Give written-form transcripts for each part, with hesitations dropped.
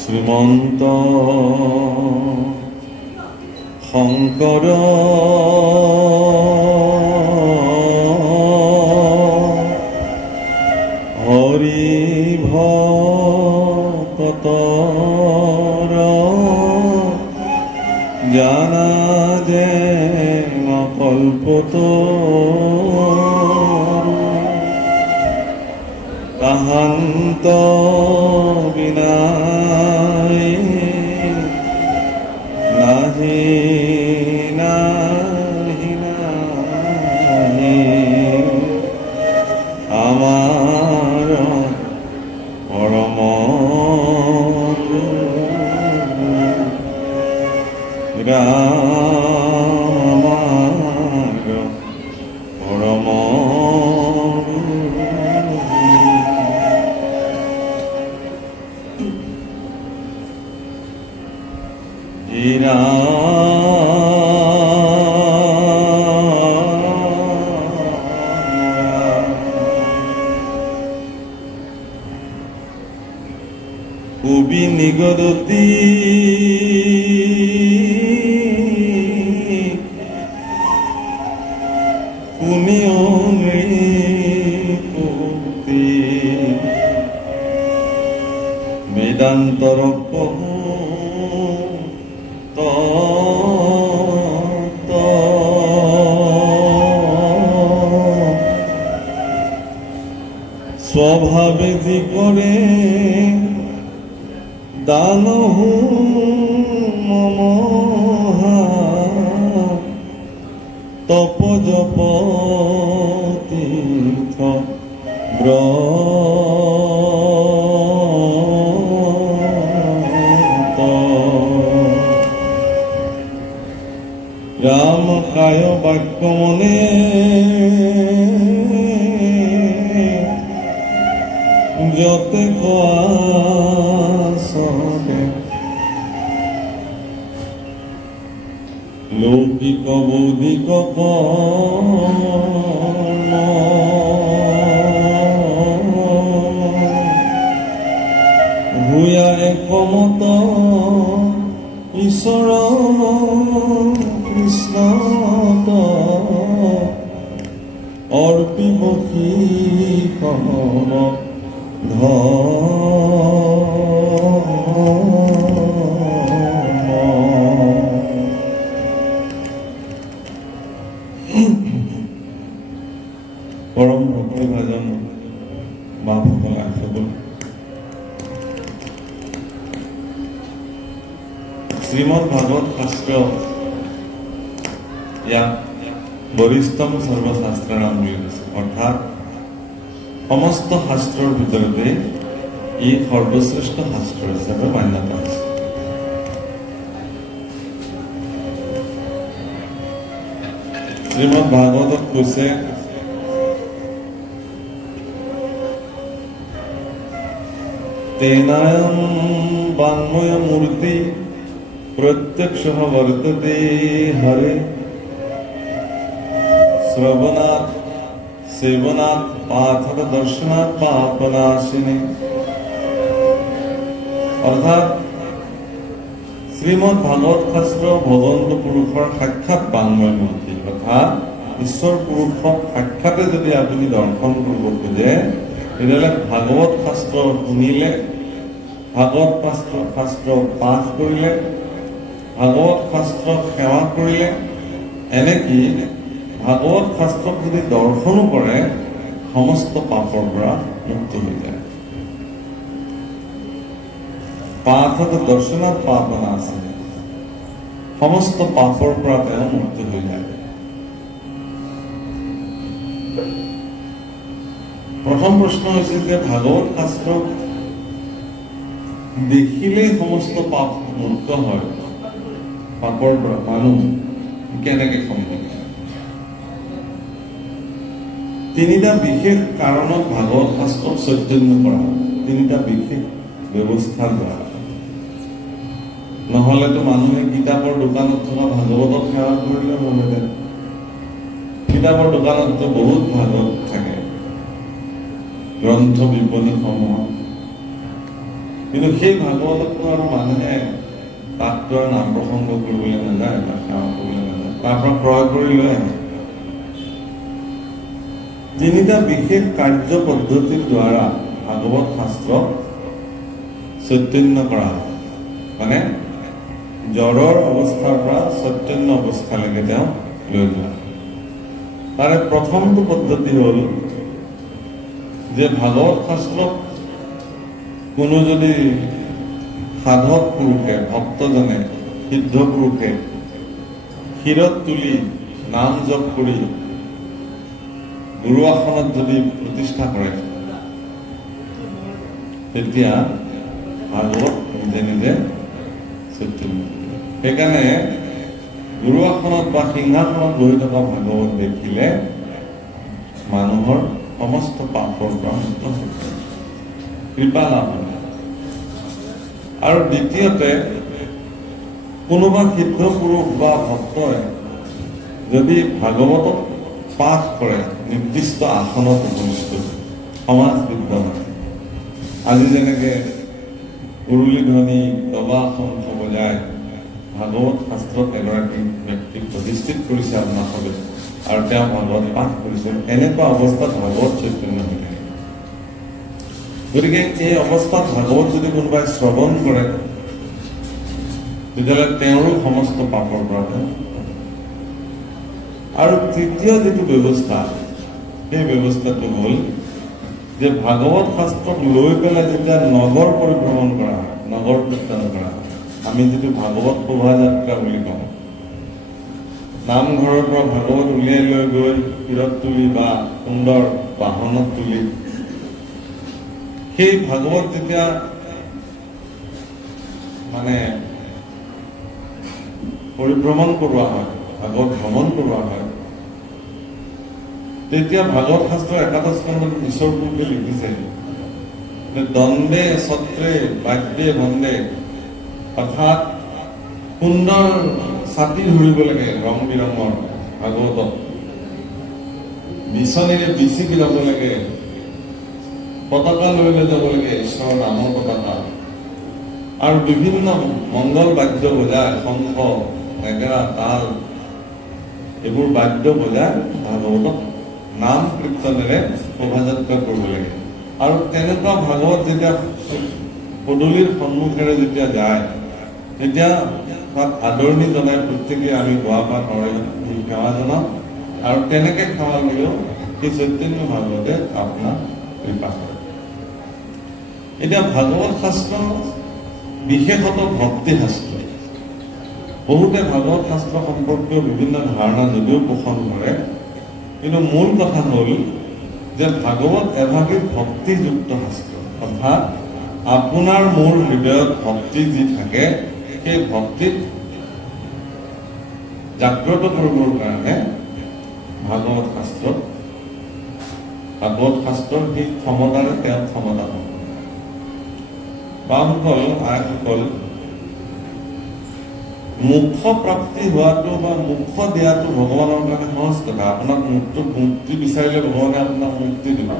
শ্ৰীমন্ত শঙ্কৰ হৰি ভকতৰ জানা যে কল্পত তাহান্ত বিনাই নাহি নাহি নাহি আমার পরম রাম আমার পরম হীরা কবি নিগদতি পুনিয়তি বেদান্তর স্বভাবে যি করে দানহু মম তপ জপ তীর্থ ব্রত রাম কায় বাক্য মনে যতে কোয়াসনে লৌকিক বৌদ্ধিক ভূয়া একমত ঈশ্বর কৃষ্ণ অর্পিব শিখন পরম ভক্তিভাজন বাপসকল আছেবোৰ শ্ৰীমদ ভাগৱত শাস্ত্ৰ ইয়াক বৰিষ্ঠম সৰ্বশাস্ত্ৰাণাম বুলি কৈছে, অৰ্থাৎ সমস্ত শাস্ত্ৰৰ ভিতৰতে ই সৰ্বশ্ৰেষ্ঠ শাস্ত্ৰ হিচাপে মান্যতা আছে। শ্ৰীমদ ভাগৱতত কৈছে তেনায়ম বান্ময় মূৰ্তি প্ৰত্যক্ষ বৰ্ততে হৰে শ্ৰবণাৎ সেবনাৎ পাঠত দৰ্শনাৎ পাপনাশিনী। অৰ্থাৎ শ্ৰীমদ ভাগৱত শাস্ত্ৰ ভগৱন্ত পুৰুষৰ সাক্ষাৎ বাংময় মূৰ্তি, অৰ্থাৎ ঈশ্বৰ পুৰুষক সাক্ষাতে যদি আপুনি দৰ্শন কৰিব খোজে তেতিয়াহ'লে ভাগৱত শাস্ত্ৰ শুনিলে, ভাগৱত শাস্ত্ৰ পাঠ কৰিলে, ভাগৱত শাস্ত্ৰক সেৱা কৰিলে, এনেকি ভাগৱত শাস্ত্ৰক যদি দৰ্শনো কৰে সমস্ত পাপৰ পৰা মুক্ত হৈ যায়। পাঠত দৰ্শনাত পাপনা আছে, সমস্ত পাপৰ পৰা তেওঁ মুক্ত হৈ যায়। প্ৰথম প্ৰশ্ন হৈছে যে ভাগৱত শাস্ত্ৰক দেখিলেই সমস্ত পাপ মুক্ত হয়, পাপৰ পৰা মানুহ কেনেকে সম্ভৱ? তিনিটা বিশেষ কাৰণত ভাগৱত শাস্ত্ৰক চৈতন্য কৰা, তিনিটা বিশেষ ব্যৱস্থাৰ দ্বাৰা। নহলেতো মানুহে কিতাপৰ দোকানত থকা ভাগৱতক সেৱা কৰিলে নহলে। কিতাপৰ দোকানততো বহুত ভাগৱত থাকে, গ্ৰন্থ বিপণীসমূহত কিন্তু সেই ভাগৱতটো আৰু মানুহে তাততো আৰু নাম প্ৰসংগ কৰিবলৈ নাযায় বা সেৱা কৰিবলৈ নাযায়, তাৰ পৰা ক্ৰয় কৰি লৈ আহে। তিনিটা বিশেষ কাৰ্য পদ্ধতিৰ দ্বাৰা ভাগৱত শাস্ত্ৰ চৈতন্য কৰা হয়। মানে জ্বৰৰ অৱস্থাৰ পৰা চৈতন্য অৱস্থালৈকে তেওঁ লৈ যোৱা। তাৰে প্ৰথমটো পদ্ধতি হ'ল যে ভাগৱত শাস্ত্ৰত কোনো যদি সাধক পুৰুষে, ভক্তজনে, সিদ্ধ পুৰুষে শিৰত তুলি নাম জপ কৰি গুৰু আসনত যদি প্ৰতিষ্ঠা কৰে, তেতিয়া ভাগৱত নিজে নিজে চৈতন্য। সেইকাৰণে গুৰু আসনত বা সিংহাসনত বহি থকা ভাগৱত দেখিলে মানুহৰ সমস্ত পাপৰ পৰা মুক্ত হৈ যায়, কৃপা লাভ হয়। আৰু দ্বিতীয়তে, কোনোবা সিদ্ধ পুৰুষ বা ভক্তই যদি ভাগৱতক পাঠ কৰে নিৰ্দিষ্ট আসনত উপস্থিত সমাজ বিদ্যমান, আজি যেনেকে উৰুলিধ্বনি দবা শংখ বজাই ভাগৱত শাস্ত্ৰত এগৰাকী ব্যক্তিক প্ৰতিষ্ঠিত কৰিছে আপোনালোকে, আৰু তেওঁ ভাগৱত পাঠ কৰিছে, এনেকুৱা অৱস্থাত ভাগৱত চৈতন্য হৈ থাকে। গতিকে এই অৱস্থাত ভাগৱত যদি কোনোবাই শ্ৰৱণ কৰে, তেতিয়াহ'লে তেওঁৰো সমস্ত পাপৰ পৰা। আৰু তৃতীয় যিটো ব্যৱস্থা, সেই ব্যৱস্থাটো হ'ল যে ভাগৱত শাস্ত্ৰক লৈ পেলাই যেতিয়া নগৰ পৰিভ্ৰমণ কৰা হয়, নগৰ কীৰ্তন কৰা হয়, আমি যিটো ভাগৱত শোভাযাত্ৰা বুলি কওঁ, নামঘৰৰ পৰা ভাগৱত উলিয়াই লৈ গৈ শিৰত তুলি বা সুন্দৰ বাহনত তুলি সেই ভাগৱত যেতিয়া মানে পৰিভ্ৰমণ কৰোৱা হয়, ভাগৱত ভ্ৰমণ কৰোৱা হয়, তেতিয়া ভাগৱত শাস্ত্ৰৰ একাদশ খণ্ডত ঈশ্বৰ পুৰুষে লিখিছে দণ্ডে ছত্ৰে বাদ্যে বন্দে, অৰ্থাৎ সুন্দৰ ছাতি ধৰিব লাগে ৰং বিৰঙৰ ভাগৱতত, বিচনীৰে বিচিকি যাব লাগে, পতাকা লৈ লৈ যাব লাগে ঈশ্বৰৰ নামৰ পতাকা, আৰু বিভিন্ন মংগল বাদ্য বজাই শংখ, নেগেৰা, তাল এইবোৰ বাদ্য বজাই ভাগৱতক নাম কীৰ্তনেৰে শোভাযাত্ৰা কৰিব লাগে। আৰু তেনেকুৱা ভাগৱত যেতিয়া পদূলিৰ সন্মুখেৰে যেতিয়া যায়, তেতিয়া তাত আদৰণি জনাই প্ৰত্যেকে আমি গোৱা পা কৰে সেৱা জনাওঁ, আৰু তেনেকে সেৱা কৰিও সেই চৈতন্য ভাগৱতে আপোনাক কৃপা কৰে। এতিয়া ভাগৱত শাস্ত্ৰ বিশেষত ভক্তি শাস্ত্ৰ। বহুতে ভাগৱত শাস্ত্ৰ সম্পৰ্কীয় বিভিন্ন ধাৰণা যদিও পোষণ কৰে, কিন্তু মূল কথা হ'ল যে ভাগৱত এভাগী ভক্তিযুক্ত শাস্ত্ৰ, অৰ্থাৎ আপোনাৰ মোৰ হৃদয়ত ভক্তি যি থাকে সেই ভক্তিত জাগ্ৰত কৰিবৰ কাৰণে ভাগৱত শাস্ত্ৰৰ সেই ক্ষমতাৰে তেওঁ ক্ষমতা হয়। বাসকল আইসকল, মুখ্য প্ৰাপ্তি হোৱাটো বা মুখ্য দিয়াটো ভগৱানৰ কাৰণে সহজ কথা। আপোনাক মুক্তি বিচাৰিলে ভগৱানে আপোনাক মুক্তি দিব,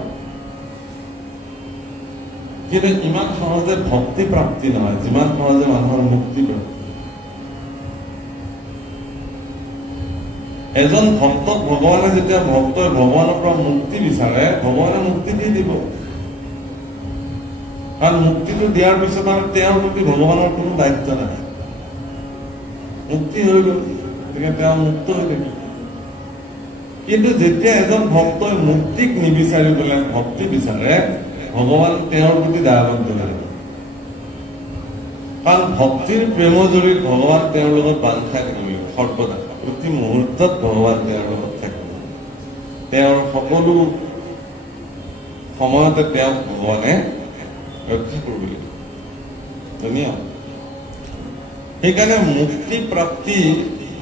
কিন্তু ইমান সহজে ভক্তি প্ৰাপ্তি নহয় যিমান সহজে মানুহৰ মুক্তি প্ৰাপ্তি। এজন ভক্তক ভগৱানে যেতিয়া ভক্তই ভগৱানৰ পৰা মুক্তি বিচাৰে, ভগৱানে মুক্তি দি দিব, কাৰণ মুক্তিটো দিয়াৰ পিছত আৰু তেওঁৰ প্ৰতি ভগৱানৰ কোনো দায়িত্ব নাই। মুক্তি হৈ গ'ল, গতিকে তেওঁ মুক্ত হৈ থাকিল। কিন্তু যেতিয়া এজন ভক্তই মুক্তিক নিবিচাৰি পেলাই ভক্তি বিচাৰে, ভগৱান তেওঁৰ প্ৰতি দায়বদ্ধ হৈ যায়, কাৰণ ভক্তিৰ প্ৰেমজুৰিত ভগৱান তেওঁৰ লগত বান্ধ খাই থাকিব সৰ্বদা, প্ৰতি মুহূৰ্তত ভগৱান তেওঁৰ লগত থাকিব, তেওঁৰ সকলো সময়তে তেওঁক ভগৱানে ৰক্ষা কৰিব লাগিব। ধুনীয়া। সেইকাৰণে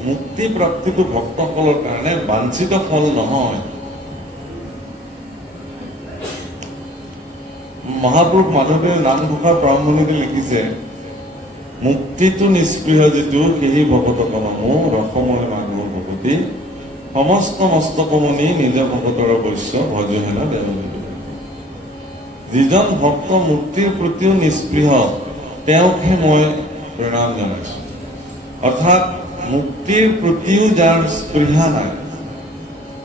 মুক্তি প্ৰাপ্তিটো ভক্তসকলৰ কাৰণে বাঞ্ছিত ফল নহয়। মহাপুৰুষ মাধৱদেৱে নামঘোষাৰ প্ৰাৰম্ভণিতে লিখিছে, মুক্তিটো নিস্পৃহ যিটো সেহি ভকত কমামো ৰসময় মাঘৰ ভকতি, সমস্ত মস্তকমণি নিজ ভকতৰ বৈশ্য ভজহেন দেৱ। যিজন ভক্ত মুক্তিৰ প্ৰতিও নিস্পৃহ, তেওঁকহে মই প্ৰণাম জনাইছো। অৰ্থাৎ মুক্তিৰ প্ৰতিও যাৰ স্পৃহা নাই,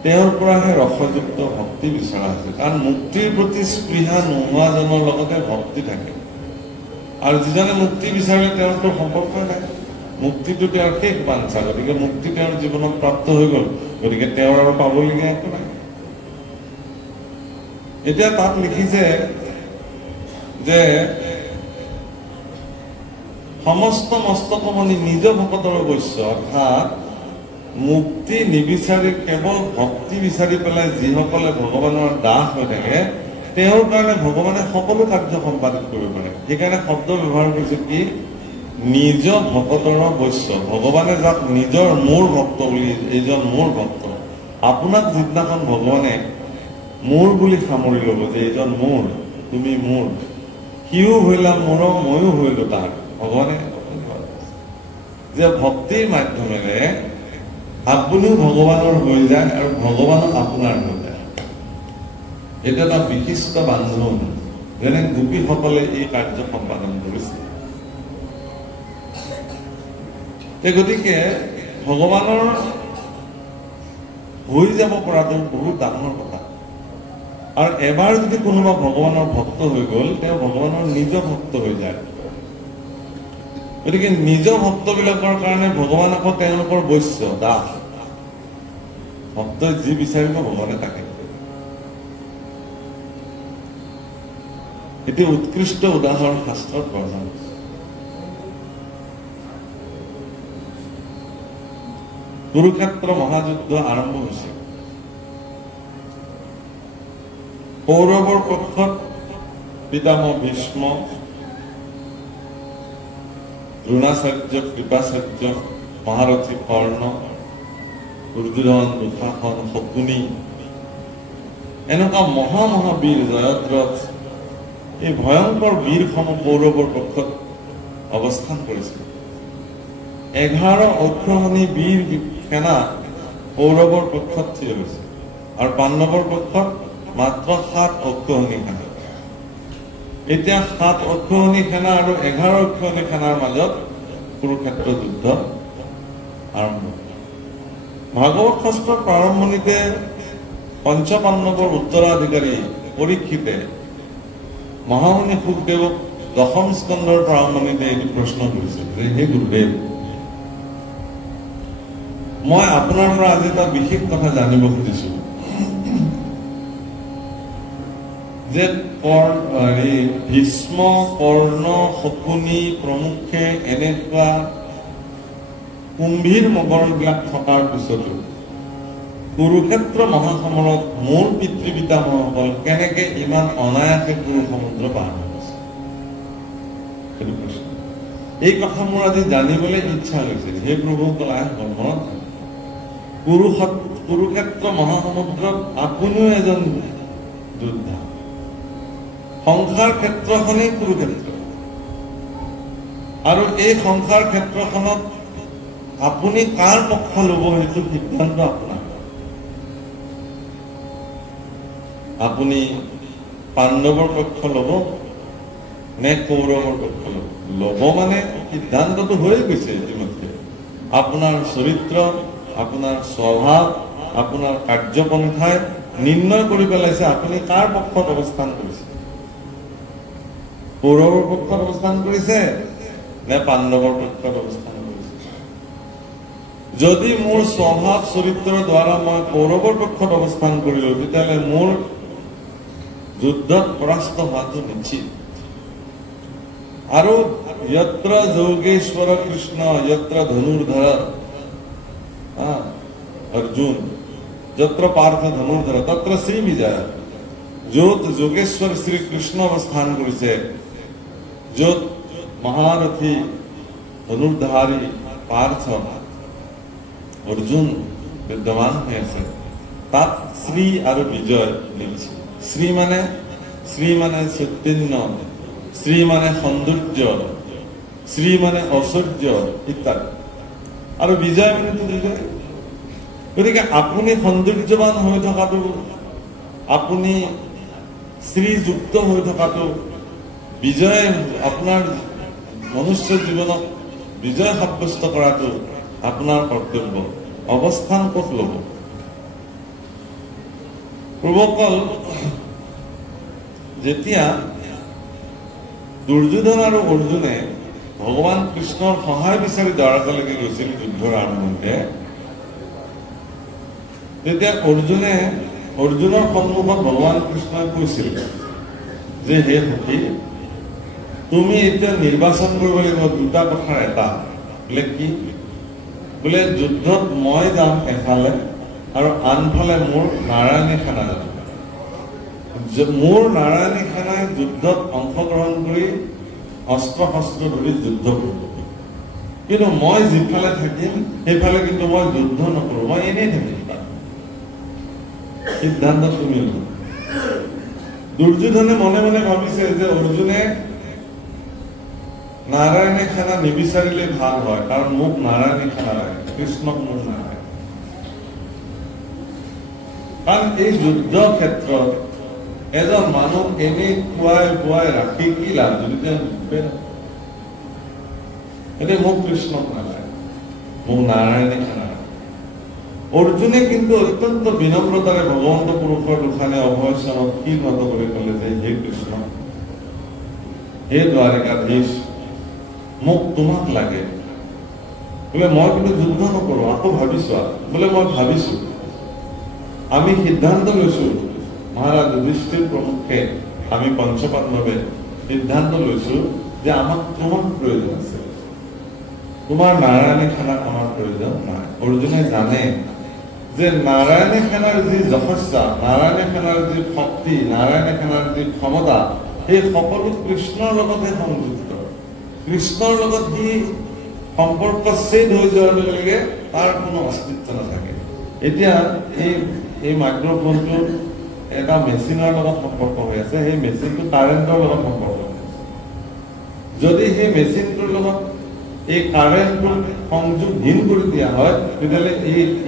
তেওঁৰ পৰাহে ৰসযুক্ত ভক্তি বিচৰা হৈছে। কাৰণ মুক্তিৰ প্ৰতি স্পৃহা নোহোৱাজনৰ লগতে ভক্তি থাকে, আৰু যিজনে মুক্তি বিচাৰে তেওঁৰতো সম্পৰ্কই নাই, মুক্তিটো তেওঁৰ শেষ বাঞ্ছা, গতিকে মুক্তি তেওঁৰ জীৱনত প্ৰাপ্ত হৈ গ'ল, গতিকে তেওঁৰ আৰু পাবলগীয়া একো নাই। এতিয়া তাত লিখিছে যে সমস্ত মস্তকমণি নিজ ভকতৰ বৈশ্য, অৰ্থাৎ মুক্তি নিবিচাৰি কেৱল ভক্তি বিচাৰি পেলাই যিসকলে ভগৱানৰ দাস হৈ থাকে, তেওঁৰ কাৰণে ভগৱানে সকলো কাৰ্য সম্পাদিত কৰিব পাৰে। সেইকাৰণে শব্দ ব্যৱহাৰ কৰিছে কি, নিজ ভকতৰ বৈশ্য। ভগৱানে যাক নিজৰ মোৰ ভক্ত বুলি, এইজন মোৰ ভক্ত, আপোনাক যিদিনাখন ভগৱানে মোৰ বুলি সামৰি ল'ব যে এইজন মোৰ, তুমি মোৰ, সিও হইলা মোৰ, ময়ো হইলো তাৰ, ভগৱানে যে ভক্তিৰ মাধ্যমেৰে আপুনিও ভগৱানৰ হৈ যায় আৰু ভগৱানো আপোনাৰ হৈ যায়। এটা এটা বিশিষ্ট বান্ধোন, যেনে গোপীসকলে এই কাৰ্য সম্পাদন কৰিছে। গতিকে ভগৱানৰ হৈ যাব পৰাটো বহুত ডাঙৰ কথা। আৰু এবাৰ যদি কোনোবা ভগৱানৰ ভক্ত হৈ গ'ল, তেওঁ ভগৱানৰ নিজ ভক্ত হৈ যায়। গতিকে নিজ ভক্তবিলাকৰ কাৰণে ভগৱান আকৌ তেওঁলোকৰ বৈশ্য, দাস। ভক্তই যি বিচাৰিব ভগৱানে তাকে। এটি উৎকৃষ্ট উদাহৰণ শাস্ত্ৰত বৰ্ণনা হৈছে। কুৰুক্ষেত্ৰ মহাযুদ্ধ আৰম্ভ হৈছে। কৌৰৱৰ পক্ষত পিতামহ ভীষ্ম, দ্ৰোণাচাৰ্য, কৃপাচাৰ্য, মহাৰথী কৰ্ণ, দুৰ্যোধন, দুঃশাসন, শকুনি, এনেকুৱা মহাবীৰ, জয়দ্ৰথ, এই ভয়ংকৰ বীৰসমূহ কৌৰৱৰ পক্ষত অৱস্থান কৰিছিল। 11 অক্ষৌহিণী বীৰ সেনা কৌৰৱৰ পক্ষত থিয় হৈছে, আৰু পাণ্ডৱৰ পক্ষত মাত্ৰ 7 অক্ষৌহিণী সেনা। এতিয়া 7 অক্ষৌহিণী সেনা আৰু 11 অক্ষৌহিণী সেনাৰ মাজত কুৰুক্ষেত্ৰ যুদ্ধ আৰম্ভ। ভাগৱত শাস্ত্ৰৰ প্ৰাৰম্ভণিতে পঞ্চপাণ্ডৱৰ উত্তৰাধিকাৰী পৰীক্ষিতে মহামুনি শুকদেৱক 10ম স্কন্ধৰ প্ৰাৰম্ভণিতে এইটো প্ৰশ্ন কৰিছিল যে, হে গুৰুদেৱ, মই আপোনাৰ পৰা আজি এটা বিশেষ কথা জানিব খুজিছো যে ভীষ্ম, কৰ্ণ, শকুনি প্ৰমুখে এনেকুৱা কুম্ভীৰ মগৰবিলাক থকাৰ পিছতো কুৰুক্ষেত্ৰ মহাসমৰত মোৰ পিতৃ পিতামহসকল কেনেকে ইমান অনায়াসে কুৰু সমুদ্ৰ পাৰ হৈছে? সেইটো প্ৰশ্ন। এই কথা মোৰ আজি জানিবলৈ ইচ্ছা হৈছে। হে প্ৰভু, কলাসকল মনত কুৰুক্ষেত্ৰ মহাসমুদ্ৰত আপুনিও এজন যোদ্ধা। সংসাৰ ক্ষেত্ৰখনেই কুৰুক্ষেত্ৰ, আৰু এই সংসাৰ ক্ষেত্ৰখনত আপুনি কাৰ পক্ষ ল'ব সেইটো সিদ্ধান্ত আপোনাৰ। আপুনি পাণ্ডৱৰ পক্ষ ল'ব নে কৌৰৱৰ পক্ষ ল'ব? মানে সিদ্ধান্তটো হৈ গৈছে ইতিমধ্যে। আপোনাৰ চৰিত্ৰ, আপোনাৰ স্বভাৱ, আপোনাৰ কাৰ্যপন্থাই নিৰ্ণয় কৰি পেলাইছে আপুনি কাৰ পক্ষত অৱস্থান কৰিছে। কৌৰৱৰ পক্ষত অৱস্থান কৰিছে নে পাণ্ডৱৰ পক্ষত অৱস্থান কৰিছে? যদি মোৰ স্বভাৱ চৰিত্ৰৰ দ্বাৰা মই কৌৰৱৰ পক্ষত অৱস্থান কৰিলো, তেতিয়াহ'লে মোৰ যুদ্ধত পৰাস্ত হোৱাটো নিশ্চিত। আৰু যত্ৰ যোগেশ্বৰ কৃষ্ণ, যত্ৰ ধনুৰ্ধৰ অৰ্জুন, যত্ৰ পাৰ্থ ধনুৰ্ধৰ, তত্ৰ শ্ৰী বিজয়। য'ত যোগেশ্বৰ শ্ৰীকৃষ্ণ অৱস্থান কৰিছে, য'ত মহাৰথী ধনুৰ্ধাৰী পাৰ্থ অৰ্জুন বিদ্যমান হৈ আছে, তাত শ্ৰী আৰু বিজয় লিখিছে। শ্ৰী মানে চৈতন্য, শ্ৰী মানে সৌন্দৰ্য, শ্ৰী মানে ঐশ্বৰ্য ইত্যাদি, আৰু বিজয় মানেতো বিজয়। গতিকে আপুনি সৌন্দৰ্যৱান হৈ থকাটো, আপুনি শ্ৰীযুক্ত হৈ থকাটো, বিজয় আপোনাৰ মনুষ্য জীৱনক বিজয় সাব্যস্ত কৰাটো আপোনাৰ কৰ্তব্য। অৱস্থান ক'ত ল'ব? পূৰ্বকল যেতিয়া দুৰ্যোধন আৰু অৰ্জুনে ভগৱান কৃষ্ণৰ সহায় বিচাৰি দ্বাৰকালৈকে গৈছিল যুদ্ধৰ আৰম্ভণিতে, তেতিয়া অৰ্জুনৰ সন্মুখত ভগৱান কৃষ্ণই কৈছিল যে হে সখী, তুমি এতিয়া নিৰ্বাচন কৰিব লাগিব দুটা কথাৰ এটা। বোলে কি? বোলে যুদ্ধত মই যাম এফালে আৰু আনফালে মোৰ নাৰায়ণী সেনা যাব। মোৰ নাৰায়ণী সেনাই যুদ্ধত অংশগ্ৰহণ কৰি অস্ত্ৰ শস্ত্ৰ ধৰি যুদ্ধ কৰিব, কিন্তু মই যিফালে থাকিম সেইফালে কিন্তু মই যুদ্ধ নকৰো, মই এনেই থাকিম। সিদ্ধান্ত তুমি লোৱা। দুৰ্যোধনে মনে মনে ভাবিছে যে অৰ্জুনে নাৰায়ণী সেনা নিবিচাৰিলে ভাল হয়, কাৰণ মোক নাৰায়ণী সেনা লাগে, কৃষ্ণক মোক নালাগে। কাৰণ এই যুদ্ধ ক্ষেত্ৰত এজন মানুহ এনেই খুৱাই বোৱাই ৰাখি কি লাভ যদি এতিয়া মোক কৃষ্ণক নালাগে, মোক নাৰায়ণী সেনা। অৰ্জুনে কিন্তু অত্যন্ত বিনম্ৰতাৰে ভগৱন্ত পুৰুষৰ দুখানে অভয় চৰণত কি নত কৰি ক'লে যে হে কৃষ্ণ, হে দ্বাৰকাধীশ, মোক তোমাক লাগে। বোলে মই কিন্তু যুদ্ধ নকৰো। আকৌ ভাবিছো, বোলে মই ভাবিছো, আমি সিদ্ধান্ত লৈছো, মহাৰাজ যুধিষ্ঠিৰ প্ৰমুখে আমি পঞ্চপাণ্ডৱে সিদ্ধান্ত লৈছো যে আমাক তোমাক প্ৰয়োজন আছে, তোমাৰ নাৰায়ণী সেনাক আমাৰ প্ৰয়োজন নাই। অৰ্জুনে জানে যে নাৰায়ণী সেনাৰ যি যশস্যা, নাৰায়ণী সেনাৰ যি শক্তি, নাৰায়ণী সেনাৰ যি ক্ষমতা, সেই সকলো কৃষ্ণৰ লগতে সংযুক্ত। কৃষ্ণৰ লগত যি সম্পৰ্ক ছেদ হৈ যোৱাৰ লগে লগে তাৰ কোনো অস্তিত্ব নাথাকে। এতিয়া এই মাইক্ৰফোনটো এটা মেচিনৰ লগত সম্পৰ্ক হৈ আছে, সেই মেচিনটো কাৰেণ্টৰ লগত সম্পৰ্ক হৈ আছে। যদি সেই মেচিনটোৰ লগত এই কাৰেণ্টটো সংযোগহীন কৰি দিয়া হয়, তেতিয়াহ'লে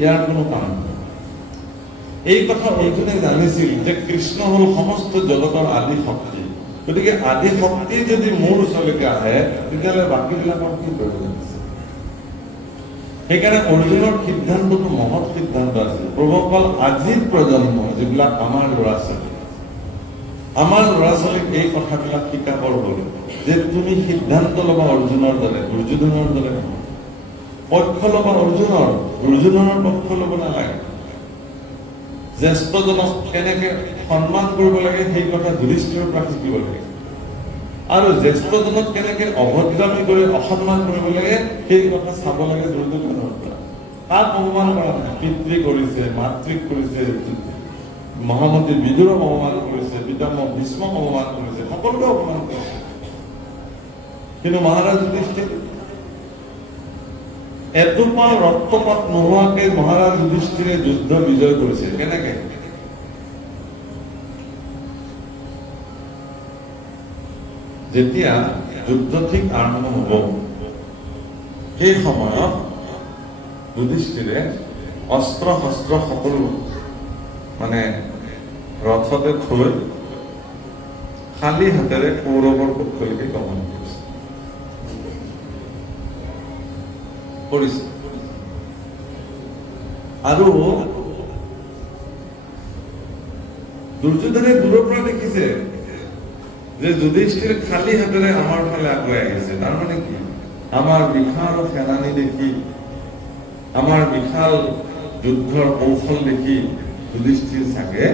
ইয়াৰ কোনো কাম নহয়। এই কথা অৰ্জুনে জানিছিল যে কৃষ্ণ হ'ল সমস্ত জগতৰ আদি শক্তি। গতিকে আদি শক্তি যদি মোৰ ওচৰলৈকে আহে, তেতিয়াহ'লে বাকীবিলাকৰ কি প্ৰয়োজন আছে? সেইকাৰণে অৰ্জুনৰ সিদ্ধান্তটো মহৎ সিদ্ধান্ত আছিল। প্ৰভুসকল, আজিৰ প্ৰজন্ম যিবিলাক আমাৰ ল'ৰা ছোৱালীক এই কথাবিলাক শিকাবৰ হ'ল যে তুমি সিদ্ধান্ত ল'বা অৰ্জুনৰ দৰে, দুৰ্যোধনৰ দৰে নহয়। পক্ষ ল'বা দুৰ্যোধনৰ পক্ষ ল'ব নালাগে। জ্যেষ্ঠজনক কেনেকে সন্মান কৰিব লাগে সেই কথা যুধিষ্ঠিৰৰ পৰা শিকিব লাগে, আৰু জ্যেষ্ঠজনক কেনেকে অভদ্ৰামী কৰি অসন্মান কৰিব লাগে সেই কথা চাব লাগে দুৰ্যোধনৰ পৰা। তাক অপমান কৰা নাই, পিতৃ কৰিছে, মাতৃক কৰিছে, মহামন্ত্ৰী বিদুৰক অপমান কৰিছে, পিতামহ ভীষ্মক অপমান কৰিছে, সকলোকে অপমান কৰিছে। কিন্তু মহাৰাজ যুধিষ্ঠিৰ এটোপা ৰক্তপাত নোহোৱাকে মহাৰাজ যুধিষ্ঠিৰে যুদ্ধ বিজয় কৰিছে। কেনেকে? যেতিয়া যুদ্ধ ঠিক আৰম্ভ হ'ব, সেই সময়ত যুধিষ্ঠিৰে অস্ত্ৰ শস্ত্ৰ সকলো ৰথতে থৈ খালী হাতেৰে কৌৰৱৰ পক্ষলৈকে গমন কৰিছে। আৰু দুৰ্যোধনে দূৰৰ পৰা দেখিছে যে যুধিষ্ঠিৰ খালী হাতেৰে আমাৰ ফালে আগুৱাই আহিছে। তাৰমানে কি? আমাৰ বিশাল সেনানী দেখি, আমাৰ বিশাল যুদ্ধৰ কৌশল দেখি যুধিষ্ঠিৰ চাগে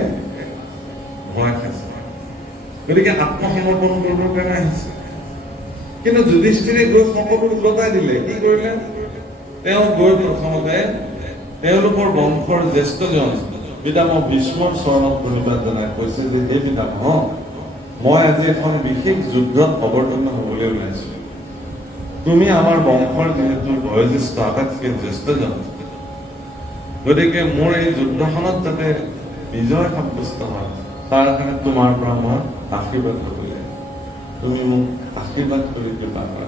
ভয় খাইছে, গতিকে আত্মসমৰ্পণ কৰিবৰ কাৰণে আহিছে। কিন্তু যুধিষ্ঠিৰে গৈ সকলো উলটাই দিলে। কি কৰিলে? তেওঁ গৈ প্ৰথমতে তেওঁলোকৰ বংশৰ জ্যেষ্ঠজন পিতামহ ভীষ্মৰ চৰণত প্ৰণিপাত জনাই কৈছে যে হে পিতামহ, মই আজি এখন বিশেষ যুদ্ধত অৱতীৰ্ণ হ'বলৈ ওলাইছো। তুমি আমাৰ বংশৰ যিহেতু বয়োজ্যেষ্ঠ, আটাইতকৈ জ্যেষ্ঠজন, গতিকে মোৰ এই যুদ্ধখনত যাতে বিজয় সাব্যস্ত হয়, তাৰ কাৰণে তোমাৰ পৰা মই আশীৰ্বাদ ল'ব লাগিব। তুমি মোক আশীৰ্বাদ কৰি কৃপা কৰা।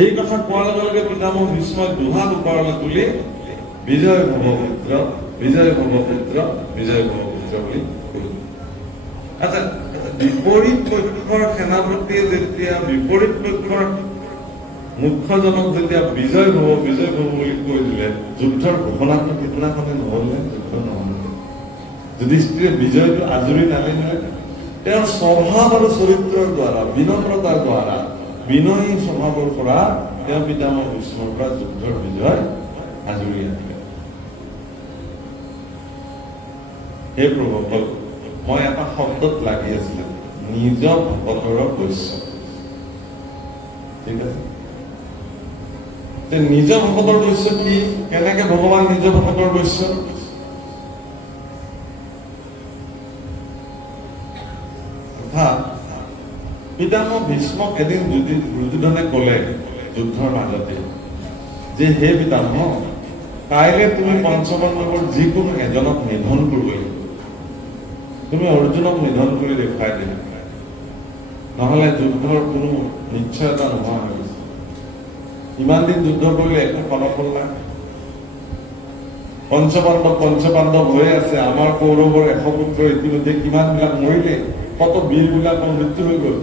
এই কথা কোৱাৰ লগে লগে পিতামহ ভীষ্মই দুহাত ওপৰলৈ তুলি বিজয় ভৱ পুত্ৰ, বিজয় ভৱ পুত্ৰ, বিজয় ভৱ পুত্ৰ বুলি কৈছিল। আচ্ছা, বিপৰীত পক্ষৰ সেনাপতিয়ে যেতিয়া বিপৰীত পক্ষৰ মুখ্যজনক যেতিয়া বিজয় হব বুলি কৈ দিলে, যুদ্ধৰ ঘোষণাটো সিদিনাখনে নহলে, যুদ্ধ নহলে। যুধিষ্ঠিৰে বিজয়টো আজৰি নালিলে। তেওঁৰ স্বভাৱ আৰু চৰিত্ৰৰ দ্বাৰা, বিনম্ৰতাৰ দ্বাৰা, বিনয়ী স্বভাৱৰ পৰা তেওঁ পিতামহ ভীষ্মৰ পৰা যুদ্ধৰ বিজয় আজৰি আনিলে। হে প্ৰভুসকল, মই এটা শব্দত লাগি আছিলো, নিজ ভকতৰ বৈশ্য। ঠিক আছে, নিজ ভকতৰ বৈশ্য কি? কেনেকে ভগৱান নিজ ভকতৰ বৈশ্য? পিতামহ ভীষ্মক এদিন দুৰ্যোধনে কলে যুদ্ধৰ মাজতে যে, হে পিতামহ, কাইলে তুমি পঞ্চপাণ্ডৱৰ যিকোনো এজনক নিধন কৰিব লাগিব। তুমি অৰ্জুনক নিধন কৰি দেখুৱাই দিলা, নহলে যুদ্ধৰ কোনো নিশ্চয়তা নোহোৱা হৈ গৈছে। ইমান দিন যুদ্ধ কৰিলে একো ফলাফল নাই। পঞ্চপাণ্ডৱ হৈ আছে। আমাৰ কৌৰৱৰ 100 পুত্ৰ ইতিমধ্যে কিমানবিলাক মৰিলে, কত বীৰবিলাকৰ মৃত্যু হৈ গল।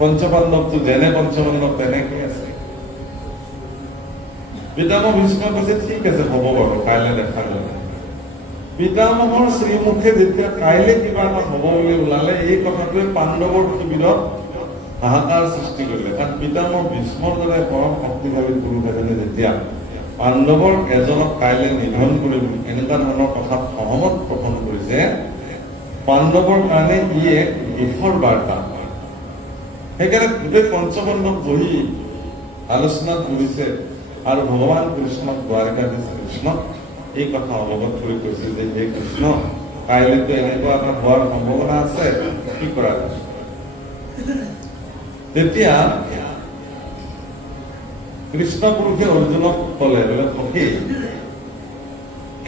পঞ্চপাণ্ডৱটো যেনে পঞ্চপাণ্ডৱ তেনেকে আছে। পিতামহ ভীষ্মই কৈছে, ঠিক আছে, হ'ব বাৰু, কাইলৈ দেখা যাব। পিতামহৰ শ্ৰীমুখে যেতিয়া কাইলে কিবা এটা হ'ব বুলি ওলালে, এই কথাটোৱে পাণ্ডৱৰ শিবিৰত হাহাকাৰ সৃষ্টি কৰিলে। কাৰণ পিতামহ ভীষ্মৰ দৰে পৰম শক্তিশালী পুৰুষ এজনে যেতিয়া পাণ্ডৱৰ এজনক কাইলে নিধন কৰিম এনেকুৱা ধৰণৰ কথাত সহমত পোষণ কৰিছে, পাণ্ডৱৰ কাৰণে ই এক দুখৰ বাৰ্তা। সেইকাৰণে গোটেই পঞ্চপাণ্ডৱ বহি আলোচনাত বহিছে আৰু ভগৱান কৃষ্ণক, দ্বাৰকাধীশ কৃষ্ণক এই কথা অৱগত কৰি কৈছে যে, হে কৃষ্ণ, কাইলৈতো এনেকুৱা এটা হোৱাৰ সম্ভাৱনা আছে, কি কৰা যায়? তেতিয়া কৃষ্ণ পুৰুষে অৰ্জুনক কলে, বোলে সখী,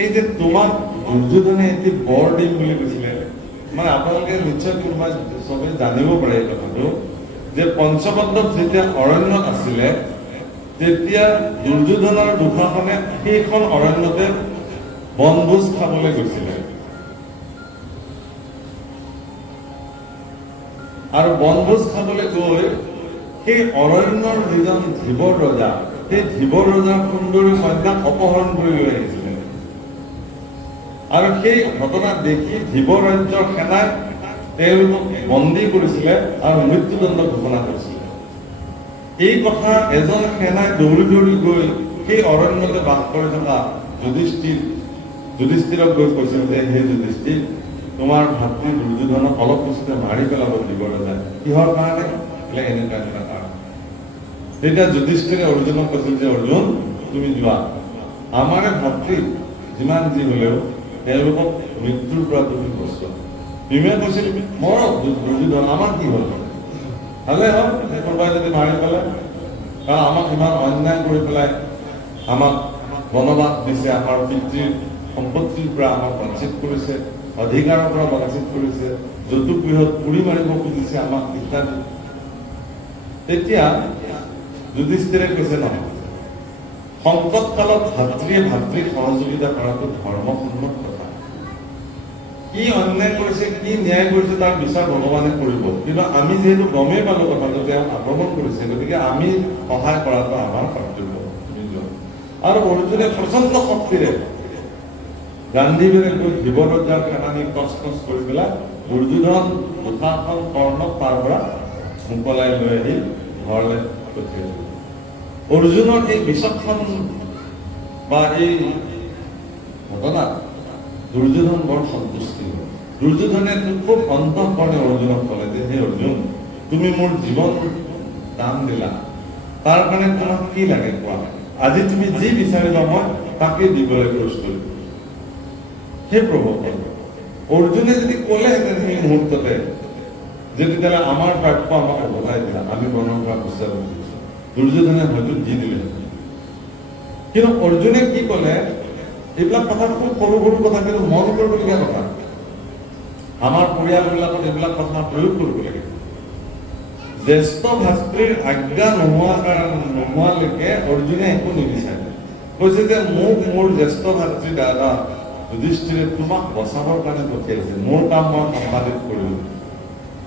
এই যে তোমাক দুৰ্যোধনে এটি বৰ দিম বুলি কৈছিলে, মানে আপোনালোকে নিশ্চয় কোনোবা চবেই জানিব পাৰে এই কথাটো, যে পঞ্চপাণ্ডৱ যেতিয়া অৰণ্যত আছিলে, তেতিয়া দুৰ্যোধনৰ দুঃশাসনে সেইখন অৰণ্যতে বনভোজ খাবলৈ গৈছিলে। আৰু বনভোজ খাবলৈ গৈ সেই অৰণ্যৰ যিজন ধীবৰ ৰজা, সেই ধীবৰ ৰজাৰ সুন্দৰী কন্যাক অপহৰণ কৰি লৈ আহিছিলে। আৰু সেই ঘটনা দেখি ধীবৰ ৰাজ্যৰ সেনাই তেওঁলোকক বন্দী কৰিছিলে আৰু মৃত্যুদণ্ড ঘোষণা কৰিছিলে। এই কথা এজন সেনাই দৌৰি গৈ সেই অৰণ্যতে বাস কৰি থকা যুধিষ্ঠিৰক গৈ কৈছিল যে, হে যুধিষ্ঠিৰ, তোমাৰ ভাতৃ দুৰ্যোধনক অলপ পিছতে মাৰি পেলাব ধীবৰ ৰজাই। কিহৰ কাৰণে? এনেকুৱা কাৰণ। তেতিয়া যুধিষ্ঠিৰে অৰ্জুনক কৈছিল যে, অৰ্জুন, তুমি যোৱা, আমাৰে ভাতৃ যিমান যি হলেও তেওঁলোকক মৃত্যুৰ পৰা তুমি বচোৱা। ভীমে কৈছিল, মৰক দুৰ্যোধন, আমাৰ কি হল? ভালে হল, কোনোবাই যদি মাৰি পেলাই, কাৰণ আমাক ইমান অন্যায় কৰি পেলাই আমাক বনবাস দিছে, আমাৰ পিতৃৰ সম্পত্তিৰ পৰা আমাক বঞ্চিত কৰিছে, অধিকাৰৰ পৰা বঞ্চিত কৰিছে, যৌতুক গৃহত পুৰি মাৰিব খুজিছে আমাক ইত্যাদি। তেতিয়া যুধিষ্ঠিৰে কৈছে, নহয়, সংকট কালত ভাতৃয়ে ভাতৃক সহযোগিতা কৰাটো ধৰ্মসন্মত কথা। কি অন্যায় কৰিছে, কি ন্যায় কৰিছে তাৰ বিচাৰ ভগৱানে কৰিব, কিন্তু আমি যিহেতু গমেই পালো কথাটো তেওঁ আক্ৰমণ কৰিছে, গতিকে আমি সহায় কৰাটো আমাৰ কৰ্তব্য। আৰু অৰ্জুনে প্ৰচণ্ড শক্তিৰে গান্ধীৰে গৈ ধীবৰ ৰজাৰ সেনানী টচ কৰি পেলাই দুৰ্যোধন দুঃশাসন কৰ্ণক তাৰ পৰা মোকলাই লৈ আহি ঘৰলৈ পঠিয়াইছিল। অৰ্জুনৰ এই বিচক্ষণ বা এই ঘটনা দুৰ্যোধন বৰ সন্তুষ্টি হ'ল। দুৰ্যোধনে খুব অন্তঃকৰণে অৰ্জুনক ক'লে যে, হে অৰ্জুন, তুমি মোৰ জীৱন দান দিলা, তাৰ কাৰণে তোমাক কি লাগে কোৱা? আজি তুমি যি বিচাৰিবা মই তাকে দিবলৈ প্ৰস্তুত। সেই প্ৰভু, অৰ্জুনে যদি ক'লেহেঁতেন সেই মুহূৰ্ততে যে তেতিয়াহ'লে আমাৰ প্ৰাপ্য আমাক অৱদাই দিলা, আমি বৰ্ণন কৰা বিচাৰ কৰিছোঁ, দুৰ্যোধনে হয়তো দি দিলে। কিন্তু অৰ্জুনে কি ক'লে, এইবিলাক কথা খুব সৰু সৰু কথা, কিন্তু মন কৰিবলগীয়া কথা। আমাৰ পৰিয়ালবিলাকত এইবিলাক কথা প্ৰয়োগ কৰিব লাগে। জ্যেষ্ঠ ভাতৃৰ আজ্ঞা নোহোৱালৈকে অৰ্জুনে একো নিবিচাৰে। কৈছে যে মোক মোৰ জ্যেষ্ঠ ভাতৃ দাদা যুধিষ্ঠিৰে তোমাক বচাবৰ কাৰণে পঠিয়াইছে, মোৰ কাম মই সম্পাদিত কৰিলো।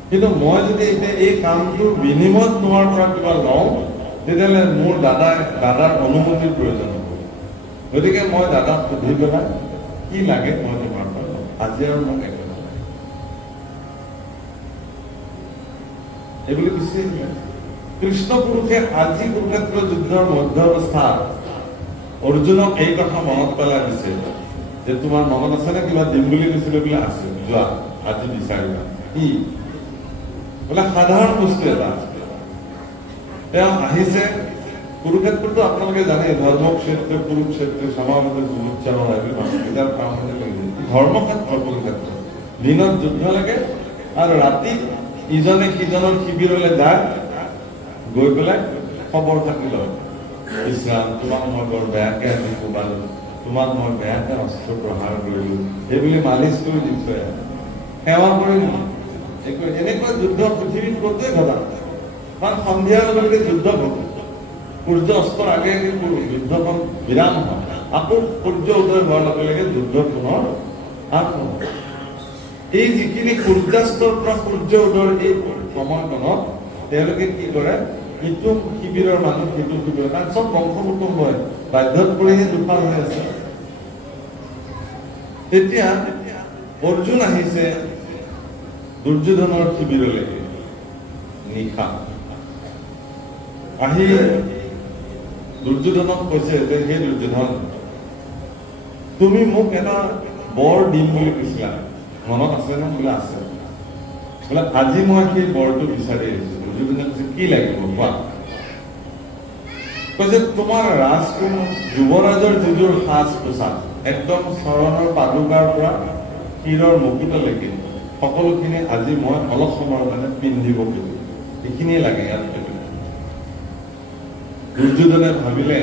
কিন্তু মই যদি এতিয়া এই কামটোৰ বিনিময়ত তোমাৰ পৰা কিবা লওঁ তেতিয়াহ'লে মোৰ দাদাৰ অনুমতিৰ প্ৰয়োজন হ'ব। গতিকে মই দাদাক সুধি পেলাই কি লাগে মই তোমাৰ পৰা লওঁ, আজি আৰু মোক একো নালাগে এইবুলি গুচি আহিলে। কৃষ্ণ পুৰুষে আজি কুৰুক্ষেত্ৰ যুদ্ধৰ মধ্য অৱস্থাত অৰ্জুনক এই কথা মনত পেলাই দিছে যে তোমাৰ মনত আছে নে কিবা দিম বুলি কৈছিলে বোলে, আছে, যোৱা আজি বিচাৰিবা। কি বোলে সাধাৰণ বস্তু এটা। তেওঁ আহিছে কুৰুক্ষেত্ৰতো আপোনালোকে জানে ধৰ্মক্ষেত্ৰ কুৰুক্ষেত্ৰ সমাবেত যুদ্ধোৎসৱ মানুহকেইটাৰ কাম ধৰ্মক্ষেত্ৰ কুৰুক্ষেত্ৰ। দিনত যুদ্ধ লাগে আৰু ৰাতি ইজনে সিজনৰ শিবিৰলৈ যায়, গৈ পেলাই খবৰ থাকি লয়, ইছৰাম তোমাক মই বৰ বেয়াকে আজি কোবালো, তোমাক মই বেয়াকে অস্ত্ৰ প্ৰহাৰ কৰিলো, সেইবুলি মালিচ কৰি দি থৈ আহে, সেৱা কৰিলো। এনেকুৱা যুদ্ধ পৃথিৱীত ক'তোৱে ঘটা নাই। কাৰণ সন্ধিয়াৰ লগে লগে যুদ্ধ ঘটে, সূৰ্য অস্তৰ আগে আগে যুদ্ধখন বিৰাম হয়, আকৌ সূৰ্য উদয় হোৱাৰ লগে লগে যুদ্ধ পুনৰ আৰম্ভ হয়। এই যিখিনি সূৰ্যাস্তৰ পৰা সূৰ্য উদয়ৰ এই সময়কণত তেওঁলোকে কি কৰে, ইটো শিবিৰৰ মানুহ সিটো শিবিৰৰ, কাৰণ চব বংশ কুটুম্ব হয়, বাধ্যত পৰিহে দুফাল হৈ আছে। তেতিয়া অৰ্জুন আহিছে দুৰ্যোধনৰ শিবিৰলৈকে নিশা আহি দুৰ্যোধনক কৈছে যে হে দুৰ্যোধন, তুমি মোক এটা বৰ দিম বুলি কৈছিলা, মনত আছে নে? বোলে আছে। বোলে আজি মই সেই বৰটো বিচাৰি আহিছো। দুৰ্যোধনে কৈছে কি লাগিব কোৱা? কৈছে তোমাৰ ৰাজকুমাৰ যুৱৰাজৰ যিযোৰ সাজ পোছাক একদম চৰণৰ পাদুকাৰ পৰা শিৰৰ মুকুটলৈকে সকলোখিনি আজি মই অলপ সময়ৰ কাৰণে পিন্ধিব খোজো, এইখিনিয়ে লাগে ইয়াত। দুৰ্যোধনে ভাবিলে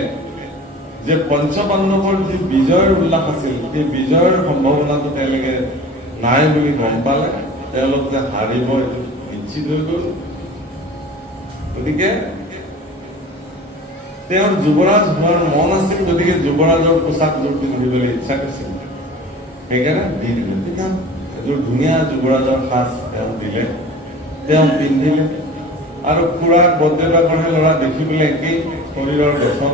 যে পঞ্চপাণ্ডৱৰ যি বিজয়ৰ উল্লাস আছিল, সেই বিজয়ৰ সম্ভাৱনাটো তেওঁলোকে নাই বুলি গম পালে, তেওঁলোক যে হাৰিব এইটো নিশ্চিত হৈ গ'ল। গতিকে তেওঁৰ যুৱৰাজ হোৱাৰ মন আছিল, গতিকে যুৱৰাজৰ পোছাকযোৰ পিন্ধিবলৈ ইচ্ছা কৰিছিল, সেইকাৰণে দি দিলে। তেতিয়া এযোৰ ধুনীয়া যুৱৰাজৰ সাজ তেওঁ দিলে, তেওঁ পিন্ধিলে। আৰু খুৰাক বদ্ৰবাকৰ ল'ৰা দেখিবলৈ একেই শৰীৰৰ গঠন।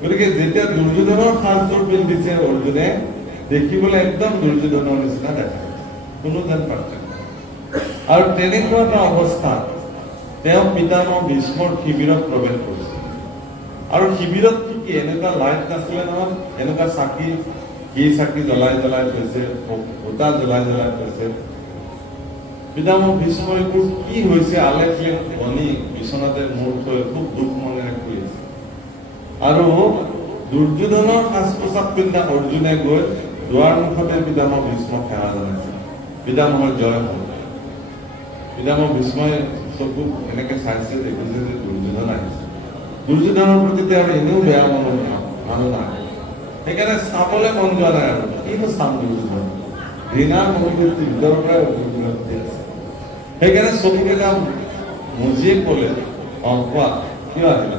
গতিকে যেতিয়া দুৰ্যোধনৰ সাজযোৰ পিন্ধিছে অৰ্জুনে, দেখিবলৈ একদম দুৰ্যোধনৰ নিচিনা দেখা, কোনো যেন পাৰ্থক্য। আৰু তেনেকুৱা এটা অৱস্থাত তেওঁ পিতামহ ভীষ্মৰ শিবিৰত প্ৰৱেশ কৰিছে। আৰু শিবিৰত কি এনেকুৱা লাইট নাছিলে নহয়, এনেকুৱা চাকি, ঘি চাকি জ্বলাই জ্বলাই থৈছে, সূতা জ্বলাই জ্বলাই থৈছে। পিতামহ ভীষ্মই কি হৈছে আলেখ বনি বিচনাতে মূৰ থৈ খুব দুখ মনেৰে শুই আছে। আৰু দুৰ্যোধনৰ সাজ পোছাক পিন্ধা অৰ্জুনে গৈ দুৱাৰ মুখতে পিতামহ ভীষ্মক সেৱা জনাইছে, পিতামহৰ জয় হ'ল। পিতামহ ভীষ্মই চকু এনেকে চাইছে, দেখিছে যে দুৰ্যোধন আহিছে। দুৰ্যোধনৰ প্ৰতি তেওঁৰ এনেও বেয়া মানুহ নাই, সেইকাৰণে চাবলৈ মন যোৱা নাই। আৰু কিনো চাম দুৰ্যোধন, ঘৃণাৰ মনোবৃত্তি ভিতৰৰ পৰাই দুৰ্যোধন আছে। সেইকাৰণে চকুকেইটা মুজিয়ে ক'লে, অ কোৱা কিয় আহিলা?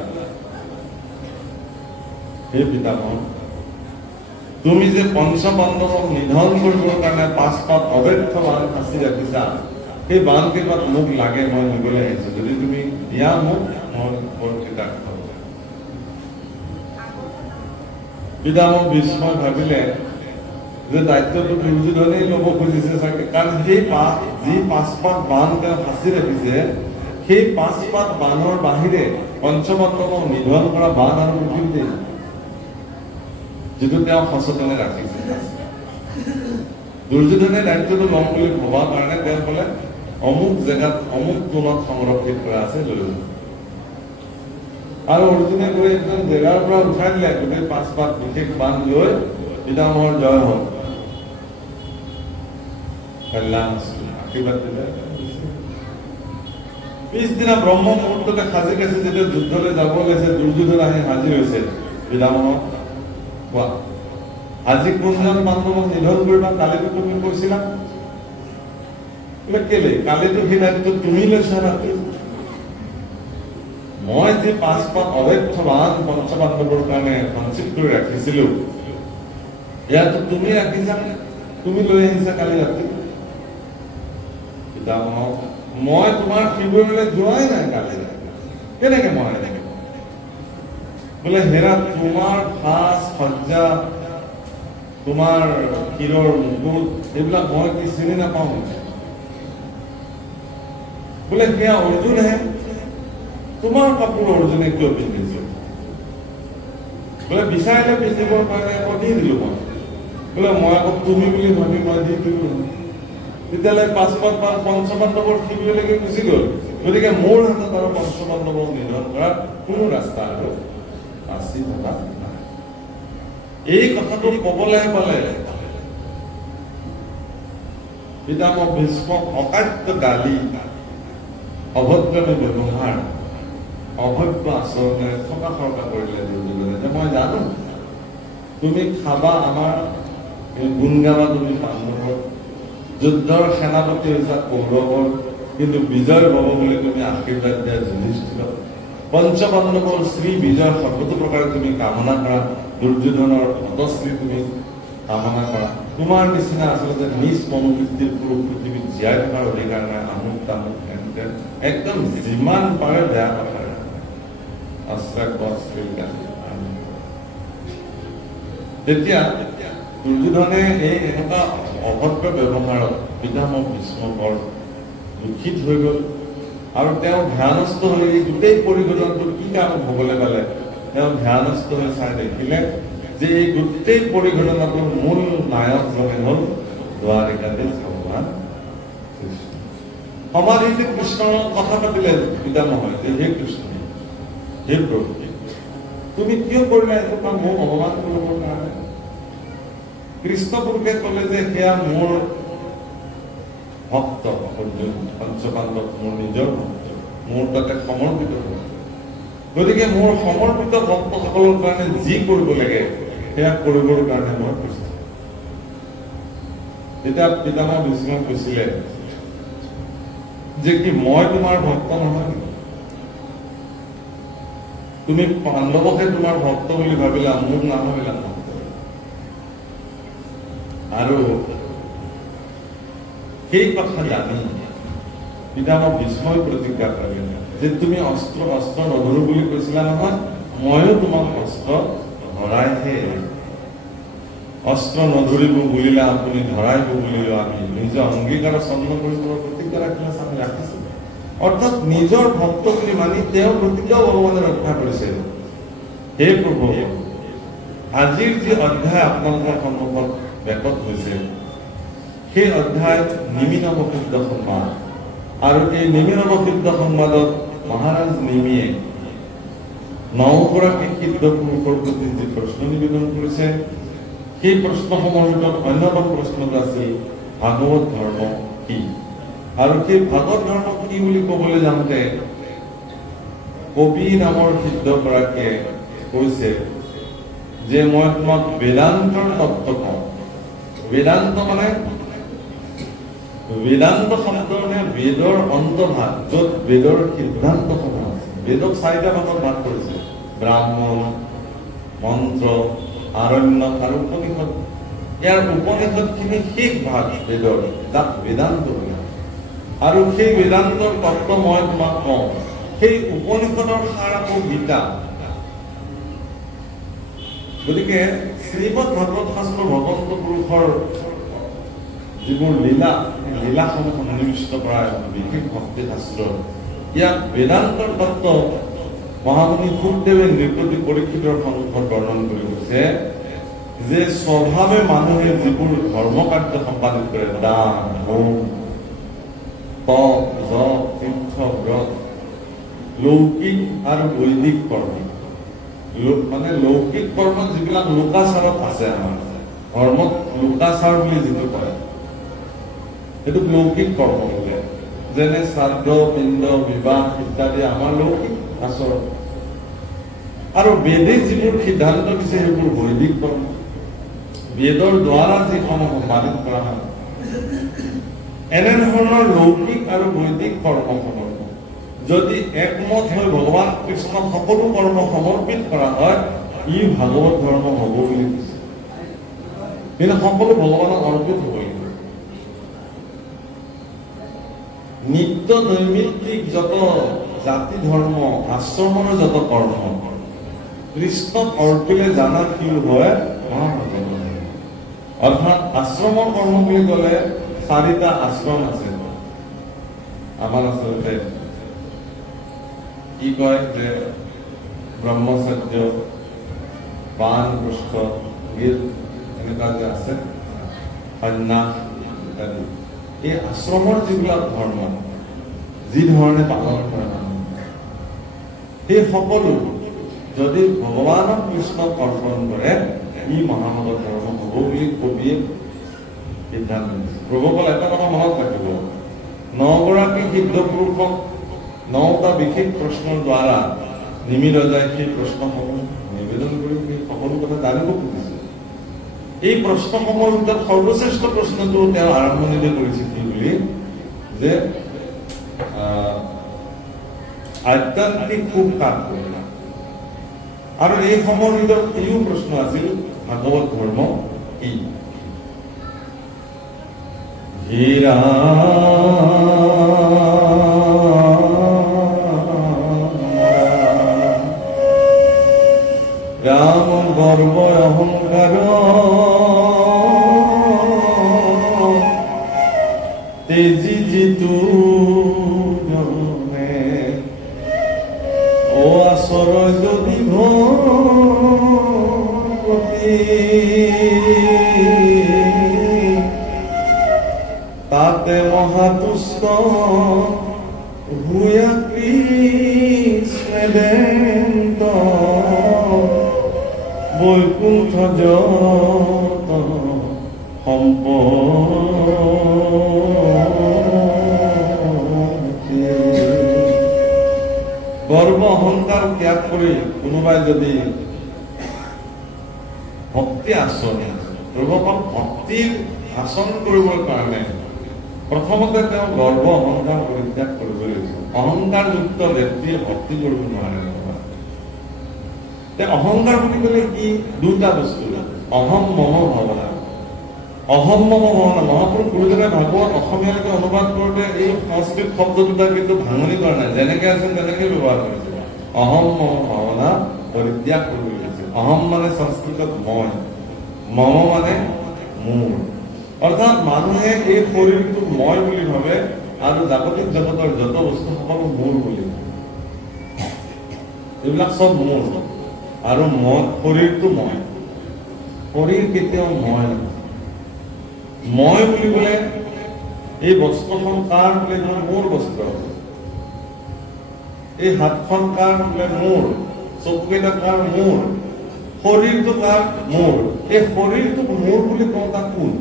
হে পিতামহ, তুমি যে পঞ্চপাণ্ডৱক নিধন কৰিবৰ কাৰণে 5 পাত অব্যৰ্থ বান সাঁচি ৰাখিছা, সেই বান কেইপাত মোক লাগে, মই নিবলৈ আহিছো। যদি তুমি দিয়া মোক, মই বৰ কৃতজ্ঞ হ'ম। পিতামহ ভীষ্মই ভাবিলে যে দায়িত্বটো দুৰ্যোধনেই ল'ব খুজিছে চাগে, কাৰণ সেই যি 5 পাত বান তেওঁ সাঁচি ৰাখিছে, সেই 5 পাত বানৰ বাহিৰে পঞ্চপাণ্ডৱক নিধন কৰা বান আৰু পৃথিৱীতে যিটো তেওঁ সচেতনে ৰাখিছে। দুৰ্যোধনে দায়িত্বটো ল'ম বুলি ভবাৰ কাৰণে তেওঁ ক'লে অমুক জেগাত অমুক কোণত সংৰক্ষিত কৰা আছে, লৈ লওঁ। আৰু অৰ্জুনে গৈ একদম জেগাৰ পৰা উঠাই দিলে গোটেই 5 পাত বিশেষ বান লৈ, পিতামহৰ জয় হ'ল, কল্যাণ আশীৰ্বাদ দিলে। পিছদিনা ব্ৰহ্ম মুহূৰ্ততে সাজি কাছি যেতিয়া যুদ্ধলৈ যাব ওলাইছে, দুৰ্যোধন আহি হাজিৰ হৈছে। পিতামহ কোৱা, আজি কোনজন পাণ্ডৱক নিধন কৰিবা? কালিতো তুমি কৈছিলা। কেলে কালিতো সেই দায়িত্ব তুমি লৈছা ৰাতি। মই যি 5 পাত অব্যৰ্থ বান পঞ্চপাণ্ডৱৰ কাৰণে সঞ্চিত কৰি ৰাখিছিলো, ইয়াতো তুমি ৰাখিছা, তুমি লৈ আহিছা কালি ৰাতি। পিতামহ মই তোমাৰ শিবিৰলৈ যোৱাই নাই কালি, কেনেকে মই এনেকে বোলে হেৰা তোমাৰ সাজ সজ্জা, তোমাৰ শিৰৰ মুকুট এইবিলাক মই কি চিনি নাপাওঁ বোলে সেয়া অৰ্জুনহে, তোমাৰ কাপোৰ অৰ্জুনে কিয় পিন্ধিছে বোলে বিচাৰিলে পিন্ধিবৰ কাৰণে আকৌ দি দিলো মই বোলে মই আকৌ তুমি বুলি ভাবি মই দি দিলো তেতিয়াহ'লে ৫ পঞ্চপাণ্ডৱৰ শিবিৰলৈকে গুচি গ'ল। গতিকে মোৰ হাতত আৰু পঞ্চপাণ্ডৱক নিধন কৰাৰ কোনো ৰাস্তা আৰু বাচি থকা নাই। এই কথাটো কবলৈ পালে পিতামহ ভীষ্মক অকাট্য গালি, অভদ্ৰামী ব্যৱহাৰ, অভব্য আচৰণেৰে থকা সৰকা কৰিলে দুৰ্যোধনে যে মই জানো তুমি খাবা আমাৰ গুণ গাবা তুমি পাণ্ডৱৰ, যুদ্ধৰ সেনাপতি হৈছা কৌৰৱৰ, কিন্তু বিজয় হব বুলি তুমি আশীৰ্বাদ দিয়া যুধিষ্ঠিৰ, পঞ্চপাণ্ডৱৰ শ্ৰী বিজয় সৰ্বতো প্ৰকাৰে তুমি কামনা কৰা, দুৰ্যোধনৰ হতশ্ৰী তুমি কামনা কৰা। তোমাৰ নিচিনা আচলতে নিজ মনোবৃত্তিৰ পুৰুষ পৃথিৱীত জীয়াই থকাৰ অধিকাৰ নাই, আমুক তামুক একদম যিমান পাৰে বেয়া কথা তেতিয়া দুৰ্যোধনে এই এনেকুৱা অভদ্ৰ ব্যৱহাৰত পিতামহ ভীষ্ম বৰ দুখিত হৈ গ'ল আৰু তেওঁ ধ্যানস্থ হৈ গোটেই পৰিঘটনাটো কি কাৰণ হবলৈ পালে তেওঁ ধ্যানস্থ হৈ চাই দেখিলে যে এই গোটেই পৰিঘটনাটোৰ মূল নায়কজনে হ'ল দ্বাৰিকাধীশ ভগৱান কৃষ্ণ। সমাধিতে কৃষ্ণৰ কথা পাতিলে পিতামহই যে হে কৃষ্ণ, হে প্ৰভু, তুমি কিয় কৰিলা এইটো কাম মোক অপমান কৰিবৰ কাৰণে? কৃষ্ণ পুৰুষে ক'লে যে সেয়া মোৰ ভক্ত অৰ্জুন, পঞ্চপাণ্ডৱ মোৰ নিজৰ ভক্ত, মোৰ তাতে সমৰ্পিত ভক্ত, গতিকে মোৰ সমৰ্পিত ভক্তসকলৰ কাৰণে যি কৰিব লাগে সেয়া কৰিবৰ কাৰণে মই কৈছো। তেতিয়া পিতামহ ভীষ্মই কৈছিলে যে কি মই তোমাৰ ভক্ত নহয়, তুমি পাণ্ডৱকে তোমাৰ ভক্ত বুলি ভাবিলা, মোক নাভাবিলা ভক্ত। আৰু সেই কথা জানি পিতামহ ভীষ্মই প্ৰতিজ্ঞা কৰিলে যে তুমি অস্ত্ৰ নধৰো বুলি কৈছিলা নহয়, ময়ো তোমাক অস্ত্ৰ ধৰাইহে, অস্ত্ৰ নধৰিব বুলিলে আপুনি ধৰাইব বুলিলেও আমি নিজৰ অংগীকাৰৰ চন্দ্ৰ কৰিবলৈ প্ৰতিজ্ঞা ৰাখিলে আমি ৰাখিছো। অৰ্থাৎ নিজৰ ভক্ত বুলি মানি তেওঁ প্ৰতিজ্ঞাও ভগৱানে ৰক্ষা কৰিছে। হে প্ৰভু, আজিৰ যি অধ্যায় আপোনালোকৰ সন্মুখত ব্যাপক হৈছে সেই অধ্যায় নিমিনৱসিদ্ধ সংবাদ, আৰু এই নিমিনৱসিদ্ধ সংবাদত মহাৰাজ নিমিয়ে ৯ গৰাকী সিদ্ধ পুৰুষৰ প্ৰতি যি প্ৰশ্ন নিবেদন কৰিছে সেই প্ৰশ্নসমূহৰ ভিতৰত অন্যতম প্ৰশ্নটো আছিল ভাগৱত ধৰ্ম কি? আৰু সেই ভাগৱত ধৰ্ম কি বুলি ক'বলৈ যাওঁতে কবি নামৰ সিদ্ধ গৰাকীয়ে কৈছে যে মই তোমাক বেদান্তৰ তত্ত্ব কওঁ। বেদান্ত মানে বেদান্ত শব্দৰে বেদৰ অন্তভাগ, য'ত বেদৰ সিদ্ধান্তসমূহ আছে। বেদক 4টা ভাগত ভাগ কৰিছে, ব্ৰাহ্মণ, মন্ত্ৰ, আৰণ্য আৰু উপনিষদ। ইয়াৰ উপনিষদখিনি শেষ ভাগ বেদৰ, তাক বেদান্ত বুলি। আৰু সেই বেদান্তৰ তত্ত্ব মই তোমাক কওঁ। সেই উপনিষদৰ সাৰ আকৌ গীতা। গতিকে শ্ৰীমদ ভাগৱত শাস্ত্ৰ ভগৱন্ত পুৰুষৰ যিবোৰ লীলাসমূহ সন্নিৱিষ্ট কৰা বিশেষ ভক্তি শাস্ত্ৰ, ইয়াক বেদান্তৰ তত্ত্ব মহামুনি শুকদেৱে নৃপতি পৰীক্ষিতৰ সন্মুখত বৰ্ণন কৰি কৈছে যে স্বভাৱে মানুহে যিবোৰ ধৰ্ম কাৰ্য সম্পাদিত কৰে, দান, হোম, তপ, জপ, তীৰ্থ, ব্ৰত, লৌকিক আৰু বৈদিক কৰ্ম, মানে লৌকিক কৰ্মত যিবিলাক লোকাচাৰত আছে, আমাৰ ধৰ্মত লোকাচাৰ বুলি যিটো কয় সেইটো লৌকিক কৰ্ম বোলে, যেনে শ্ৰাদ্ধ, পিণ্ড, বিবাহ ইত্যাদি আমাৰ লৌকিক আচৰণ। আৰু বেদে যিবোৰ সিদ্ধান্ত দিছে সেইবোৰ বৈদিক কৰ্ম, বেদৰ দ্বাৰা যিসমূহ সম্পাদিত কৰা হয়। এনেধৰণৰ লৌকিক আৰু বৈদিক কৰ্মসমূহ যদি একমত হৈ ভগৱান কৃষ্ণক সকলো কৰ্ম সমৰ্পিত কৰা হয়, ই ভাগৱত ধৰ্ম হব বুলি কৈছে। কিন্তু সকলো ভগৱানক অৰ্পিত হব লাগিব। নিত্য নৈমিত্তিক যত জাতি ধৰ্ম আশ্ৰমৰ যত কৰ্ম কৃষ্ণক অৰ্পিলে জানা কি হয় অৰ্থাৎ আশ্ৰমৰ কৰ্ম বুলি ক'লে 4টা আশ্ৰম আছে আমাৰ আচলতে কি কয় যে ব্ৰহ্মচৰ্য বানপ্ৰস্থ এনেকুৱা যে আছে সন্ন্যাস ইত্যাদি এই আশ্ৰমৰ যিবিলাক ধৰ্ম যি ধৰণে পালন কৰে সেই সকলো যদি ভগৱানক কৃষ্ণক অৰ্পণ কৰে ই মহামানৱ ধৰ্ম হ'ব বুলি কবিয়ে সিদ্ধান্ত দিছে। প্ৰভুসকল এটা কথা মনত ৰাখিব 9গৰাকী সিদ্ধ পুৰুষক 9টা বিশেষ প্ৰশ্নৰ দ্বাৰা নিমি ৰজাই সেই প্ৰশ্নসমূহ নিবেদন কৰি সেই সকলো কথা জানিব খুজিছে। এই প্ৰশ্নসমূহৰ ভিতৰত সৰ্বশ্ৰেষ্ঠ প্ৰশ্নটো তেওঁ আৰম্ভণিতে কৰিছে কি বুলি যে আধ্যাত্মিক সুখ কাক কৰিলা আৰু এই সময়ৰ ভিতৰত এইও প্ৰশ্ন আছিল ভাগৱত ধৰ্ম কি হীৰা ৰাম গৰ্ব অহংকাৰ তেজি জিতু জনে ও আসৰ যদি ভক্তি তাতে মহাতুষ্ট হুয়া কৃষ্ণ বৈকুণ্ঠ যত সম্পত্তি গৰ্ব অহংকাৰ ত্যাগ কৰি কোনোবাই যদি ভক্তি আচৰণ প্ৰভুসকল ভক্তিৰ আচৰণ কৰিবৰ কাৰণে প্ৰথমতে তেওঁ গৰ্ব অহংকাৰ পৰিত্যাগ কৰিব লাগিব। অহংকাৰযুক্ত ব্যক্তিয়ে ভক্তি কৰিব নোৱাৰে। অহংকাৰ বুলি ক'লে কি দুটা বস্তু অহম মম ভাৱনা অহম মম ভাৱনা মহাপুৰুষ গুৰুজনে ভাগৱত অসমীয়ালৈকে অনুবাদ কৰোঁতে এই সংস্কৃত শব্দ দুটা কিন্তু ভাঙনি কৰা নাই যেনেকে আছে তেনেকে ব্যৱহাৰ কৰিছে অহম মম ভাৱনা পৰিত্যাগ কৰিব লাগিছে। অহম মানে সংস্কৃতত মই মম মানে মোৰ অৰ্থাৎ মানুহে এই শৰীৰটো মই বুলি ভাবে আৰু জাগতিক জগতৰ যত বস্তু সকলো মোৰ বুলি এইবিলাক চব মোৰ আৰু মই শৰীৰটো মই শৰীৰ কেতিয়াও মই মই বুলি ক'লে এই বস্ত্ৰখন কাৰ বোলে মোৰ বস্ত্ৰ এই হাতখন কাৰ বোলে মোৰ চকুকেইটা কাৰ মোৰ শৰীৰটো কাৰ মোৰ এই শৰীৰটো মোৰ বুলি কওঁতা কোন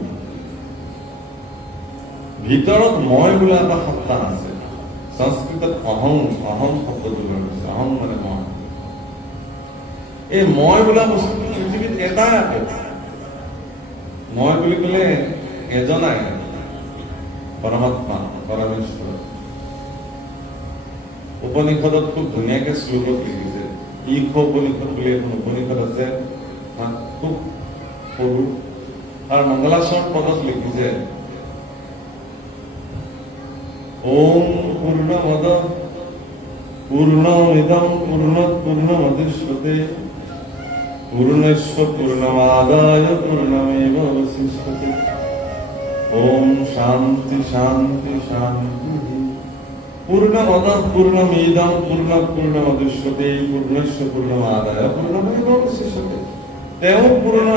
ভিতৰত মই বোলা এটা সত্তা আছে সংস্কৃতত অহং অহং শব্দটো অহং মানে মই এই মই বোলা বস্তুটো পৃথিৱীত এটাই আছে মই বুলি ক'লে এজনাই পৰমাত্মা পৰমেশ্বৰ উপনিষদত খুব ধুনীয়াকে শ্লোকত লিখিছে ঈশ উপনিষদ বুলি এখন উপনিষদ আছে খুব সৰু আৰু মংগলাচৰণ পদত লিখিছে ওম পূৰ্ণমদ পূৰ্ণমিদং পূৰ্ণাৎ পূৰ্ণমুদচ্যতে পূৰ্ণস্য পূৰ্ণমাদায় পূৰ্ণমেবাবশিষ্যতে ওম শান্তি শান্তি শান্তি পূৰ্ণমদঃ পূৰ্ণমিদং পূৰ্ণাৎ পূৰ্ণমুদচ্যতে পূৰ্ণস্য পূৰ্ণমাদায় পূৰ্ণমেবাবশিষ্যতে তেওঁ পূৰ্ণ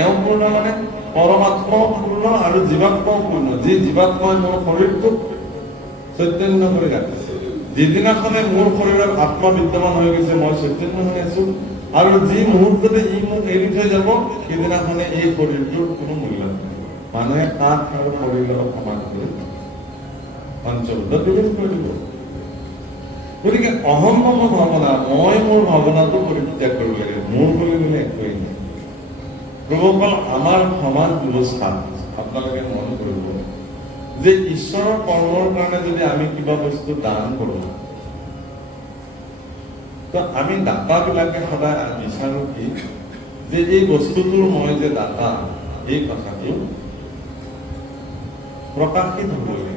এওঁ পূৰ্ণ মানে পৰমাত্মাও পূৰ্ণ আৰু জীৱাত্মাও পূৰ্ণ যি জীৱাত্মাই মোৰ শৰীৰটোক চৈতন্য কৰি ৰাখিছে যিদিনাখনে মোৰ শৰীৰত আত্মা বিদ্যমান হৈ গৈছে মই চৈতন্য হৈ আছো আৰু যি মুহূৰ্ততে ই মোক এৰি থৈ যাব সেইদিনাখনে এই শৰীৰটোৰ কোনো মূল্য নাই মানুহে কাঠ আৰু শৰীৰৰ সমান কৰি পঞ্চভূত বিলীন কৰি দিব গতিকে অহম মম ভাৱনা মই মোৰ ভাৱনাটো পৰিত্যাগ কৰিব লাগে মোৰ বুলিবলৈ একোৱেই নাই প্ৰভুসকল আমাৰ সমাজ ব্যৱস্থা আপোনালোকে মন কৰিব যে ঈশ্বৰৰ কৰ্মৰ কাৰণে যদি আমি কিবা বস্তু দান কৰোঁ তো আমি দাতাবিলাকে সদায় বিচাৰো কি যে এই বস্তুটোৰ মই যে দাতা এই কথাটো প্ৰকাশিত হ'ব লাগে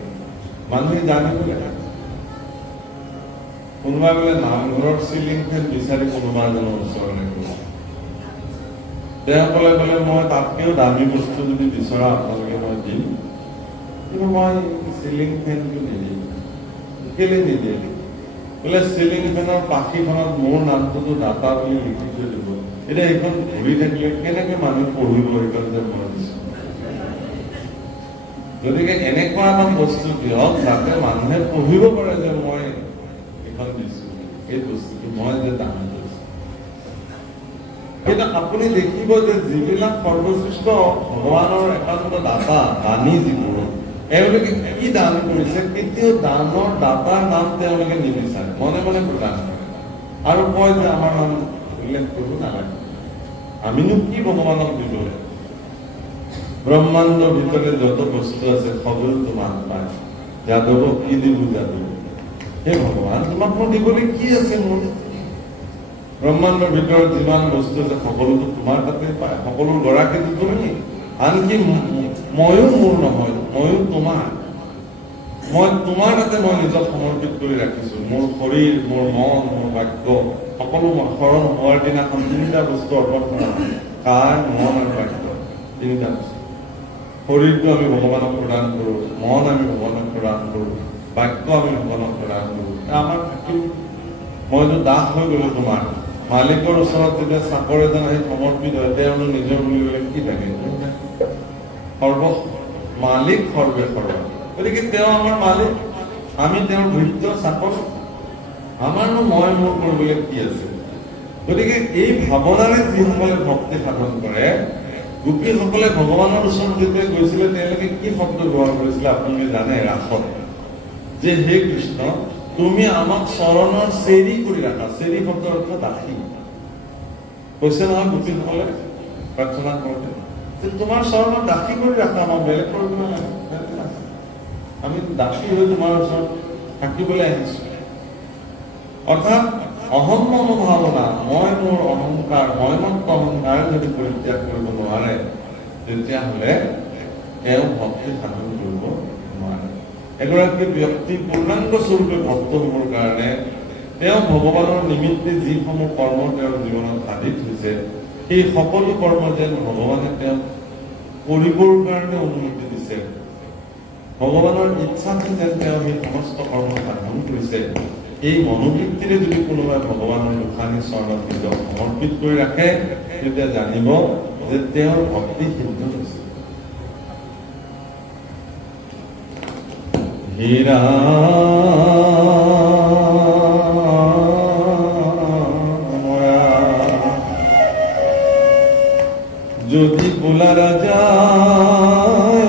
মানুহে জানিব লাগে কোনোবা বোলে নামঘৰৰ চিলিং ফেন বিচাৰি কোনোবা এজনৰ ওচৰলৈ গৈছে তেওঁসকলে ক'লে মই তাতকৈও দামী বস্তু যদি বিচৰা আপোনালোকে মই দিম কিন্তু মই চিলিং ফেনটো নিদিম কেলে নিদিয়ে বোলে চিলিং ফেনৰ পাখিখনত মোৰ নামটোতো দাতা বুলি লিখি থৈ দিব এতিয়া এইখন ঘূৰি থাকিলে কেনেকে মানুহ পঢ়িব এইখন যে মই দিছো গতিকে এনেকুৱা এটা বস্তু দিয়ক যাতে মানুহে পঢ়িব পাৰে যে মই এইখন দিছো এই বস্তুটো মই যে দান কৰিছো কিন্তু আপুনি দেখিব যে যিবিলাক সৰ্বশ্ৰেষ্ঠ ভগৱানৰ একান্ত দাতা দানী যিবোৰ এওঁলোকে কি দান কৰিছে কেতিয়াও দানৰ দাতাৰ নাম তেওঁলোকে নিবিচাৰে মনে মনে প্ৰদান কৰে আৰু কয় যে আমাৰ নাম উল্লেখ কৰিব নালাগে আমিনো কি ভগৱানক দিবলৈ ব্ৰহ্মাণ্ডৰ ভিতৰে যত বস্তু আছে সকলো তোমাক পায় যাদৱক কি দিব যাদৱ হে ভগৱান তোমাক মই দিবলৈ কি আছে মোৰ ব্ৰহ্মাণ্ডৰ ভিতৰত যিমান বস্তু আছে সকলোতো তোমাৰ তাতে পায় সকলো গৰাকীটো তুমি আনকি ময়ো মোৰ নহয় ময়ো তোমাৰ মই তোমাৰ তাতে মই নিজক সমৰ্পিত কৰি ৰাখিছো মোৰ শৰীৰ মোৰ মন মোৰ বাক্য সকলো শৰণ হোৱাৰ দিনাখন তিনিটা বস্তু অৰ্পণ কৰা কায় মন আৰু বাক্য তিনিটা বস্তু শৰীৰটো আমি ভগৱানক প্ৰদান কৰো মন আমি ভগৱানক প্ৰদান কৰো বাক্য আমি ভগৱানক প্ৰদান কৰো আমাৰ থাকিম মইতো দাস হৈ গলো তোমাৰ মালিকৰ ওচৰত যেতিয়া চাকৰ এজন আহি সমৰ্পিত হয় তেওঁ নিজৰ বুলিবলৈ কি থাকে সৰ্ব মালিক সৰ্বে সৰ্ব গতিকে তেওঁ আমাৰ মালিক আমি তেওঁৰ ভৃত্য চাকৰ আমাৰনো মই মোৰ কৰিবলৈ কি আছে গতিকে এই ভাৱনাৰে যিসকলে ভক্তি সাধন কৰে গোপীসকলে ভগৱানৰ ওচৰত যেতিয়া গৈছিলে তেওঁলোকে কি শব্দ ব্যৱহাৰ কৰিছিলে আপোনালোকে জানে ৰাসত যে হে কৃষ্ণ তুমি আমাক চৰণৰ চেৰি কৰি ৰাখা চেৰি শব্দৰ অৰ্থ দাসী কৈছে নহয় গোপীসকলে প্ৰাৰ্থনা কৰোঁতে তোমাৰ চৰণৰ দাসী কৰি ৰাখা আমাক বেলেগ কৰিব নালাগে আমি দাসী হৈ তোমাৰ ওচৰত থাকিবলৈ আহিছো অৰ্থাৎ অহম মনোভাৱনা মই মোৰ অহংকাৰ ময়মত্ব অহংকাৰ যদি পৰিত্যাগ কৰিব নোৱাৰে তেতিয়াহ'লে তেওঁ ভক্তি সাধন কৰিব নোৱাৰে এগৰাকী ব্যক্তি পূৰ্ণাংগ স্বৰূপে ভক্ত হ'বৰ কাৰণে তেওঁ ভগৱানৰ নিমিত্তে যিসমূহ কৰ্ম তেওঁৰ জীৱনত সাধিত হৈছে সেই সকলো কৰ্ম যেন ভগৱানে তেওঁক কৰিবৰ কাৰণে অনুমতি দিছে ভগৱানৰ ইচ্ছাতে যেন তেওঁ সেই সমস্ত কৰ্ম সাধন কৰিছে এই মনোবৃত্তিৰে যদি কোনোবাই ভগৱানৰ গোসানী চৰণত নিজক সমৰ্পিত কৰি ৰাখে তেতিয়া জানিব যে তেওঁৰ ভক্তি সিদ্ধ হৈছে হীৰা যদি বোলা ৰাজা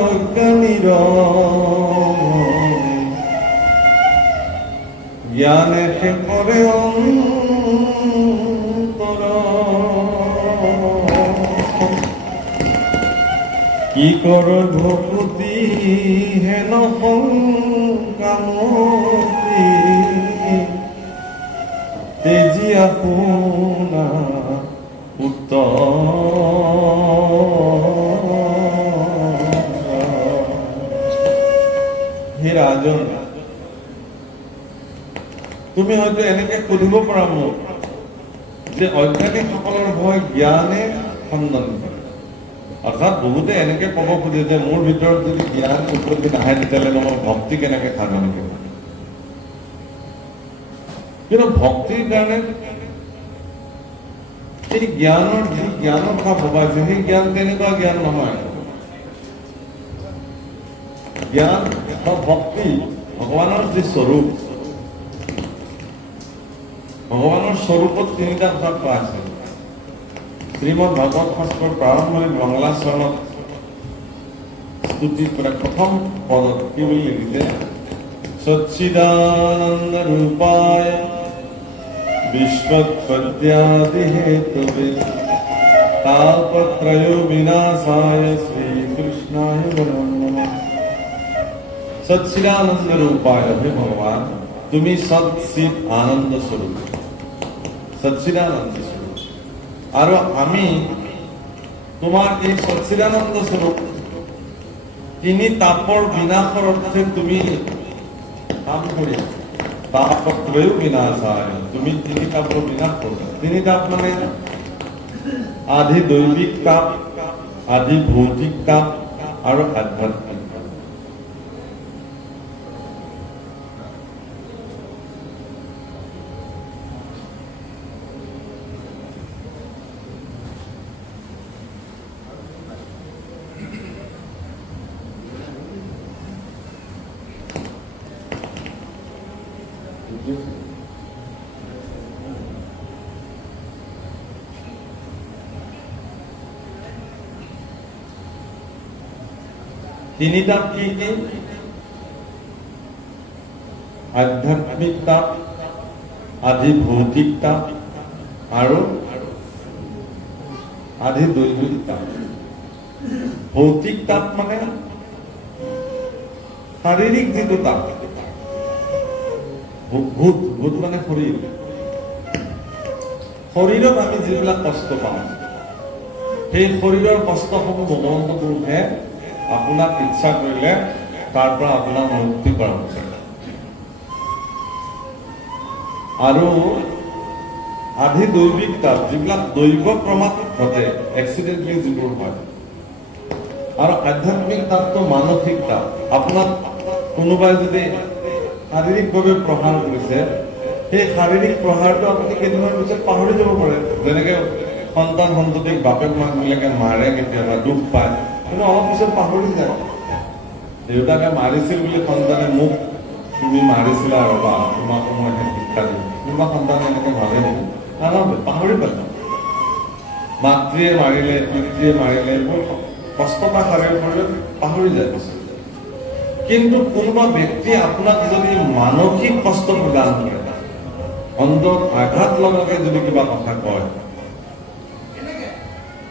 অজ্ঞানীৰ জ্ঞানে সে কৰে অন্তৰ কি কৰ ভূপতি হেন কামতি তেজি আপনা হে ৰাজন তুমি হয়তো এনেকে সুধিব পাৰা মোক যে অজ্ঞানীসকলৰ ভয় জ্ঞানে খণ্ডন কৰে অৰ্থাৎ বহুতে এনেকে ক'ব খোজে যে মোৰ ভিতৰত যদি জ্ঞান উৎপত্তি নাহে তেতিয়াহ'লে মই ভক্তি কেনেকে সাধন কৰিম কিন্তু ভক্তিৰ কাৰণে এই জ্ঞানৰ যি জ্ঞানৰ কথা ভবাইছে সেই জ্ঞান তেনেকুৱা জ্ঞান নহয় জ্ঞান বা ভক্তি ভগৱানৰ যি স্বৰূপ ভগৱানৰ স্বৰূপত তিনিটা কথা কোৱা আছে শ্ৰীমদ ভাগৱত শাস্ত্ৰৰ প্ৰাৰম্ভণি বাংলা চৰণত স্তুতি কৰা প্ৰথম পদত কি বুলি লিখিছে সচ্চিদানন্দ ৰূপায় विश्वोत्पत्त्यादि हेतुवे तापत्रयो विनाशाय श्री कृष्णाय नमः सच्चिदानंद रूपाय हे भगवान तुम्ही सच्चिद आनंद स्वरूप सच्चिदानंद स्वरूप और आमी तुम्हार এই सच्चिदानंद स्वरूप তিনি তাপৰ বিনাশৰ অৰ্থে তুমি কাম কৰি তাপত্ৰয়ো বিনাশায়, তুমি 3 তাপৰ বিনাশ কৰিবা। 3 তাপ মানে আধি দৈবিক তাপ, আধি ভৌতিক তাপ আৰু আধ্যাত্মিক তাপ। তিনি তাপ কি কি? আধ্যাত্মিক তাপ, আধি ভৌতিক তাপ আৰু আধি দৈবিক তাপ। ভৌতিক তাপ মানে শাৰীৰিক যিটো তাপ, ভূত ভূত মানে শৰীৰ, শৰীৰত আমি যিবিলাক কষ্ট পাওঁ, সেই শৰীৰৰ কষ্টসমূহ ভগৱন্ত পুৰুষে আপোনাক ইচ্ছা কৰিলে তাৰ পৰা আপোনাক মুক্তি কৰাব পাৰে। আৰু আধি দৈবিক তাপ, যিবিলাক দৈৱ ক্ৰমাত ঘটে, এক্সিডেণ্টলি যিবোৰ হয়। আৰু আধ্যাত্মিক তাপটো মানসিক তাপ। আপোনাক কোনোবাই যদি শাৰীৰিকভাৱে প্ৰহাৰ কৰিছে, সেই শাৰীৰিক প্ৰহাৰটো আপুনি কেইদিনমানৰ পিছত পাহৰি যাব পাৰে। যেনেকে সন্তান সন্ততিক বাপেক মাকবিলাকে মাৰে, কেতিয়াবা দুখ পায়, কিন্তু অলপ পিছত পাহৰি যায়। দেউতাকে মাৰিছিল বুলি সন্তানে মোক তুমি মাৰিছিলা আৰু বা তোমাক মই শিক্ষা দিম, কোনোবা সন্তানে এনেকে ভাবে নেকি? পাহৰি পেলাম। মাতৃয়ে মাৰিলে, পিতৃয়ে মাৰিলে, এইবোৰ কষ্ট পায় শাৰীৰিক শৰীৰত, পাহৰি যায় পিছত। কিন্তু কোনোবা ব্যক্তিয়ে আপোনাক যদি মানসিক কষ্ট প্ৰদান কৰে, অন্তত আঘাত লগাকে যদি কিবা কথা কয়,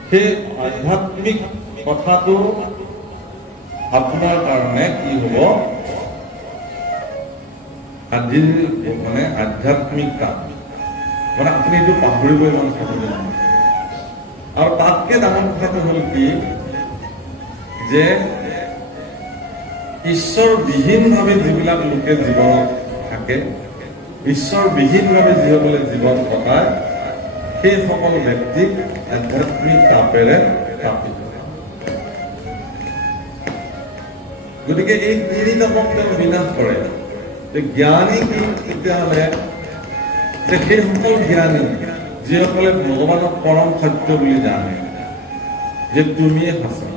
সেই আধ্যাত্মিক কথাটো আপোনাৰ কাৰণে কি হ'ব? মানে আধ্যাত্মিক কাম, মানে আপুনি এইটো পাহৰিবই ইমান সহজে নহয়। আৰু তাতকে ডাঙৰ কথাটো হ'ল কি, যে ঈশ্বৰবিহীনভাৱে যিবিলাক লোকে জীৱনত থাকে, ঈশ্বৰবিহীনভাৱে যিসকলে জীৱন কটায়, সেই সকল ব্যক্তিক আধ্যাত্মিক তাপেৰে তাপিত। গতিকে এই 3 তাপক তেওঁ বিনাশ কৰে। জ্ঞানী কি তেতিয়াহ'লে? যে সেই সকল জ্ঞানী যিসকলে ভগৱানক পৰম সত্য বুলি জানে, যে তুমিয়ে সঁচা,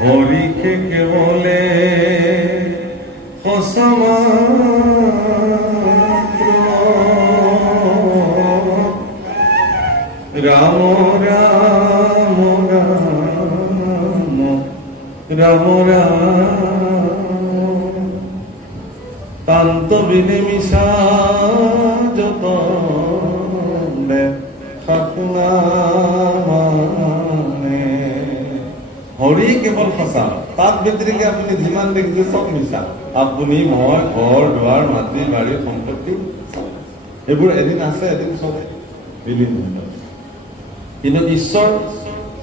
হৰিকে কেৱলে সঁচা ৰাম ৰাম ৰাম ৰাম তান্ত বিনে মিছা যত হৰি কেৱল সঁচা, তাত ব্যতিৰিকে আপুনি যিমান দেখিছে চব মিছা। আপুনি, মই, ঘৰ দুৱাৰ, মাটি বাৰী, সম্পত্তি, এইবোৰ এদিন আছে, এদিন চব বিলীন হৈ যাব। কিন্তু ঈশ্বৰ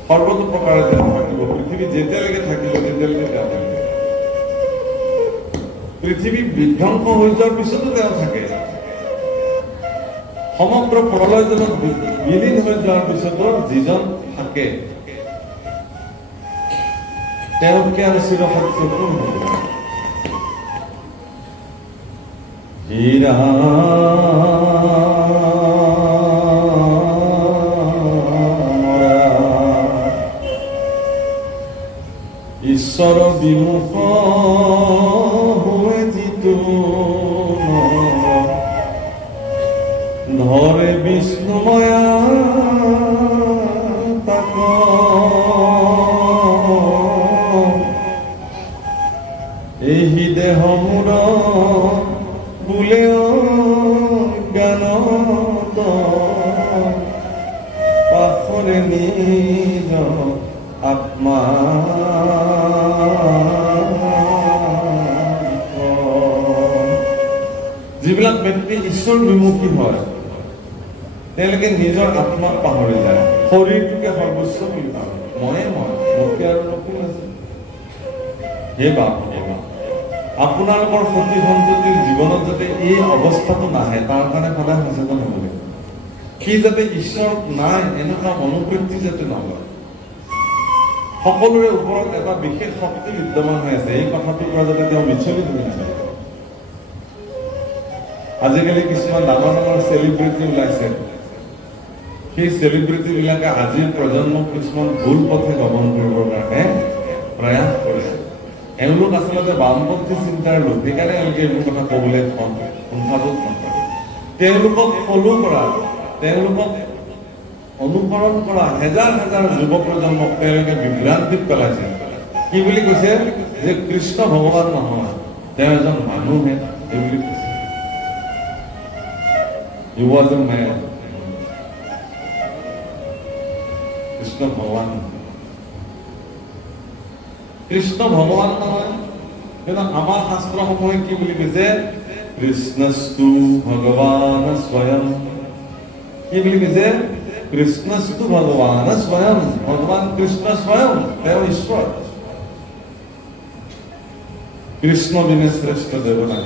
সৰ্বতো প্ৰকাৰে তেওঁ থাকিব। পৃথিৱী যেতিয়ালৈকে থাকিব তেতিয়ালৈকে তেওঁ থাকিব। পৃথিৱী বিধ্বংস হৈ যোৱাৰ পিছতো তেওঁ থাকে। সমগ্ৰ প্ৰলয়জনক বিলীন হৈ যোৱাৰ পিছতো যিজন থাকে, তেওঁতকে আৰু চিৰসত্য কোন হ'ব? ঈশ্বৰ বিমুখ হৈ যিটো ধৰে বিষ্ণুময়া তাক এই দেহ মূৰ বোলে জ্ঞানত পাখৰে নিজ আত্মা যিবিলাক ব্যক্তি ঈশ্বৰ বিমুখী হয়, তেওঁলোকে নিজৰ আত্মাক পাহৰি যায়, শৰীৰটোকে সৰ্বোচ্চ বুলি ভাবে। ময়ে মই, মোকে আৰু নকোন আছে। হে বাপ, আপোনালোকৰ সতি সন্ততিৰ জীৱনত যাতে এই অৱস্থাটো নাহে তাৰ কাৰণে সদায় সচেতন হ'ব লাগিব সি যাতে ঈশ্বৰ নাই এনেকুৱা মনোবৃত্তি যাতে নলয় সকলোৰে ওপৰত এটা বিশেষ শক্তি বিদ্যমান হৈ আছে এই কথাটোৰ পৰা যাতে তেওঁ বিচলিত হৈ নাযায় আজিকালি কিছুমান ডাঙৰ ডাঙৰ চেলিব্ৰিটি ওলাইছে সেই চেলিব্ৰিটিবিলাকে আজিৰ প্ৰজন্মক কিছুমান ভুল পথে গমন কৰিবৰ কাৰণে প্ৰয়াস কৰিছে এওঁলোক আচলতে বামপন্থী চিন্তাৰ লোক সেইকাৰণে এওঁলোকে এইবোৰ কথা ক'বলৈ কুণ্ঠাবোধ নকৰে তেওঁলোকক ফলো কৰা তেওঁলোকক অনুসৰণ কৰা হেজাৰ হেজাৰ যুৱ প্ৰজন্মক তেওঁলোকে বিভ্ৰান্তিত পেলাইছে কি বুলি কৈছে যে কৃষ্ণ ভগৱান নহয় তেওঁ এজন মানুহে এই বুলি কৈছে He was a man. Krishna ভগৱান কৃষ্ণ ভগৱান নহয় কিন্তু আমাৰ শাস্ত্ৰসমূহে কি বুলি কৈছে কৃষ্ণস্তু ভগৱান স্বয়ং কি বুলি কৈছে কৃষ্ণস্তু ভগৱান স্বয়ং ভগৱান কৃষ্ণ স্বয়ং তেওঁ ঈশ্বৰ কৃষ্ণ বিনে শ্ৰেষ্ঠ দেৱতা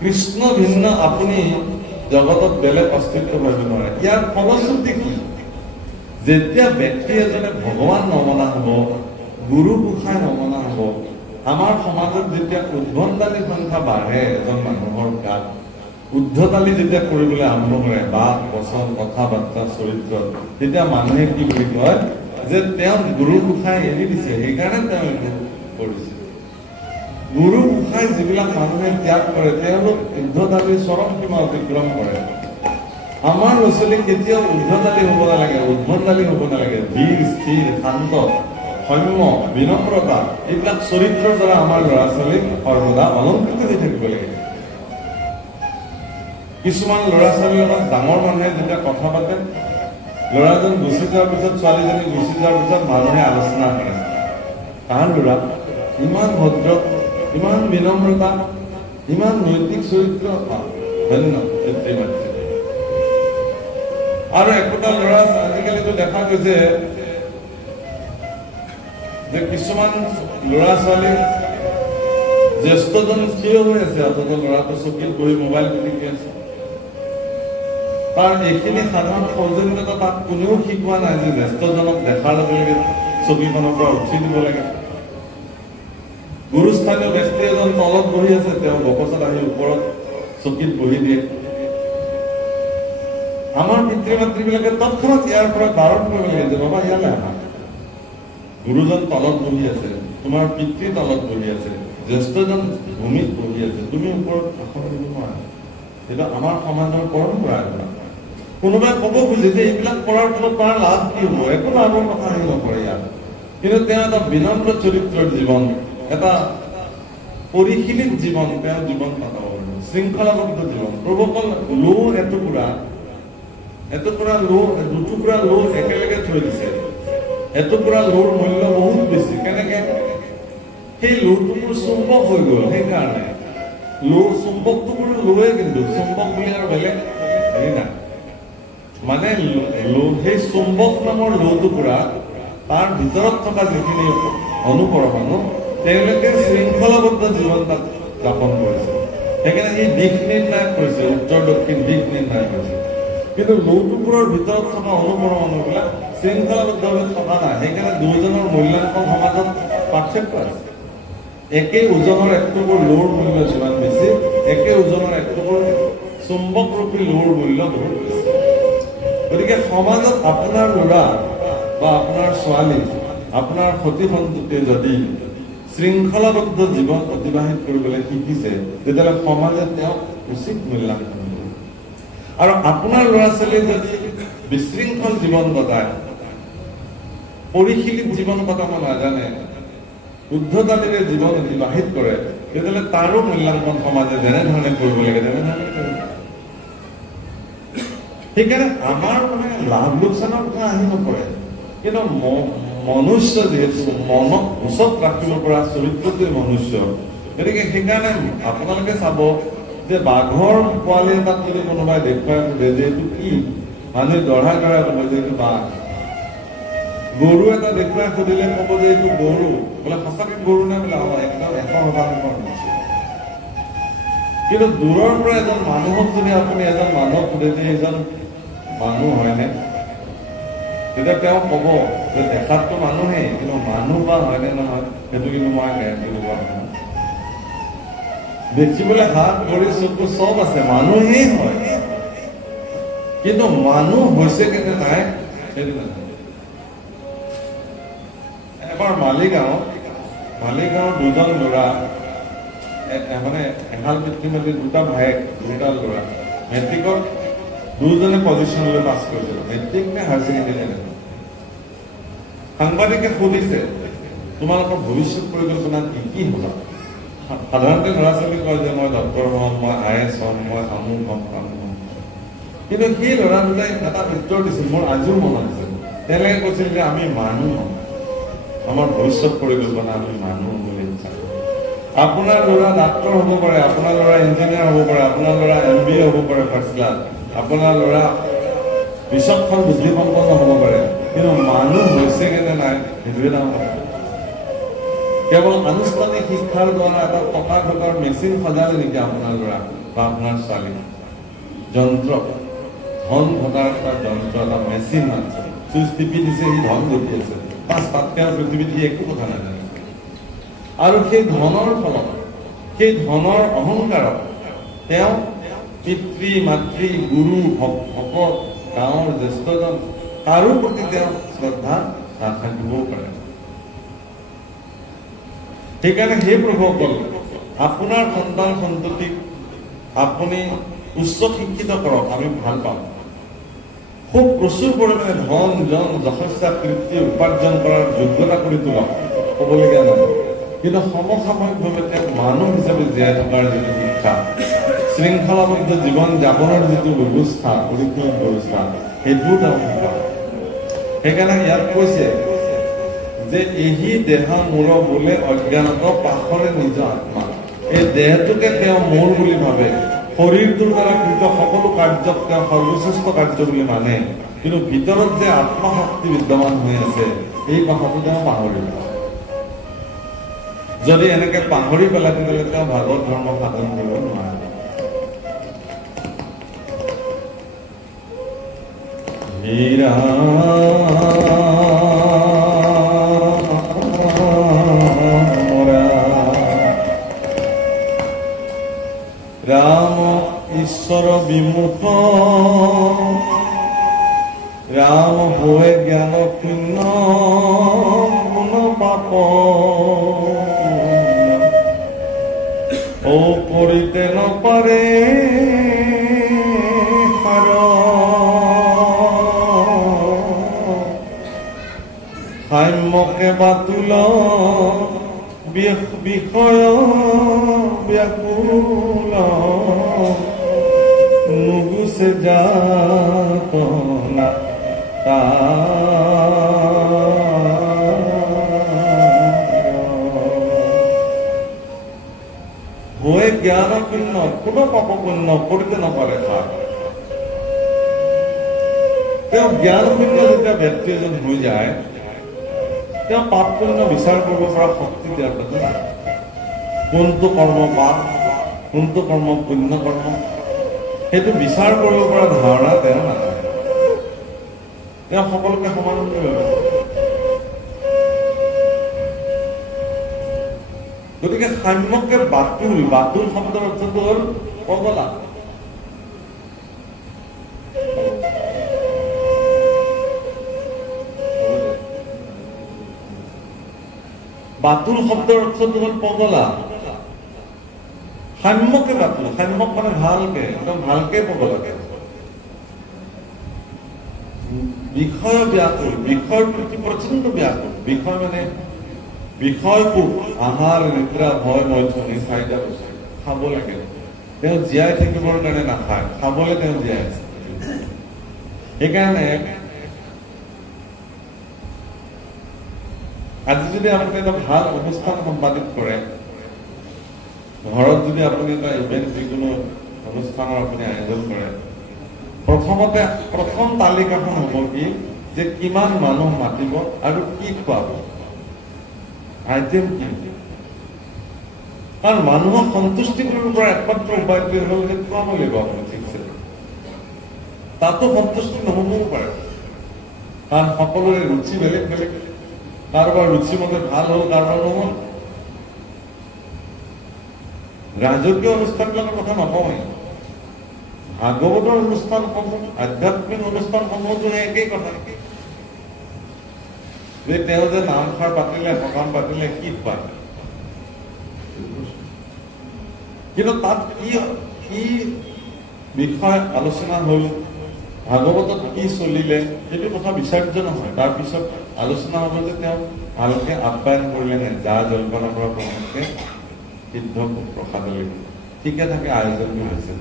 কৃষ্ণ ভিন্ন আপুনি জগতত বেলেগ অস্তিত্ব কৰিব নোৱাৰে ইয়াৰ ফলশ্ৰুতি কি যেতিয়া ব্যক্তি এজনে ভগৱান নমনা হ'ব গুৰু গোসাঁই নমনা হ'ব আমাৰ সমাজত যেতিয়া উদ্ভণ্ডালী সংখ্যা বাঢ়ে এজন মানুহৰ গাত উদ্ধতালি যেতিয়া কৰিবলৈ আৰম্ভ কৰে বাক বচন কথা বাৰ্তা চৰিত্ৰত তেতিয়া মানুহে কি বুলি কয় যে তেওঁ গুৰু গোসাঁই এৰি দিছে সেইকাৰণে তেওঁ এইটো কৰিছে গুৰু গোসাঁই যিবিলাক মানুহে ত্যাগ কৰে তেওঁলোক উদ্ধতালিৰ চৰম সীমা অতিক্ৰম কৰে আমাৰ ল'ৰা ছোৱালী কেতিয়াও উদ্ধতালি হ'ব নালাগে উদ্ভণ্ডালি হ'ব নালাগে ধীৰ স্থিৰ শান্ত সৌম্য বিনম্ৰতা এইবিলাক চৰিত্ৰৰ দ্বাৰা আমাৰ ল'ৰা ছোৱালীক সৰ্বদা অলংকৃত হৈ থাকিব লাগে কিছুমান ল'ৰা ছোৱালীৰ লগত ডাঙৰ মানুহে যেতিয়া কথা পাতে ল'ৰাজন গুচি যোৱাৰ পিছত ছোৱালীজনী গুচি যোৱাৰ পিছত মানুহে আলোচনা কৰে কাৰ ল'ৰা ইমান ভদ্ৰ ইমান বিনম্ৰতা ইমান নৈতিক চৰিত্ৰ হয়নে নহয় আৰু একোটা ল'ৰা আজিকালিতো দেখা গৈছে যে কিছুমান ল'ৰা ছোৱালী জ্যেষ্ঠজন থিয় হৈ আছে অথচ ল'ৰাটো চকীত বহি মোবাইল পিটিকি আছে তাৰ এইখিনি সাধাৰণ সৌজন্যতা তাক কোনেও শিকোৱা নাই যে জ্যেষ্ঠজনক দেখাৰ লগে লগে চকীখনৰ পৰা উঠি দিব লাগে গুৰুস্থানীয় ব্যক্তি এজন তলত বহি আছে তেওঁ বকচত আহি ওপৰত চকীত বহি দিয়ে আমাৰ পিতৃ মাতৃবিলাকে তৎক্ষণাত ইয়াৰ পৰা বাৰণ কৰিব লাগে যে বাবা ইয়ালৈ আহা গুৰুজন তলত বহি আছে তোমাৰ পিতৃ তলত বহি আছে জ্যেষ্ঠজন ভূমিত বহি আছে তুমি ওপৰত আসন দিব নোৱাৰা এইটো আমাৰ সমাজৰ পৰম্পৰা কোনোবাই ক'ব খুজে যে এইবিলাক কৰাৰ ফলত তাৰ লাভ কি হ'ব একো লাভৰ কথা আহি নপৰে ইয়াত কিন্তু তেওঁ এটা বিনম্ৰ চৰিত্ৰৰ জীৱন এটা পৰিশীলিত জীৱন তেওঁ জীৱন কটাব শৃংখলাবদ্ধ জীৱন প্ৰভুকল লো এটুকুৰা দুটুকুৰা লো একেলগে থৈ দিছে এটুকুৰা লোৰ মূল্য বহুত বেছি কেনেকে সেই লোটুকুৰ চুম্বক হৈ গ'ল সেইকাৰণে লো চুম্বকটুকুৰ লোৱে কিন্তু চুম্বক বুলি আৰু বেলেগ হেৰি নাই মানে সেই চুম্বক নামৰ লোটুকুৰা তাৰ ভিতৰত থকা যিখিনি অনুপৰমাণু তেওঁলোকে শৃংখলাবদ্ধ জীৱন তাত যাপন কৰিছে সেইকাৰণে এই দিশ নিৰ্ণয় কৰিছে উত্তৰ দক্ষিণ দিশ নিৰ্ণয় কৰিছে কিন্তু লৌটুকুৰৰ ভিতৰত থকা অনুপৰমাণুবিলাক শৃংখলাবদ্ধভাৱে থকা নাই সেইকাৰণে দুয়োজনৰ মূল্যাংকন সমাজত পাৰ্থক্য আছে একে ওজনৰ একটুকুৰ লৌৰ মূল্য যিমান বেছি একে ওজনৰ একটুকুৰ চুম্বকৰূপী লৌৰ মূল্য বহুত বেছি গতিকে সমাজত আপোনাৰ ল'ৰা বা আপোনাৰ ছোৱালী আপোনাৰ সতি সন্ততিয়ে যদি শৃংখলাবদ্ধ জীৱন অতিবাহিত কৰিবলৈ শিকিছে তেতিয়াহ'লে সমাজে তেওঁক উচিত মূল্যাংকন কৰিব আৰু আপোনাৰ ল'ৰা ছোৱালীয়ে যদি বিশৃংখল জীৱন কটায় পৰিশীলিত জীৱন কটাব নাজানে উদ্ধতালিৰে জীৱন অতিবাহিত কৰে তেতিয়াহ'লে তাৰো মূল্যাংকন সমাজে যেনেধৰণে কৰিব লাগে তেনেধৰণে কৰিব সেইকাৰণে আমাৰ মানে লাভ লোকচানৰ কথা আহি নপৰে কিন্তু মনুষ্য যিহেতু মনক ওচৰত ৰাখিব পৰা চৰিত্ৰটোৱে মনুষ্য গতিকে সেইকাৰণে আপোনালোকে চাব যে বাঘৰ পোৱালি এটাত যদি কোনোবাই দেখুৱাই সোধে যে এইটো কি মানুহে দঢ়াই দঢ়াই ক'ব যে এইটো বাঘ গৰু এটা দেখুৱাই সুধিলে ক'ব যে এইটো গৰু, বোলে সঁচাকৈ গৰু নে, বোলে একদম 100% কিন্তু দূৰৰ পৰা এজন মানুহক যদি আপুনি এজন মানুহক সুধে যে এইজন মানুহ হয়নে, তেতিয়া তেওঁ ক'ব যে দেখাততো মানুহেই, কিন্তু মানুহ বা হয়নে নহয় সেইটো কিন্তু মই গেৰাণ্টি দিব নোৱাৰো। দেখিবলৈ হাত ভৰি চকু চব আছে, মানুহেই হয়, কিন্তু মানুহ হৈছে কেনে নাই সেইটো নাজানো। এবাৰ মালিগাঁৱৰ দুজন ল'ৰা, মানে এহাল পিতৃ মাতৃ দুটা ভায়েক, দুটা ল'ৰা মেট্ৰিকত দুজনে পজিশ্যনলৈ পাছ কৰিছিল, মেট্ৰিক নে হায়াৰ ছেকেণ্ডেৰী। সাংবাদিকে সুধিছে তোমালোকৰ ভৱিষ্যত পৰিকল্পনা কি হ'বা? সাধাৰণতে ল'ৰা ছোৱালী কয় যে মই ডক্টৰ হ'ম, মই IAS হ'ম, মই আমুক হ'ম তামুক হ'ম। কিন্তু সেই ল'ৰা দুটাই এটা উত্তৰ দিছিল, মোৰ আজিও মনত আছে। তেওঁলোকে কৈছিল যে আমি মানুহ হ'ম, আমাৰ ভৱিষ্যত পৰিকল্পনা আমি মানুহ বুলি ইচ্ছা কৰোঁ। আপোনাৰ ল'ৰা ডাক্তৰ হ'ব পাৰে, আপোনাৰ ল'ৰা ইঞ্জিনিয়াৰ হ'ব পাৰে, আপোনাৰ ল'ৰা MBA হ'ব পাৰে ফাৰ্ষ্ট ক্লাছ, আপোনাৰ ল'ৰা বিচক্ষণ বুদ্ধিসম্পন্ন হ'ব পাৰে, কিন্তু মানুহ হৈছে কেনে নাই সেইটোৱে ডাঙৰ কথা। কেৱল আনুষ্ঠানিক শিক্ষাৰ দ্বাৰা এটা টকা ঘটাৰ মেচিন সজালে নেকি আপোনাৰ ল'ৰা বা আপোনাৰ ছোৱালী? যন্ত্ৰ, ধন ঘটাৰ এটা যন্ত্ৰ, এটা মেচিন আছে, চুইচ টিপি দিছে সি ধন ঘটি আছে, বাছ তাতকৈ আৰু পৃথিৱীত সি একো কথা নাজানে। আৰু সেই ধনৰ ফলত, সেই ধনৰ অহংকাৰত তেওঁ পিতৃ মাতৃ গুৰু ভকত গাঁৱৰ জ্যেষ্ঠজন কাৰো প্ৰতি তেওঁ শ্ৰদ্ধা নাথাকিবও পাৰে। সেইকাৰণে সেই প্ৰভুসকল, আপোনাৰ সন্তান সন্ততিক আপুনি উচ্চ শিক্ষিত কৰক, আমি ভাল পাম। খুব প্ৰচুৰ পৰিমাণে ধন জন যথেষ্ট কৃতি উপাৰ্জন কৰাৰ যোগ্যতা কৰি তোলক, ক'বলগীয়া নাই। কিন্তু সমসাময়িকভাৱে তেওঁ মানুহ হিচাপে জীয়াই থকাৰ যিটো শিক্ষা, শৃংখলাবদ্ধ জীৱন যাপনৰ যিটো ব্যৱস্থা, পৰিকল্পিত ব্যৱস্থা, সেইটোও তেওঁ শিকাব। সেইকাৰণে ইয়াত কৈছে যে এহি দেহা মূৰ বোলে অজ্ঞানত পাখৰে নিজ আত্মা। এই দেহটোকে তেওঁ মোৰ বুলি ভাবে, শৰীৰটোৰ দ্বাৰা কৃত সকলো কাৰ্যক তেওঁ সৰ্বশ্ৰেষ্ঠ কাৰ্য বুলি মানে, কিন্তু ভিতৰত যে আত্মশক্তি বিদ্যমান হৈ আছে এই কথাটো তেওঁ পাহৰি পেলায়। যদি এনেকে পাহৰি পেলাই তেতিয়াহ'লে তেওঁ ভাগৱত ধৰ্ম সাধন কৰিব নোৱাৰে। ৰাম ঈশ্বৰ বিমুখ, ৰাম হৈ জ্ঞান শূন্য গুণ পাপ, ও কৰিতে নপাৰে সাৰ, সাম্যকে বাতুল বিষয় ব্যাকুল, নুগুছে যাতনা হৈ জ্ঞান শূন্য কোনো পাপ পুণ্য কৰিতে নপাৰে সাৰ। তেওঁ জ্ঞান শূন্য যেতিয়া ব্যক্তি এজন হৈ যায়, তেওঁ পাপ পুণ্য বিচাৰ কৰিব পৰা শক্তি তেওঁৰ তাতে নাই। কোনটো কৰ্ম পাপ, কোনটো কৰ্ম পুণ্য কৰ্ম, সেইটো বিচাৰ কৰিব পৰা ধাৰণা তেওঁ নাথাকে। তেওঁ সকলোকে সমান বুলি ভাবে। গতিকে সাম্যকে বাতুল, বাতুল শব্দৰ অৰ্থটো হ'ল পগলা। বাতুল শব্দৰ অৰ্থটো হ'ল পগলা। সাম্যকে বাতুল, সাম্যক মানে ভালকে, একদম ভালকে পগলা। বিষয় ব্যাকুল, বিষয়ৰ প্ৰতি প্ৰচণ্ড ব্যাকুল। বিষয় মানে বিষয়বোৰ আহাৰ নিদ্ৰা ভয় মৈথুন, এই চাৰিটা বস্তু খাব লাগে। তেওঁ জীয়াই থাকিবৰ কাৰণে নাখায়, খাবলৈ তেওঁ জীয়াই আছে। সেইকাৰণে আজি যদি আপুনি এটা ভাল অনুষ্ঠান সম্পাদিত কৰে, ঘৰত যদি আপুনি এটা ইভেণ্ট যিকোনো অনুষ্ঠানৰ আপুনি আয়োজন কৰে, প্ৰথম তালিকাখন হ'ব কি যে কিমান মানুহ মাতিব আৰু কি খুৱাব, আইটেম কি। কাৰণ মানুহক সন্তুষ্টি কৰিব পৰা একমাত্ৰ উপায়টোৱে হ'ল যে খুৱাব লাগিব আপুনি ঠিকছে। তাতো সন্তুষ্টি নহবও পাৰে, কাৰণ সকলোৰে ৰুচি বেলেগ বেলেগ। কাৰোবাৰ ৰুচিমতে ভাল হ'ল, কাৰোবাৰ নহ'ল। ৰাজকীয় অনুষ্ঠানবিলাকৰ কথা নকওঁৱেই, ভাগৱতৰ অনুষ্ঠানসমূহ, আধ্যাত্মিক অনুষ্ঠানসমূহতো একেই কথা। যে তেওঁ যে নামষাৰ পাতিলে, সকাম পাতিলে, কি পায়, কিন্তু তাত কি বিষয় আলোচনা হ'ল, ভাগৱতত কি চলিলে, সেইটো কথা বিচাৰ্য নহয়। তাৰপিছত আলোচনা হ'ব যে তেওঁ ভালকে আপ্যায়ন কৰিলে নে, জা জলপানৰ পৰা প্ৰথমতে সিদ্ধ প্ৰসাদলৈকে ঠিকে থাকে আয়োজনটো হৈছে।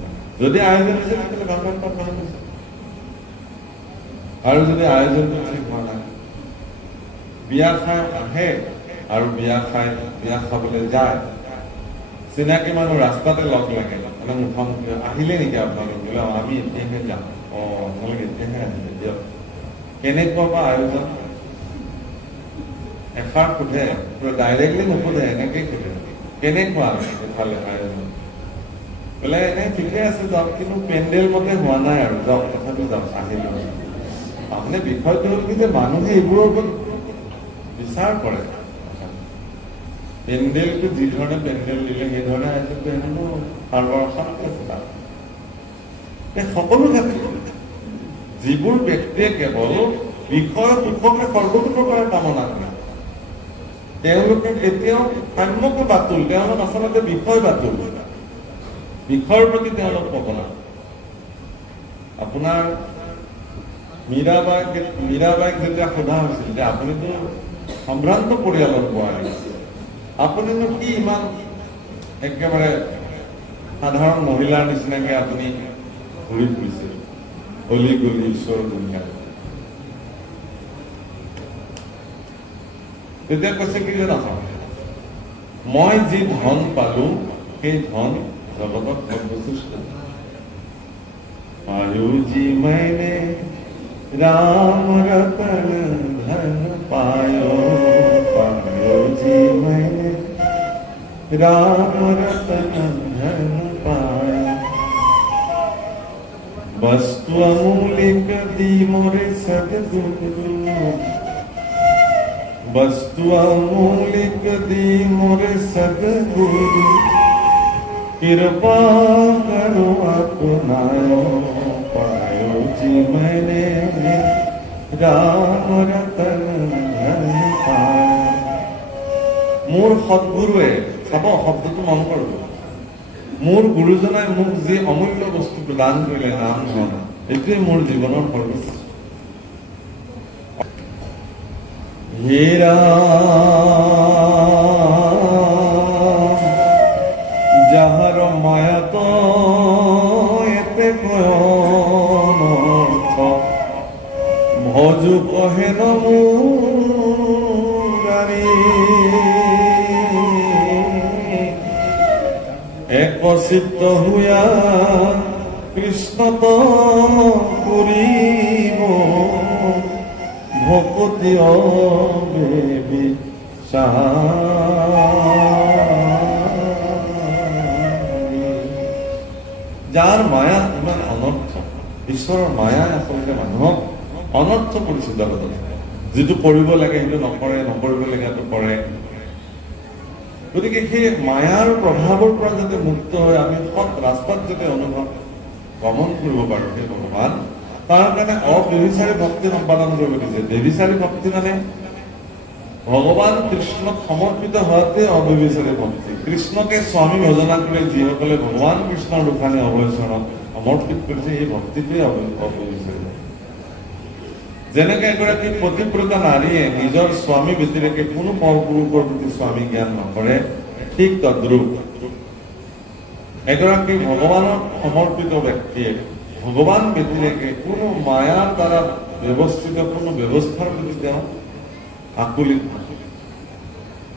যদি আয়োজন হৈছে তেতিয়াহ'লে ভাগৱত পাঠ ভাল হৈছে, আৰু যদি আয়োজনটো ঠিক হোৱা নাই, বিয়া খাই আহে আৰু বিয়া খাবলৈ যায়, চিনাকি মানুহ ৰাস্তাতে লগ লাগে, মানে মুখামুখি আহিলে নেকি আপোনালোক, বোলে আমি এতিয়াহে যাম, আপোনালোকে এতিয়াহে আহিলে দিয়ক, কেনেকুৱা বা আয়োজন। এষাৰ সোধে, ডাইৰেক্টলি নুসুধে, এনেকেই সোধে, কেনেকুৱা এফালে আয়োজন, বোলে এনেই ঠিকে আছে যাওক, কিন্তু পেণ্ডেল মতে হোৱা নাই আৰু যাওক, তথাপি যাওক, আহিলো। আপুনি বিষয়টো হ'ল কি যে মানুহে এইবোৰৰ ওপৰত বিচাৰ কৰে। পেণ্ডেলটো যি ধৰণে পেণ্ডেল দিলে সেই ধৰণে আয়োজনটো এনেও সাৰৰ অশান্তি আছে তাত। সকলো ক্ষেত্ৰত যিবোৰ ব্যক্তিয়ে কেৱল বিষয় সুখকে সৰ্বতোৰ পৰা কামনা কৰে, তেওঁলোকে কেতিয়াও সাম্যকে বাতুল, তেওঁলোক আচলতে বিষয় বাতুল, বিষয়ৰ প্ৰতি তেওঁলোক পগলা। আপোনাৰ মীৰাবাইক যেতিয়া সোধা হৈছিল যে আপুনিতো সম্ভ্ৰান্ত পৰিয়ালৰ বোৱাৰী, আপুনিনো কি ইমান একেবাৰে সাধাৰণ মহিলাৰ নিচিনাকে আপুনি ঘূৰি ফুৰিছে অলি গলি ঈশ্বৰ দুনিয়াত। তেতিয়া কৈছে কি যে নহয়, মই যি ধন পালো সেই ধন জগতত সৰ্বশ্ৰেষ্ঠ। पायो जी मैंने राम रतन धन पायो, पायो जी मैंने राम रतन धन पायो। वस्तु अमूलिक दी मोरे सद्गुरु, वस्तु अमूलिक दी मोरे सद्गुरु, कृपा करो अपनायो, पायो जी मैंने राम रतन धन पायो। मोर सद्गुरुए, চাব শব্দটো মন কৰিব, মোৰ গুৰুজনাই মোক যি অমূল্য বস্তু প্ৰদান কৰিলে নাম ধন, এইটোৱে মোৰ জীৱনৰ সৰ্বোচ্চ। হীৰা যাহাৰ মায়াত এতে অনৰ্থ, ভজু কহে নমুৰাৰী, একচিত্ত হুয়া কৃষ্ণত কৰিব, ভকতি অবেবি যাৰ মায়া ইমান অনৰ্থ, ঈশ্বৰৰ মায়াই আচলতে মানুহক অনৰ্থ কৰিছে জগতত। যিটো কৰিব লাগে সেইটো নকৰে, নকৰিব লগাটো কৰে। গতিকে সেই মায়াৰ প্ৰভাৱৰ পৰা যাতে মুক্ত হৈ আমি সৎ ৰাস্তাত যাতে অনুভৱ গমন কৰিব পাৰোঁ, সেই ভগৱান তাৰ কাৰণে অব্যভিচাৰী ভক্তি সম্পাদন কৰিব দিছে। ব্যভিচাৰী ভক্তি মানে ভগৱান কৃষ্ণক সমৰ্পিত হোৱাতে অব্যভিচাৰী ভক্তি। কৃষ্ণকে স্বামী ভজনা কৰি যিসকলে ভগৱান কৃষ্ণৰ দুখানি অভয়চৰণত সমৰ্পিত কৰিছে, এই ভক্তিটোৱে অব্যভিচাৰী। যেনেকে এগৰাকী পতিব্ৰতা নাৰীয়ে নিজৰ স্বামী ব্যতিৰেকে কোনো পৰপুৰুষৰ প্ৰতি স্বামী জ্ঞান নকৰে, ঠিক তদ্ৰূপ এগৰাকী ভগৱানৰ সমৰ্পিত ব্যক্তিয়ে ভগৱান ব্যতিৰেকে কোনো মায়াৰ দ্বাৰা ব্যৱস্থিত কোনো ব্যৱস্থাৰ প্ৰতি তেওঁ আকুলিত,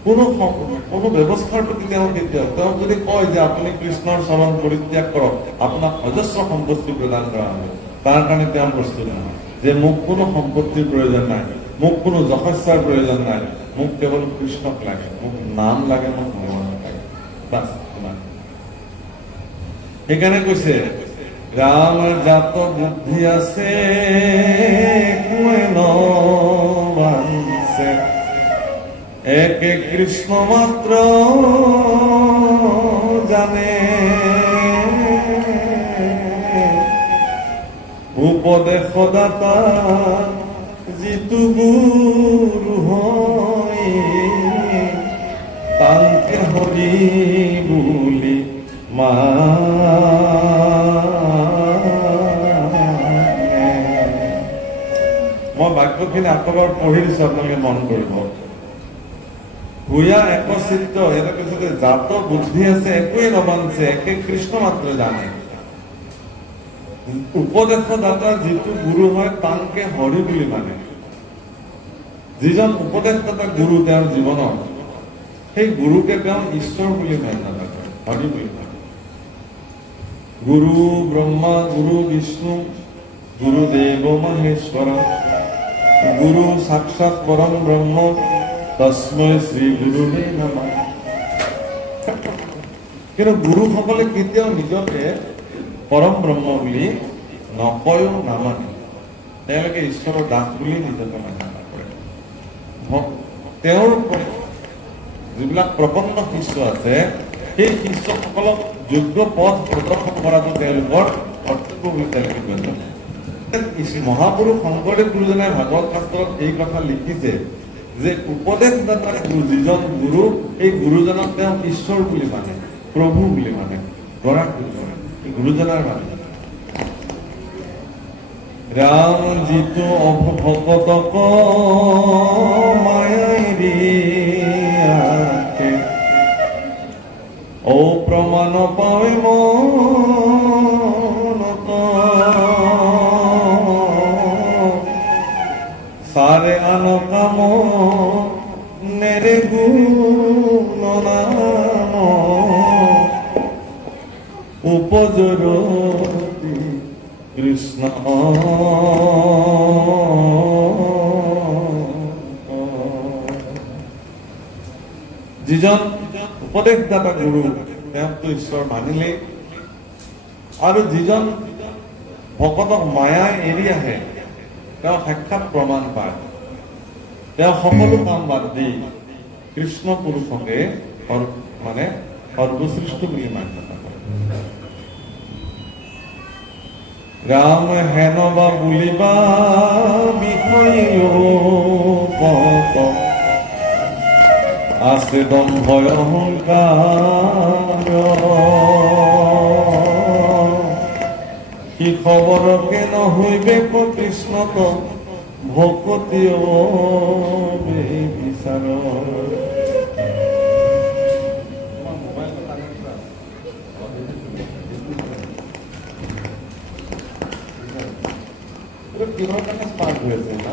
কোনো ব্যৱস্থাৰ প্ৰতি তেওঁ কেতিয়াও, তেওঁ যদি কয় যে আপুনি কৃষ্ণৰ চৰণ পৰিত্যাগ কৰক, আপোনাক অজস্ৰ সম্পত্তি প্ৰদান কৰা হ'ব, তাৰ কাৰণে তেওঁ প্ৰস্তুত নহয় যে মোক কোনো সম্পত্তিৰ প্ৰয়োজন নাই, মোক কোনো যশস্যাৰ প্ৰয়োজন নাই, মোক কেৱল কৃষ্ণক লাগে, মোক নাম লাগে, মোক ভগৱানক লাগে, বাছ ইমান। সেইকাৰণে কৈছে ৰাম জাত বুদ্ধি আছে একে কৃষ্ণ মাত্ৰ জানে, উপদেশদাতা যিটো গুৰু হয় তাকে হৰি বুলি মই বাক্যখিনি আকবাৰ পঢ়ি দিছো, আপোনালোকে মন কৰিব। ভূয়া একচিত্ত, এটা কৈছে যে জাত বুদ্ধি আছে একোৱে নবাঞ্চে একে কৃষ্ণ মাত্ৰ জানে, উপদেশদাতা যিটো গুৰু হয় তাকে হৰি বুলি মানে। যিজন উপদেশদাতা গুৰু তেওঁৰ জীৱনৰ, সেই গুৰুকে তেওঁ ঈশ্বৰ বুলি মান্যতা কৰে, হৰি বুলি মানে। গুৰু ব্ৰহ্মা গুৰু বিষ্ণু গুৰুদেৱ মহেশ্বৰ গুৰু সাক্ষাৎ পৰম ব্ৰহ্ম তস্মৈ শ্ৰী গুৰুৱে নমঃ। কিন্তু গুৰুসকলে কেতিয়াও নিজকে পৰম ব্ৰহ্ম বুলি নকয়ও, নামানে। তেওঁলোকে ঈশ্বৰৰ দাস বুলি নিজকে মান্যতা কৰে। তেওঁৰ যিবিলাক প্ৰপন্ন শিষ্য আছে, সেই শিষ্যসকলক যোগ্য পথ প্ৰদৰ্শন কৰাটো তেওঁলোকৰ কৰ্তব্য বুলি তেওঁলোকে গণ্য কৰে। মহাপুৰুষ শংকৰদেৱ গুৰুজনাই ভাগৱত শাস্ত্ৰত এই কথা লিখিছে যে উপদেশদাতা যিজন গুৰু, এই গুৰুজনক তেওঁ ঈশ্বৰ বুলি মানে, প্ৰভু বুলি মানে, গৰাক বুলি মানে, গুৰুজনাৰ মানে। ৰাম যিটো ভকতক মায়াই ও প্ৰমাণ পাৱে মনত সাৰে আন কাম নেৰে গুণ নাম উপজৰতি কৃষ্ণ। যিজন উপদেশদাতা গুৰু তেওঁকতো ঈশ্বৰ মানিলেই, আৰু যিজন ভকতক মায়াই এৰি আহে তেওঁ সাক্ষাৎ প্ৰমাণ পায়। তেওঁ সকলো কাম বাদ দি কৃষ্ণ পুৰুষকে মানে সৰ্বশ্ৰেষ্ঠ বুলি মান্যতা কৰে। ৰাম হেন বা বুলিবা বিষয় আছে দম্ভ অহংকাৰ, কি খবৰকে নহৈবে কৃষ্ণত ভকতি বিচাৰ। কিহৰ কাৰণে স্মাৰ্ট হৈ আছে না?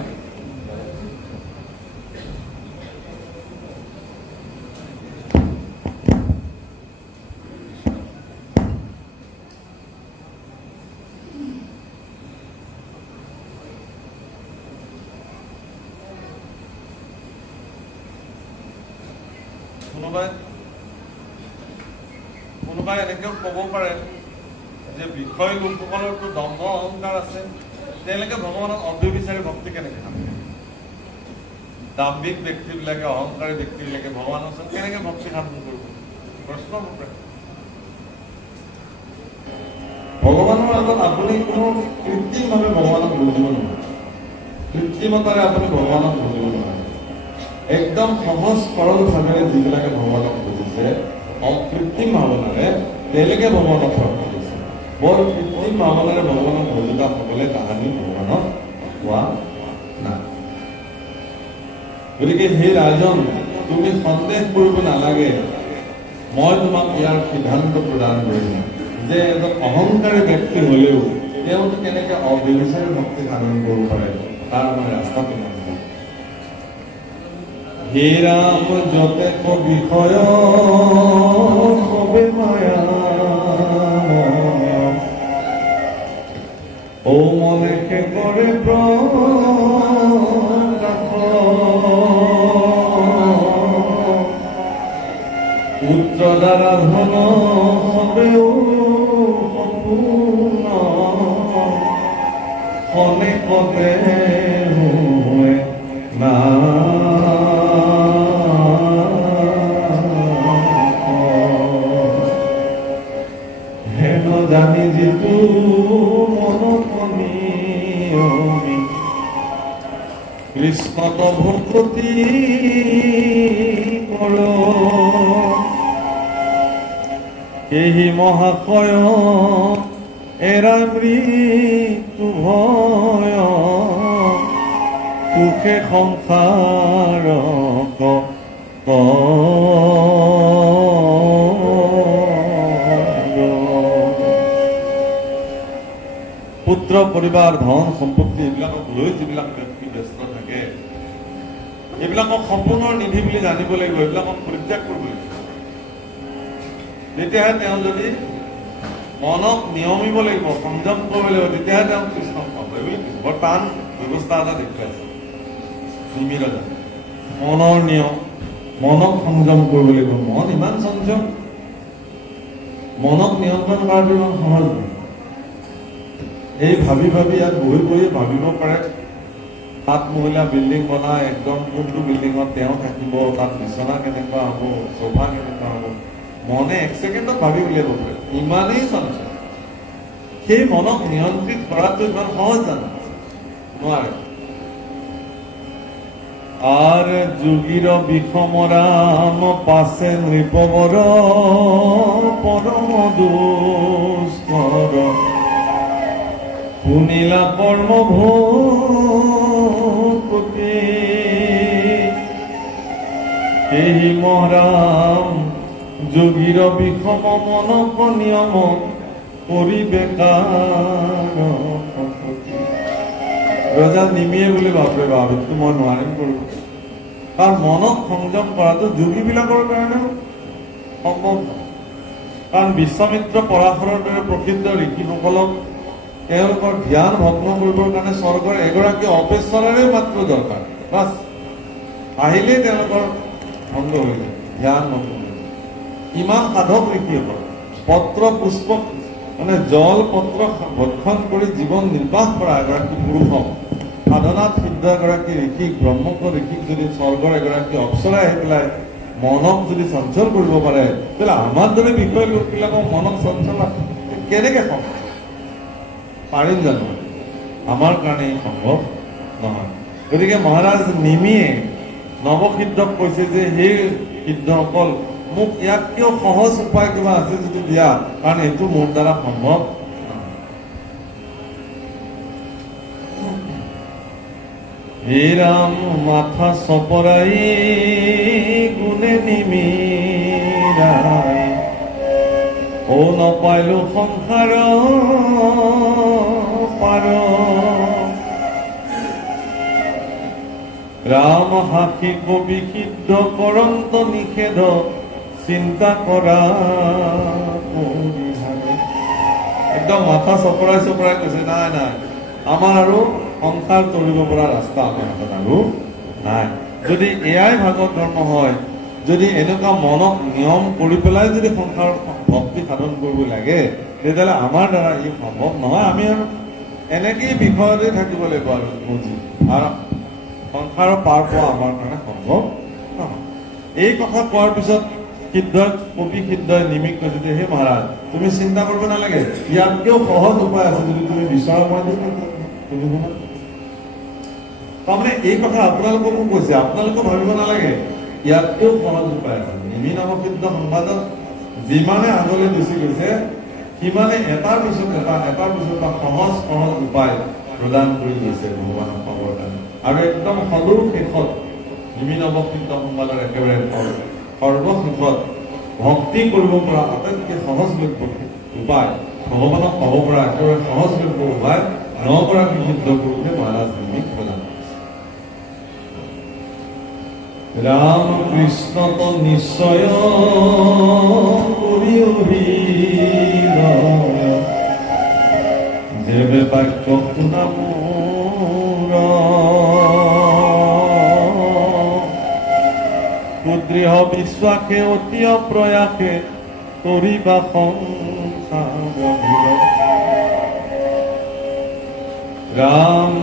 কোনোবাই এনেকেও ক'ব পাৰে যে বিষয় লোকসকলৰতো দম্ভ অহংকাৰ আছে, তেওঁলোকে ভগৱানক অব্যভিচাৰী ভক্তি কেনেকে খাব? দাম্ভিক ব্যক্তিবিলাকে, অহংকাৰী ব্যক্তিবিলাকে ভগৱানৰ ওচৰত কেনেকে ভক্তি সাধন কৰিব? প্ৰশ্ন কৰে। ভগৱানৰ আগত আপুনি কোনো কৃত্ৰিমভাৱে ভগৱানক বুজিব নোৱাৰে, কৃত্ৰিমতাৰে আপুনি ভগৱানক বুজিব নোৱাৰে। একদম সহজ সৰল ভাৱেৰে যিবিলাকে ভগৱানক বুজিছে, অকৃত্ৰিম ভাৱনাৰে তেওঁলোকে ভগৱানক ভক্তি কৰিছে। বৰ কৃত্ৰিম ভাৱনাৰে ভগৱানক ভজিতাসকলে তাহানি ভগৱানক পোৱা নাই। গতিকে সেই ৰাজন, তুমি সন্দেহ কৰিব নালাগে, মই তোমাক ইয়াৰ সিদ্ধান্ত প্ৰদান কৰিম যে এজন অহংকাৰী ব্যক্তি হলেও তেওঁতো কেনেকে অব্যভিচাৰী ভক্তি সাধন কৰিব পাৰে, তাৰ মই ৰাস্তা তোমাক দিম। হে ৰাম যতে বিষয় সবে মায়া ও মনেকে করে প্রকাশ পুত্র দ্বারা ধন হবেও সম্পূর্ণ কনে কনে হুয়ে না হেন জানি যিটো মনকনি কৃষ্ণত ভক্তি কৰ কেহি মহাশয় এৰা মৃত্যু ভয় সুখে সংসাৰ পুত্ৰ পৰিবাৰ ধন সম্পত্তি এইবিলাকক লৈ যিবিলাক ব্যক্তি ব্যস্ত থাকে এইবিলাকক সম্পূৰ্ণ নিধি বুলি জানিব লাগিব, এইবিলাকক পৰিত্যাগ কৰিব লাগিব। তেতিয়াহে তেওঁ যদি মনক নিয়মিব লাগিব, সংযম কৰিব লাগিব, তেতিয়াহে তেওঁ কৃষ্ণক পাব। বৰ টান ব্যৱস্থা এটা দেখুৱাইছে নিমিৰ মনৰ নিয়ম, মনক সংযম কৰিব লাগিব। মন ইমান চঞ্চল, মনক নিয়ন্ত্ৰণ কৰাটো ইমান সহজ নহয়। এই ভাবি ভাবি ইয়াত বহি বহি ভাবিব পাৰে 7 মহলীয়া বিল্ডিং বনাই একদম কোনটো বিল্ডিঙত তেওঁ থাকিব, তাত বিচনা কেনেকুৱা হ'ব, সোফা কেনেকুৱা হ'ব, মনে 1 ছেকেণ্ডত ভাবি উলিয়াব পাৰে, ইমানেই চঞ্চল। সেই মনক নিয়ন্ত্ৰিত কৰাটো ইমান সহজ জানো? নোৱাৰে। আৰ যোগীৰ বিষম ৰাম পাশে নৃপবৰ পৰম দুষ্কৰ শুনিলা কৰ্মভূতি এই মহাৰাম যোগীৰ বিষম মনক নিয়ম পৰিবেকাৰ ৰজা নিমিয়ে বুলি বাপৰে বাপ, এইটো মই নোৱাৰিম কৰিব। কাৰণ মনক সংযম কৰাটো যোগীবিলাকৰ কাৰণেও সম্ভৱ নহয়। কাৰণ বিশ্বামিত্ৰ পৰাশৰৰ দৰে প্ৰসিদ্ধ ঋষিসকলক তেওঁলোকৰ ধ্যান ভগ্ন কৰিবৰ কাৰণে স্বৰ্গৰ এগৰাকী অপেশ্বৰৰে মাত্ৰ দৰকাৰ। বাছ আহিলেই তেওঁলোকৰ ভংগ হৈ যায়, ধ্যান ভগ্ন হৈ যায়। ইমান সাধক ঋষিসকল পত্ৰ পুষ্প মানে জল পত্ৰ ভক্ষণ কৰি জীৱন নিৰ্বাহ কৰা এগৰাকী পুৰুষক, সাধনাত সিদ্ধ এগৰাকী ঋষিক, ব্ৰহ্মজ্ঞ ঋষিক যদি স্বৰ্গৰ এগৰাকী অপ্সৰা আহি পেলাই মনক যদি চঞ্চল কৰিব পাৰে, তেতিয়াহ'লে আমাৰ দৰে বিষয় লোকবিলাকক মনক চঞ্চল কেনেকে সম্ভৱ? পাৰিম জানো? আমাৰ কাৰণে সম্ভৱ নহয়। গতিকে মহাৰাজ নিমিয়ে নৱসিদ্ধক কৈছে যে সেই সিদ্ধসকল মোক ইয়াতকেও সহজ উপায় কিবা আছে যদি দিয়া, কাৰণ এইটো মোৰ দ্বাৰা সম্ভৱ নহয়। হে ৰাম মাথা চপৰাই গুণে নিমিৰাই ও নপাইলো সংসাৰ পাৰ ৰাম হাসি কবি সিদ্ধ কৰন্ত নিষেধ চিন্তা কৰা একদম মাথা চপৰাই চপৰাই কৈছে নাই নাই, আমাৰ আৰু সংসাৰ তৰিব পৰা ৰাস্তা আমাৰ হাতত আৰু নাই। যদি এয়াই ভাগৱত ধৰ্ম হয়, যদি এনেকুৱা মনক নিয়ম কৰি পেলাই যদি সংসাৰ ভক্তি সাধন কৰিব লাগে, তেতিয়াহ'লে আমাৰ দ্বাৰা ই সম্ভৱ নহয়। আমি আৰু এনেকেই বিষয়তে থাকিব লাগিব আৰু বুজি, আৰু সংসাৰৰ পাৰ পোৱা আমাৰ কাৰণে সম্ভৱ নহয়। এই কথা কোৱাৰ পিছত সিদ্ধই কবি সিদ্ধই নিমিক কৈছে যে হে মহাৰাজ তুমি চিন্তা কৰিব নালাগে, ইয়াতকেও সহজ উপায় আছে যদি তুমি বিচৰা। তাৰমানে এই কথা আপোনালোককো কৈছে, আপোনালোকে ভাবিব নালাগে, ইয়াতকেও সহজ উপায় আছে। নিমি নৱসিদ্ধ সংবাদত যিমানে আগলৈ গুচি গৈছে সিমানে এটাৰ পিছত এটা সহজ সহজ উপায় প্ৰদান কৰি গৈছে ভগৱানক পাবৰ কাৰণে। আৰু একদম সদূৰ শেষত নিমি নৱসিদ্ধ সংবাদৰ একেবাৰে সৰ্বশেষত ভক্তি কৰিব পৰা আটাইতকৈ সহজলভ্য উপায়, ভগৱানক পাব পৰা একেবাৰে সহজলভ্য উপায় 9 গৰাকী সিদ্ধ পুৰুষে মহাৰাজ নিমিক প্ৰদান কৰিছে। ৰাম কৃষ্ণত নিশ্চয় কৰি যে যেবে বাক্য শুনা মোৰ সুদৃঢ় বিশ্বাসে অতি প্ৰয়াসে কৰিবা সংসাৰ ৰাম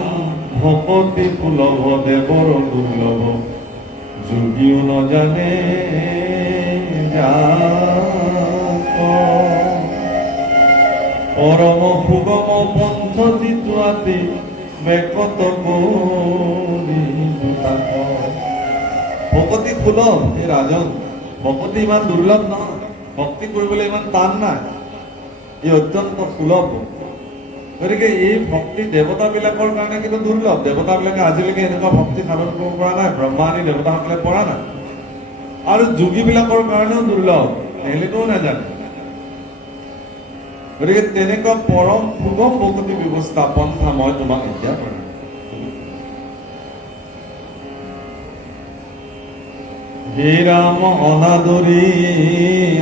ভকতি সুলভ দেৱৰ দুৰ্লভ যোগীও নজানে পৰম সুগম পন্থ যিটো আতি বেকত ভকতি সুলভ এই ৰাজন ভকতি ইমান দুৰ্লভ নহয় ভক্তি কৰিবলৈ ইমান টান নাই ই অত্যন্ত সুলভ গতিকে এই ভক্তি দেৱতাবিলাকৰ কাৰণে কিন্তু দুৰ্লভ দেৱতাবিলাকে আজিলৈকে এনেকুৱা ভক্তি সাধন কৰিব পৰা নাই ব্ৰহ্মা আদি দেৱতাসকলে পৰা নাই আৰু যোগীবিলাকৰ কাৰণেও দুৰ্লভ এওঁলোকেও নাজানে গতিকে তেনেকুৱা পৰম সুগম ভক্তি ব্যৱস্থা পন্থা মই তোমাক এতিয়া কৰিম হে ৰাম অনাদৰি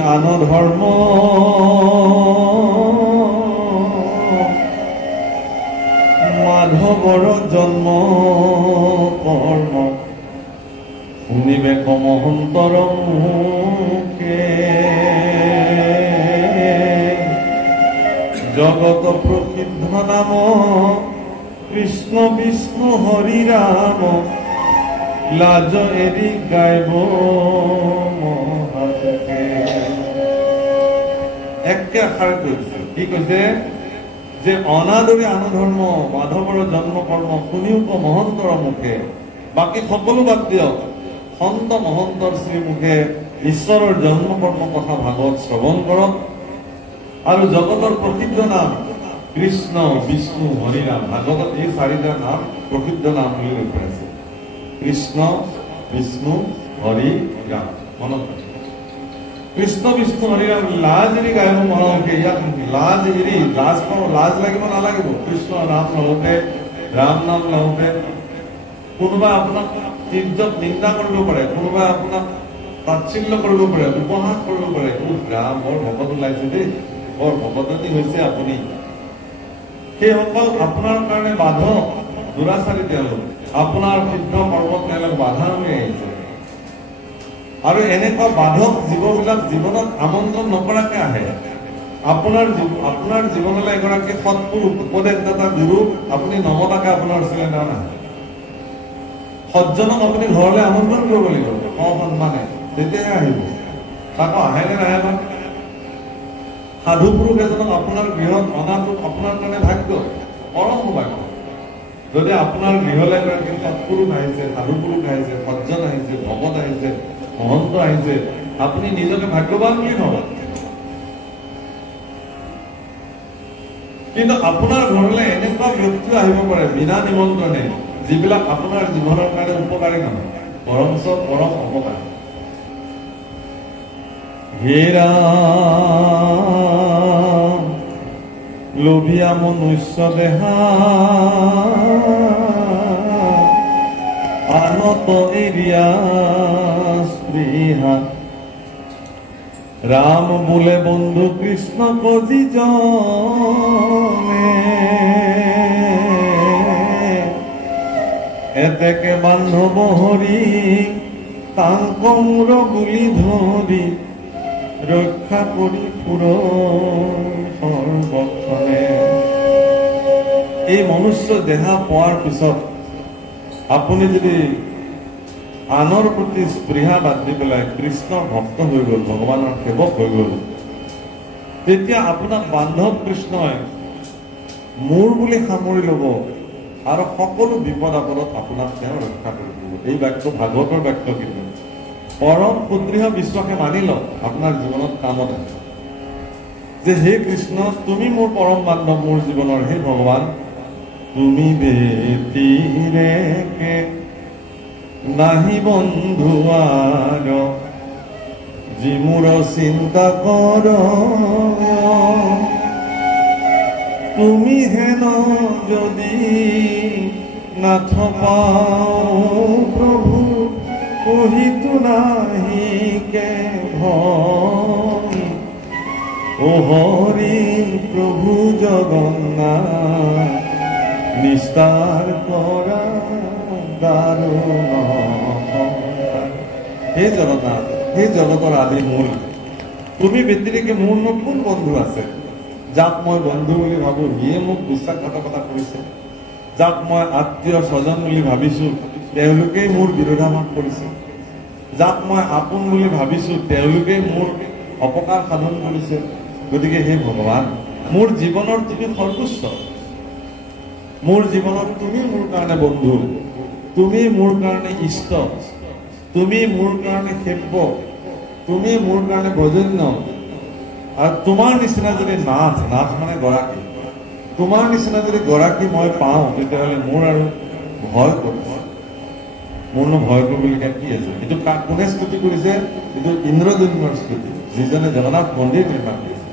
আন ধৰ্ম মাধৱৰ জন্ম কৰ্ম শুনিবে কমহন্তৰ মুখে জগত প্ৰসিদ্ধ নাম কৃষ্ণ বিষ্ণু হৰি ৰাম লাজ এৰি গাইব মহাকে একে আশাৰ কৰিছে কি কৈছে যে অনাদৰি আন ধৰ্ম মাধৱৰ জন্ম কৰ্ম শুনিও মহন্তৰ মুখে বাকী সকলো বাদ দিয়ক সন্ত মহন্তৰ শ্ৰীমুখে ঈশ্বৰৰ জন্ম কৰ্ম কথা ভাগৱত শ্ৰৱণ কৰক আৰু জগতৰ প্ৰসিদ্ধ নাম কৃষ্ণ বিষ্ণু হৰি ৰাম ভাগৱত এই চাৰিটা নাম প্ৰসিদ্ধ নাম বুলি লিখা আছে কৃষ্ণ বিষ্ণু হৰি ৰাম মনত কৃষ্ণ বিষ্ণু হৰি ৰাম লাজ এৰি গায়ব মনকে ইয়াত লাজ এৰি লাজ লাগিব নালাগিব কৃষ্ণ নাম লওঁতে ৰাম নাম লওঁতে কোনোবা আপোনাক তিৰ্যক নিন্দা কৰিব পাৰে কোনোবা আপোনাক তাচ্ছিল্য কৰিব পাৰে উপহাস কৰিব পাৰে ৰাম বৰ ভকত ওলাইছে দেই বৰ ভকতী হৈছে আপুনি সেইসকল আপোনাৰ কাৰণে বাধক দুৰাচাৰী তেওঁলোক আপোনাৰ সিদ্ধ কৰ্মত তেওঁলোক বাধা হৈ আহিছে আৰু এনেকুৱা বাধক জীৱবিলাক জীৱনত আমন্ত্ৰণ নকৰাকে আহে আপোনাৰ জীৱনলৈ এগৰাকী সৎপুৰুষ উপদেশদাতা গুৰু আপুনি নমতাকে আপোনাৰ ওচৰলৈ নাহে সজ্জনক আপুনি ঘৰলৈ আমন্ত্ৰণ কৰিব লাগিব সন্মানে তেতিয়াহে আহিব তাকো আহেনে নাহে বা সাধু পুৰুষ এজনক আপোনাৰ গৃহত অনাটো আপোনাৰ কাৰণে ভাগ্য পৰম সৌভাগ্য যদি আপোনাৰ গৃহলৈ এগৰাকী সৎপুৰুষ আহিছে সাধু পুৰুষ আহিছে সজ্জন আহিছে ভকত আহিছে মহন্ত আহিছে আপুনি নিজকে ভাগ্যৱান বুলি ভাব কিন্তু আপোনাৰ ঘৰলৈ এনেকুৱা ব্যক্তি আহিব পাৰে বিনা নিমন্ত্ৰণে যিবিলাক আপোনাৰ জীৱনৰ কাৰণে উপকাৰী নহয় বৰঞ্চ পৰম অপকাৰী হে ৰাম লোভিয়া মনুষ্য দেহা আনত এৰিয়া স্পৃহা রাম বলে বন্ধু কৃষ্ণ কজি জনে এতেকে বান্ধব হরি তাঙ্কম্র গুলি ধরি রক্ষা করি ফুর সর্বক্ষণে এই মনুষ্য দেহা পোৱাৰ পিছত আপুনি যদি আনৰ প্ৰতি স্পৃহা বাদ দি পেলাই কৃষ্ণৰ ভক্ত হৈ গ'ল ভগৱানৰ সেৱক হৈ গ'ল তেতিয়া আপোনাক বান্ধৱ কৃষ্ণই মোৰ বুলি সামৰি ল'ব আৰু সকলো বিপদ আপদত আপোনাক তেওঁ ৰক্ষা কৰিব এই বাক্য ভাগৱতৰ বাক্য কিন্তু পৰম সুদৃঢ় বিশ্বাসে মানি লওক আপোনাৰ জীৱনত কামত আহে যে হে কৃষ্ণ তুমি মোৰ পৰম বান্ধৱ মোৰ জীৱনৰ হে ভগৱান তুমি বেতিৰেকে নাহি বন্ধু আৰ যি মোৰ চিন্তা কর তুমি হেন যদি নাথ পাও প্রভু কহিতু নাহি কে ভয় ও হরি প্রভু জগন্নাথ নিস্তার করা দারুণ সংসার। হে জগন্নাথ, হে জগতৰ আদি মূল, তুমি ব্যতিৰেকে মোৰনো কোন বন্ধু আছে যাক মই বন্ধু বুলি ভাবো সিয়ে মোক বিশ্বাসঘাতকতা কৰিছে, যাক মই আত্মীয় স্বজন বুলি ভাবিছো তেওঁলোকেই মোৰ বিৰোধাভাস কৰিছে, যাক মই আপোন বুলি ভাবিছো তেওঁলোকেই মোৰ অপকাৰ সাধন কৰিছে। গতিকে হে ভগৱান, মোৰ জীৱনৰ তুমি সৰ্বোচ্চ, মোৰ জীৱনত তুমি মোৰ কাৰণে বন্ধু, তুমি মোৰ কাৰণে ইষ্ট, তুমি মোৰ কাৰণে সেব্য, তুমি মোৰ কাৰণে ভজন্য। আৰু তোমাৰ নিচিনা যদি নাথ, নাথ মানে গৰাকী, তোমাৰ নিচিনা যদি গৰাকী মই পাওঁ তেতিয়াহ'লে মোৰ আৰু ভয় কৰিছে, মোৰনো ভয় কৰিবলগীয়া কি আছে? এইটো কোনে স্তুতি কৰিছে? এইটো ইন্দ্ৰজন্যৰ স্তুতি, যিজনে জগন্নাথ মন্দিৰ নিৰ্মাণ কৰিছে।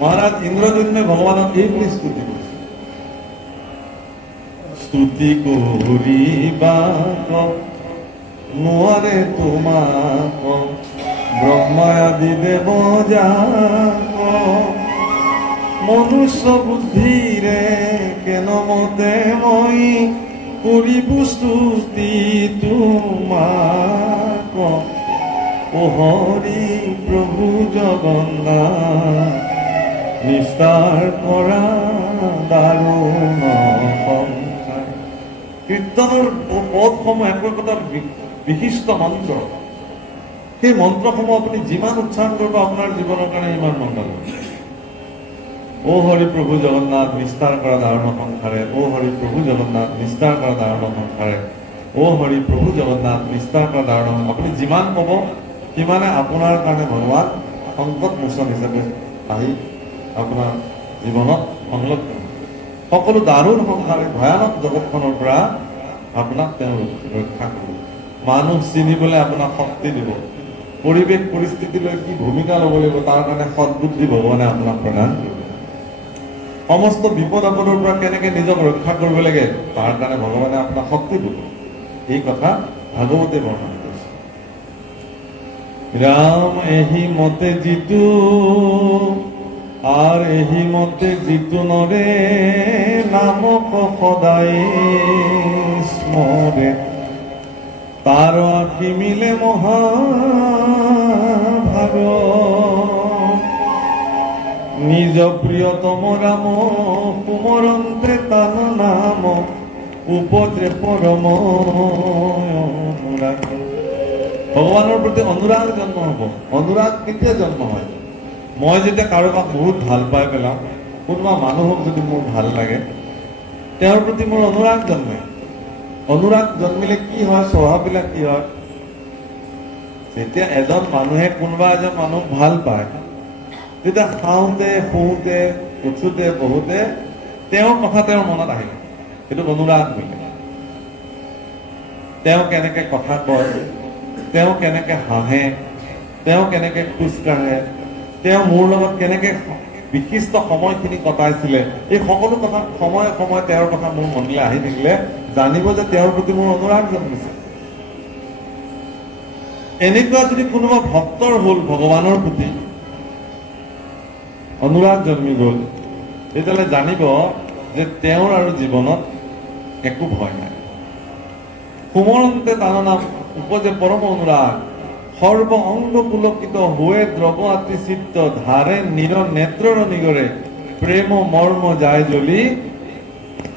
মহাৰাজ ইন্দ্ৰজন্যই ভগৱানক এই বুলি স্তুতি কৰিছে, স্তুতি কৰিবা নোৱাৰে তোমাক ব্ৰহ্মা আদি দেৱ যাক, মনুষ্য বুদ্ধিৰে কেন মতে মই কৰিব স্তুতি তোমাক। ও হৰি প্ৰভু জগন্নাথ নিস্তাৰ কৰা দাৰুণ সংসাৰ। কীৰ্তনৰ পদসমূহ একোটা বিশিষ্ট মন্ত্ৰ, সেই মন্ত্ৰসমূহ আপুনি যিমান উচ্চাৰণ কৰিব আপোনাৰ জীৱনৰ কাৰণে ইমান মংগল। ও হৰি প্ৰভু জগন্নাথ নিস্তাৰ কৰা দাৰুণ সংসাৰে, ও হৰি প্ৰভু জগন্নাথ নিস্তাৰ কৰা দাৰুণ সংসাৰে, ও হৰি প্ৰভু জগন্নাথ নিস্তাৰ কৰা দাৰুণ। আপুনি যিমান ক'ব সিমানে আপোনাৰ কাৰণে ভগৱান সংকট মোচন হিচাপে আহি আপোনাৰ জীৱনত সংলগ্ন, সকলো দাৰুণ সংসাৰে ভয়ানক জগতখনৰ পৰা আপোনাক তেওঁ ৰক্ষা কৰিব। মানুহ চিনিবলৈ আপোনাক শক্তি দিব, পৰিৱেশ পৰিস্থিতিলৈ কি ভূমিকা ল'ব লাগিব তাৰ কাৰণে সদ্বুদ্ধি ভগৱানে আপোনাক প্ৰদান কৰিব। সমস্ত বিপদ আপদৰ পৰা কেনেকে নিজক ৰক্ষা কৰিব লাগে তাৰ কাৰণে ভগৱানে আপোনাক শক্তি দিব। এই কথা ভাগৱতে বৰ্ণনা কৰিছে। ৰাম এহি মতে জিতু আর এহি মতে জিতু নরে নামক সদায় স্মরে, তার আখি মিলে মহাভাগ নিজ প্রিয়তম রাম কুমরন্তে তান নাম উপদ্রে পরম অনুরাগ। ভগৱানৰ প্ৰতি অনুৰাগ জন্ম হ'ব। অনুৰাগ কেতিয়া জন্ম হয়? মই যেতিয়া কাৰোবাক বহুত ভাল পাই পেলাওঁ, কোনোবা মানুহক যদি মোৰ ভাল লাগে তেওঁৰ প্ৰতি মোৰ অনুৰাগ জন্মে। অনুৰাগ জন্মিলে কি হয়, স্বভাৱবিলাক কি হয়? যেতিয়া এজন মানুহে কোনোবা এজন মানুহক ভাল পায় তেতিয়া খাওঁতে শুওঁতে উঠোতে বহোতে তেওঁৰ কথা তেওঁৰ মনত আহিল, সেইটো অনুৰাগ বোলে। তেওঁ কেনেকে কথা কয়, তেওঁ কেনেকে হাঁহে, তেওঁ কেনেকে খোজকাঢ়ে, তেওঁ মোৰ লগত কেনেকে বিশিষ্ট সময়খিনি কটাইছিলে, এই সকলো কথা সময়ে সময়ে তেওঁৰ কথা মোৰ মনলৈ আহি থাকিলে জানিব যে তেওঁৰ প্ৰতি মোৰ অনুৰাগ জন্মিছে। এনেকুৱা যদি কোনোবা ভক্তৰ হ'ল ভগৱানৰ প্ৰতি অনুৰাগ জন্মি গ'ল, তেতিয়াহ'লে জানিব যে তেওঁৰ আৰু জীৱনত একো ভয় নাই। সুমৰন্তে তান নাম উপজে পৰম অনুৰাগ, সর্ব অঙ্গ পুলকিত হয়ে দ্রব আতি চিত্ত ধারে নির নেত্রর নিগরে প্রেম মর্ম যায় জ্বলি,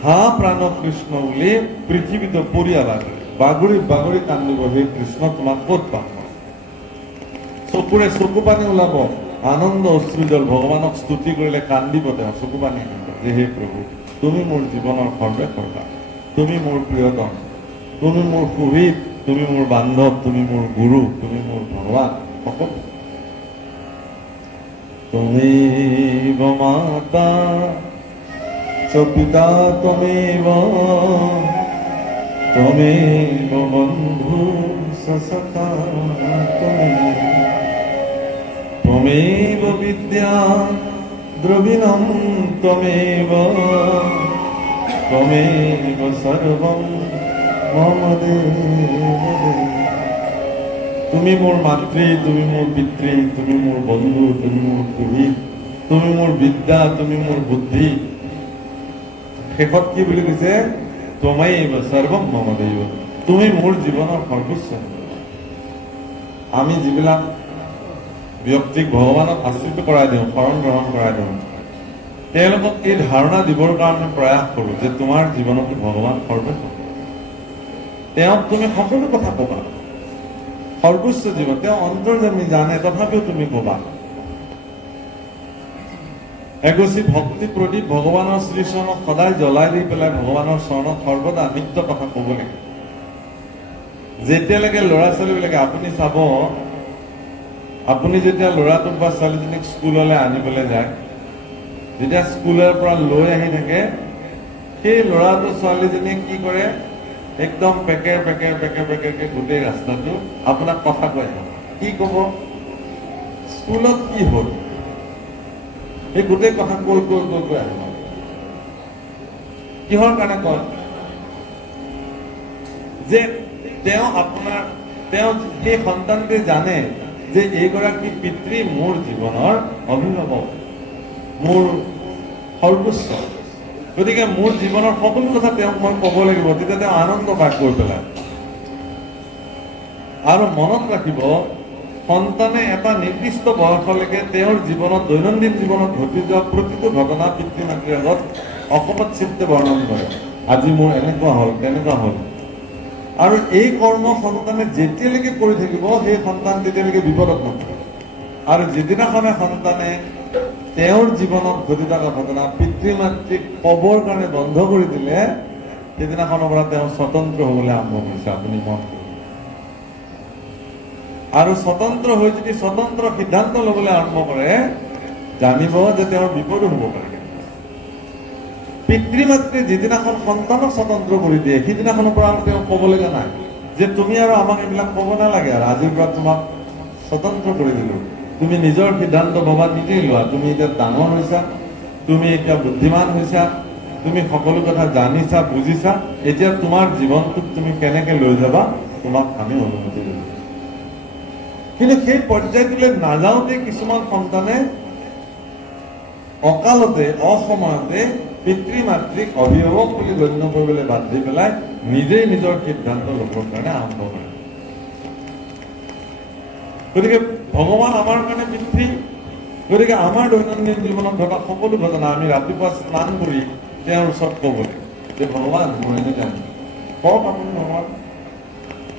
হা প্রাণ কৃষ্ণ বলি পৃথিবীতে পড়িয়া বাগড়ে বাগড়ি বাগড়ি কান্দিব, হে কৃষ্ণ তোমাক ক'ত পাম। চকুৰে চকু পানী ওলাব, আনন্দ অশ্ৰুজল, ভগৱানক স্তুতি কৰিলে কান্দিব তেওঁ, চকু পানী যে হে প্ৰভু তুমি মোৰ জীৱনৰ সৰ্বেসৰ্বা, তুমি মোৰ প্ৰিয়তম, তুমি মোৰ সুহিত, তুমি মোৰ বান্ধৱ, তুমি মোৰ গুৰু, তুমি মোৰ ভগৱান সকলো। তুমেব মাতা চ পিতা তুমেব, তুমেব বন্ধু সসখা তুমেব, তুমেব বিদ্যা দ্রবিণম তুমেব, তুমেব সর্বম মম দেব। তুমি মোৰ মাতৃ, তুমি মোৰ পিতৃ, তুমি মোৰ বন্ধু, তুমি মোৰ পুৰোহিত, তুমি মোৰ বিদ্যা, তুমি মোৰ বুদ্ধি। শেষত কি বুলি কৈছে? ত্বমেব সৰ্বম মম দেৱ, তুমি মোৰ জীৱনৰ সৰ্বোচ্চ। আমি যিবিলাক ব্যক্তিক ভগৱানক আশ্ৰিত কৰাই দিওঁ, শৰণ গ্ৰহণ কৰাই দিওঁ, তেওঁলোকক এই ধাৰণা দিবৰ কাৰণে প্ৰয়াস কৰোঁ যে তোমাৰ জীৱনতো ভগৱান সৰ্বোচ্চ, তেওঁক তুমি সকলো কথা ক'বা, সৰ্বোচ্চ জীৱন তেওঁ অন্তৰ্যামী জানে, তথাপিও তুমি ক'বা। এগছি ভক্তি প্ৰদীপ ভগৱানৰ শ্ৰীচৰণক সদায় জ্বলাই দি পেলাই ভগৱানৰ চৰণত সৰ্বদা নিত্য কথা ক'ব লাগে। যেতিয়ালৈকে ল'ৰা ছোৱালীবিলাকে, আপুনি চাব, আপুনি যেতিয়া ল'ৰাটোক বা ছোৱালীজনীক স্কুললৈ আনিবলৈ যায়, যেতিয়া স্কুলৰ পৰা লৈ আহি থাকে, সেই ল'ৰাটো ছোৱালীজনীয়ে কি কৰে? একদম পেকেৰকে গোটেই ৰাস্তাটো আপোনাক কথা কৈ আহে। কি ক'ব? স্কুলত কি হ'ল? এই গোটেই কথা কৈ আহিব। কিহৰ কাৰণে কয়? যে তেওঁ সেই সন্তানটোৱে জানে যে এইগৰাকী পিতৃ মোৰ জীৱনৰ অভিভাৱক, মোৰ সৰ্বোচ্চ, গতিকে মোৰ জীৱনৰ সকলো কথা তেওঁক মই ক'ব লাগিব, তেতিয়া তেওঁ আনন্দ পায় কৈ পেলাই। আৰু মনত ৰাখিব, সন্তানে এটা নিৰ্দিষ্ট বয়সলৈকে তেওঁৰ জীৱনত, দৈনন্দিন জীৱনত ঘটি যোৱা প্ৰতিটো ঘটনা পিতৃ মাতৃৰ আগত অকপত চিত্তে বৰ্ণন কৰে। আজি মোৰ এনেকুৱা হ'ল, তেনেকুৱা হ'ল। আৰু এই কৰ্ম সন্তানে যেতিয়ালৈকে কৰি থাকিব, সেই সন্তান তেতিয়ালৈকে বিপদত নপৰে। আৰু যিদিনাখনে সন্তানে তেওঁৰ জীৱনত ঘটি থকা ঘটনা পিতৃ মাতৃক ক'বৰ কাৰণে বন্ধ কৰি দিলে, সেইদিনাখনৰ পৰা তেওঁ স্বতন্ত্ৰ হ'বলৈ আৰম্ভ কৰিছে। আপুনি মন কৰিব। আৰু স্বতন্ত্ৰ হৈ যদি স্বতন্ত্ৰ সিদ্ধান্ত ল'বলৈ আৰম্ভ কৰে, জানিব যে তেওঁৰ বিপদো হ'ব পাৰে। পিতৃ মাতৃয়ে যিদিনাখন সন্তানক স্বতন্ত্ৰ কৰি দিয়ে, সিদিনাখনৰ পৰা আৰু তেওঁ ক'বলগীয়া নাই যে তুমি আৰু আমাক এইবিলাক ক'ব নালাগে, আৰু আজিৰ পৰা তোমাক স্বতন্ত্ৰ কৰি দিলো, তুমি নিজৰ সিদ্ধান্ত ভবা নিজেই লোৱা, তুমি এতিয়া ডাঙৰ হৈছা, তুমি এতিয়া বুদ্ধিমান হৈছা, তুমি সকলো কথা জানিছা, বুজিছা, এতিয়া তোমাৰ জীৱনটোক তুমি কেনেকে লৈ যাবা, তোমাক আমি অনুমতি দিম। কিন্তু সেই পৰ্যায়টোলৈ নাযাওঁতে কিছুমান সন্তানে অকালতে, অসময়তে পিতৃ মাতৃক অভিভাৱক বুলি গণ্য কৰিবলৈ বাদ দি পেলাই নিজেই নিজৰ সিদ্ধান্ত ল'বৰ কাৰণে আৰম্ভ কৰে। গতিকে ভগৱান আমাৰ কাৰণে পিতৃ। গতিকে আমাৰ দৈনন্দিন জীৱনত ঘটা সকলো ঘটনা আমি ৰাতিপুৱা স্নান কৰি তেওঁৰ ওচৰত ক'ব লাগে যে ভগৱান মোৰ এনেকৈ কওক আপুনি ভগৱান,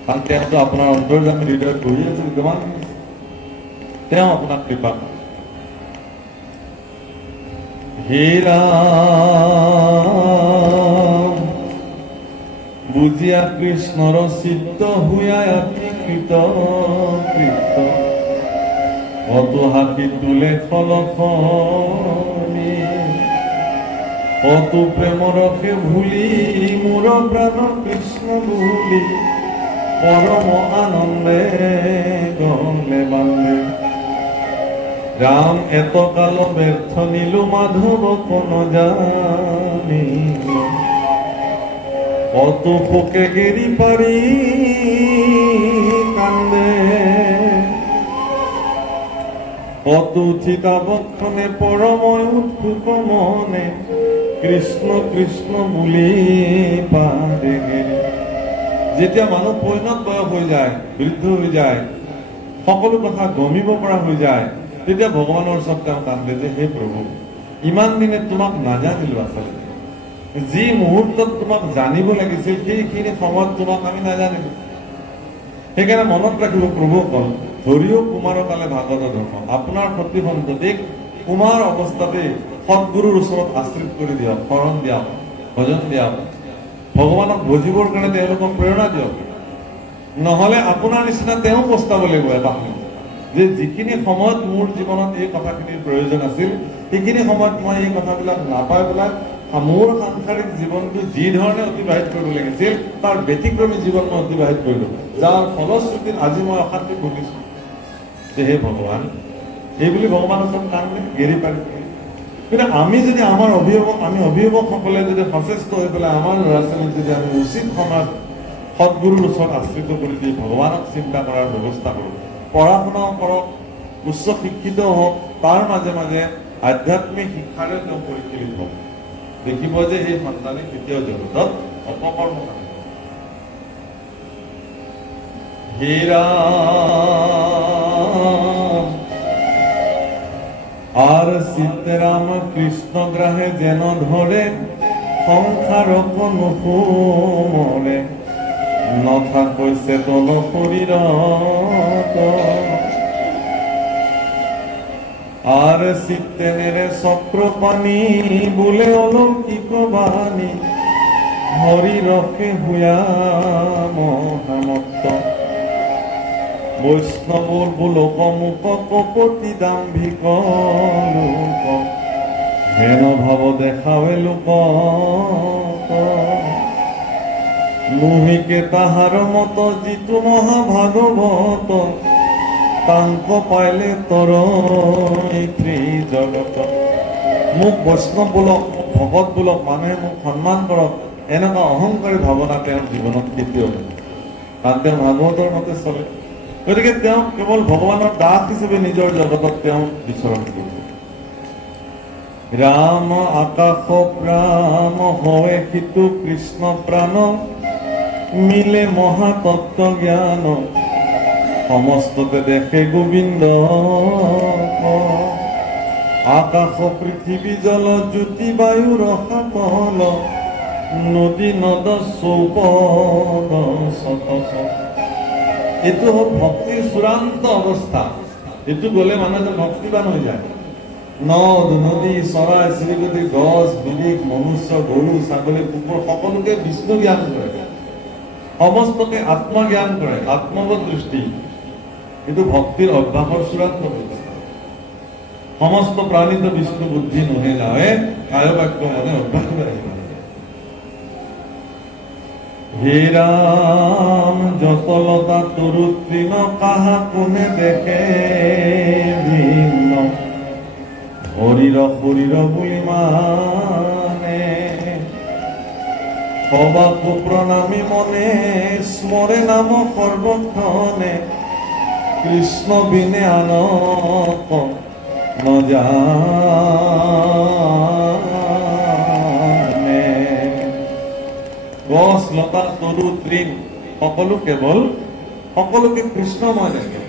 কাৰণ তেওঁতো আপোনাৰ অন্তৰ্যামী হৃদয়ত বহি আছে, বিদ্যমান তেওঁ আপোনাক কৃপা কৰে। হে ৰাম বুজিয়া কৃষ্ণৰ চিত্ত হুয়াই অতি কৃত কৃত, কত হাতি তোলে ফলখনি, কত প্ৰেম ৰসে ভুলি মোৰ প্ৰাণ কৃষ্ণ বুলি, পৰম আনন্দে গলে বান্ধে। রাম এত কাল ব্যর্থ নিলু মাধব কোন জানি, কত পোকে গেরি পারি কান্দে, কত চিতাবক্ষণে পরময় উৎসুক মনে, কৃষ্ণ কৃষ্ণ বুলি পারে গেরি। যেতিয়া মানুহ পৈণত বয়স হৈ যায়, বৃদ্ধ হৈ যায়, সকলো কথা গমিব পৰা হৈ যায়, তেতিয়া ভগৱানৰ ওচৰত তেওঁ কান্দে যে হে প্ৰভু, ইমান দিনে তোমাক নাজানিলো, আচলতে যি মুহূৰ্তত তোমাক জানিব লাগিছিল সেইখিনি সময়ত তোমাক আমি নাজানিলো। সেইকাৰণে মনত ৰাখিব প্ৰভুসকল, ধৰিও কুমাৰ কালে ভাগৱত ধৰ্ম, আপোনাৰ সতী সন্ততিক কুমাৰ অৱস্থাতে সৎগুৰুৰ ওচৰত আশ্ৰিত কৰি দিয়ক, শৰণ দিয়ক, ভজন দিয়ক, ভগৱানক বুজিবৰ কাৰণে তেওঁলোকক প্ৰেৰণা দিয়ক। নহলে আপোনাৰ নিচিনা তেওঁ পস্তাব লাগিব এটা সময় যে যিখিনি সময়ত মোৰ জীৱনত এই কথাখিনিৰ প্ৰয়োজন আছিল, সেইখিনি সময়ত মই এই কথাবিলাক নাপাই পেলাই মোৰ সাংসাৰিক জীৱনটো যি ধৰণে অতিবাহিত কৰিব লাগিছিল তাৰ ব্যতিক্ৰমী জীৱন মই অতিবাহিত কৰিলো, যাৰ ফলশ্ৰুতিত আজি মই অশান্তি ভুগিছো। যে হে ভগৱান, এইবুলি ভগৱানৰ ওচৰত কান্দে, গেৰি পাৰি। কিন্তু আমি যদি আমাৰ অভিভাৱকসকলে যদি সচেষ্ট হৈ পেলাই আমাৰ ল'ৰা ছোৱালীক যদি আমি উচিত সময়ত সৎগুৰুৰ ওচৰত আশ্ৰিত কৰি দি ভগৱানক চিন্তা কৰাৰ ব্যৱস্থা কৰোঁ, পঢ়া শুনাও কৰক, উচ্চ শিক্ষিত হওক, তাৰ মাজে মাজে আধ্যাত্মিক শিক্ষাৰে তেওঁ পৰিচালিত হ'ব। দেখিব যে সেই সন্তানে কেতিয়াও জগতত অপকৰ্ম নকৰে। হে ৰাম আৰ সীতাৰাম কৃষ্ণ গ্ৰাহে যেন ধৰে সংসাৰ কোনো মৰে নথা কৈছে তল শৰীৰ আৰ চিত্তেনেৰে চক্ৰ পানী বোলে অলৌকিক বাণী হৰি ৰসে হুয়া মহামত্ত বৈষ্ণৱৰ বোলক মুক কপতি দাম্ভিক লোক হেন ভাৱ দেখাৱে লোক মুহিকে তাহাৰ মত যিটো মহাভাগৱত তাংক পাইলে তৰ জগত। মোক বৈষ্ণৱ বোলক, ভকত বোলক, মানুহে মোক সন্মান কৰক, এনেকুৱা অহংকাৰী ভাৱনা তেওঁৰ জীৱনত কেতিয়াও নাই, কাৰণ তেওঁ ভাগৱতৰ মতে চলে। গতিকে তেওঁ কেৱল ভগৱানৰ দাস হিচাপে নিজৰ জগতত তেওঁ বিচৰণ কৰিব। ৰাম আকাশ প্ৰাম হয় সিটো কৃষ্ণ প্ৰাণ মিলে মহাতত্ব জ্ঞান সমস্ততে দেখে গোবিন্দ। আকাশ পৃথিৱী জল জ্যোতি বায়ু ৰসা তল নদী নদ চৌপদ শতক। এইটো হ'ল ভক্তিৰ চূড়ান্ত অৱস্থা। এইটো গ'লে মানুহ ভক্তিবান হৈ যায়। নদ নদী চৰাই চিৰিকটি গছ বিৰিখ মনুষ্য গৰু ছাগলী কুকুৰ সকলোকে বিষ্ণু জ্ঞান কৰে, সমস্তকে আত্মজ্ঞান কৰে, আত্মগত দৃষ্টি। কিন্তু ভক্তিৰ অভ্যাসৰ চূড়ান্ত ব্যৱস্থা। সমস্ত প্ৰাণীত বিষ্ণু বুদ্ধি নুহে যাৱে কায় বাক্য মনে অভ্যাস কৰে। হে ৰাম যতলতা তৰু তৃণ কাহা কোনে দেখে ভিন্ন শৰীৰ শৰীৰ বুলি মানে সবাকো প্ৰণামী মনে স্মৰে নাম সৰ্বক্ষণে কৃষ্ণ বিনে আনক নজানে। গছ লতা তৰু তৃণ সকলো কেৱল সকলোকে কৃষ্ণময় দেখে।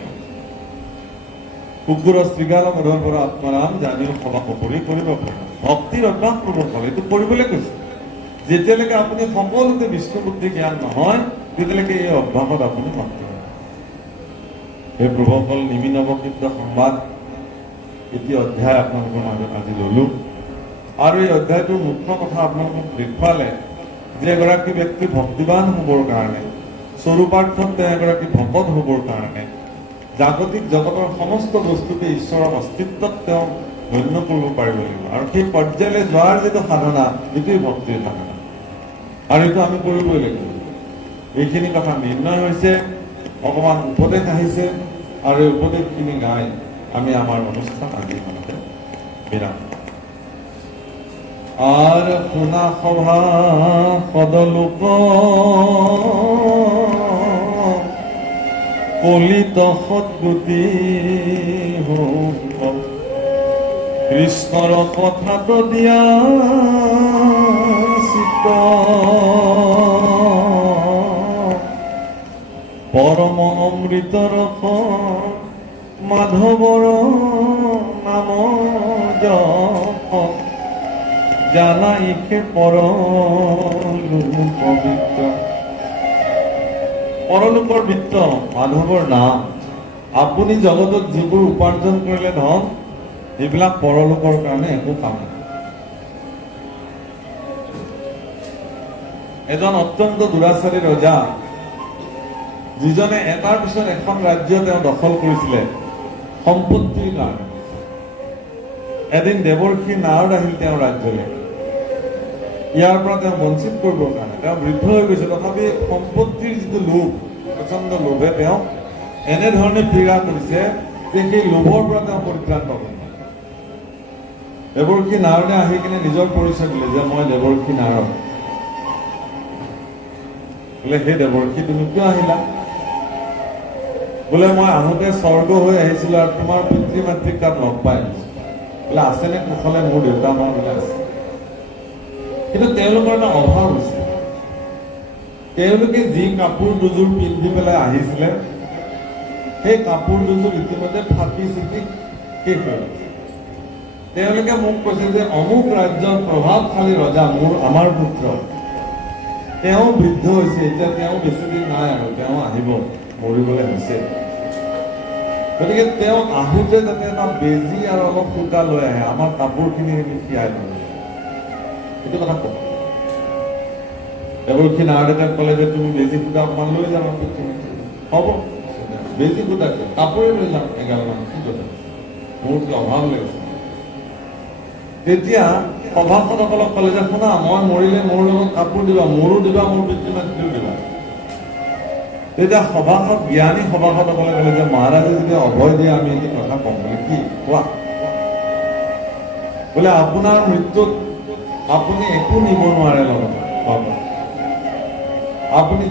কুকুৰ শৃগাল মধুৰ পৰা আত্মাৰাম জানিও সভা কৰি কৰিব পাৰে। ভক্তিৰ অভ্যাস প্ৰবল কৰে, এইটো কৰিবলৈ কৈছে। যেতিয়ালৈকে আপুনি সকলোতে বিষ্ণু বুদ্ধি জ্ঞান নহয় তেতিয়ালৈকে এই অভ্যাসত আপুনি ভক্তি হয়। সেই প্ৰভুসকল নিমি নৱকীৰ্ত সংবাদ এটি অধ্যায় আপোনালোকৰ মাজত আজি ললো। আৰু এই অধ্যায়টোৰ মুখ্য কথা আপোনালোকক দেখুৱালে যে এগৰাকী ব্যক্তি ভক্তিবান হ'বৰ কাৰণে, স্বৰূপাৰ্থত তেওঁ এগৰাকী ভকত হ'বৰ কাৰণে জাগতিক জগতৰ সমস্ত বস্তুকে ঈশ্বৰৰ অস্তিত্বত তেওঁ ধন্য কৰিব পাৰিব লাগিব। আৰু সেই পৰ্যায়লৈ যোৱাৰ যিটো সাধনা, এইটোৱেই ভক্তিৰ সাধনা। আৰু এইটো আমি কৰিবই লাগিব। এইখিনি কথা নিৰ্ণয় হৈছে, অকণমান উপদেশ আহিছে, আৰু এই উপদেশখিনি গাই আমি আমাৰ অনুষ্ঠান আজি মনতে বিৰাম। আৰ শুনা সভা সদলোক কলিত সৎগতি কৃষ্ণৰ কথাত দিয়া চিত পৰম অমৃত ৰস মাধৱৰ নাম জপ জানাইকে পৰলোকৰ বৃত্ত মাধৱৰ নাম। আপুনি জগতত যিবোৰ উপাৰ্জন কৰিলে ধন, এইবিলাক পৰলোকৰ কাৰণে একো কাম নাই। এজন অত্যন্ত দুৰাচাৰী ৰজা, যিজনে এটাৰ পিছত এখন ৰাজ্য তেওঁ দখল কৰিছিলে সম্পত্তিৰ কাৰণে। এদিন দেৱৰ্ষি নাৰদ আহিল তেওঁৰ ৰাজ্যলৈ। ইয়াৰ পৰা তেওঁ বঞ্চিত কৰিবৰ কাৰণে। তেওঁ বৃদ্ধ হৈ গৈছে, তথাপি সম্পত্তিৰ যিটো লোভ, প্ৰচণ্ড লোভে তেওঁ এনেধৰণে পীড়া কৰিছে যে সেই লোভৰ পৰা তেওঁ পৰিত্ৰাণ পাব। দেৱৰ্ষি নাৰদে আহি কিনে নিজৰ পৰিচয় দিলে যে মই দেৱৰ্ষি নাৰদ। বোলে সেই দেৱৰ্ষি তুমি কিয় আহিলা? বোলে মই আহোঁতে স্বৰ্গ হৈ আহিছিলো আৰু তোমাৰ পিতৃ মাতৃক তাত লগ পাই আহিছো। বোলে আছেনে কুশলে মোৰ দেউতা মা বোলে আছে কিন্তু তেওঁলোকৰ এটা অভাৱ হৈছে তেওঁলোকে যি কাপোৰ দুযোৰ পিন্ধি পেলাই আহিছিলে সেই কাপোৰ দুযোৰ ইতিমধ্যে ফাটি চিটি শেষ হৈ গৈছে তেওঁলোকে মোক কৈছে যে অমুক ৰাজ্যৰ প্ৰভাৱশালী ৰজা আমাৰ পুত্ৰ তেওঁ বৃদ্ধ হৈছে এতিয়া তেওঁ বেছিদিন নাই আৰু তেওঁ আহিব মৰিবলৈ হৈছে গতিকে তেওঁ আহোঁতে যাতে এটা বেজী আৰু অলপ সূতা লৈ আহে আমাৰ কাপোৰখিনি খিয়াই দিব এইটো কথা কওঁ এগৰাকী নাৰদেউতাক ক'লে যে তুমি বেজী সূতা অকণমান লৈ যাবা হ'ব বেজী সূতা কাপোৰে লৈ যাম এগালমান কি কথা মোৰ কি অভাৱ লাগিছে তেতিয়া সভাসদসকলক ক'লে যে শুনা মই মৰিলে মোৰ লগত কাপোৰ দিবা মোৰো দিবা মোৰ পিতৃ মাতৃও দিবা তেতিয়া সভাসদ জ্ঞানী সভাসদসকলে ক'লে যে মহাৰাজে যদি অভয় দিয়ে আমি এটি কথা কম বুলি কি কোৱা বোলে আপোনাৰ মৃত্যুত আপুনি একো নিব নোৱাৰে লগত আপুনি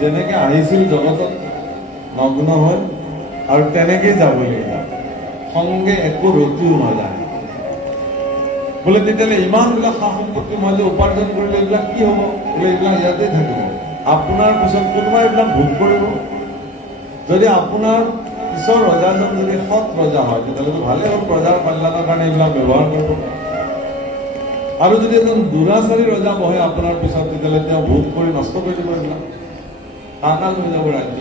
যেনেকে আহিছিল জগতত নগ্ন হৈ আৰু তেনেকেই যাব লাগিব সংগে একো ৰতিও নাযায় বোলে তেতিয়াহ'লে ইমানবিলাক সা সম্পত্তি মই যে উপাৰ্জন কৰিলে এইবিলাক কি হ'ব বোলে এইবিলাক ইয়াতে থাকিব আপোনাৰ পিছত কোনোবাই এইবিলাক ভোগ কৰিব যদি আপোনাৰ পিছৰ ৰজাজন যদি সৎ ৰজা হয় তেতিয়াহ'লেতো ভালেই হ'ল প্ৰজাৰ কল্যাণৰ কাৰণে এইবিলাক ব্যৱহাৰ কৰিব আৰু যদি এজন দুৰাচাৰী ৰজা বহে আপোনাৰ পিছত তেতিয়াহ'লে তেওঁ ভোগ কৰি নষ্ট কৰি দিব এইবিলাক কাকা লৈ যাব ৰাজ্য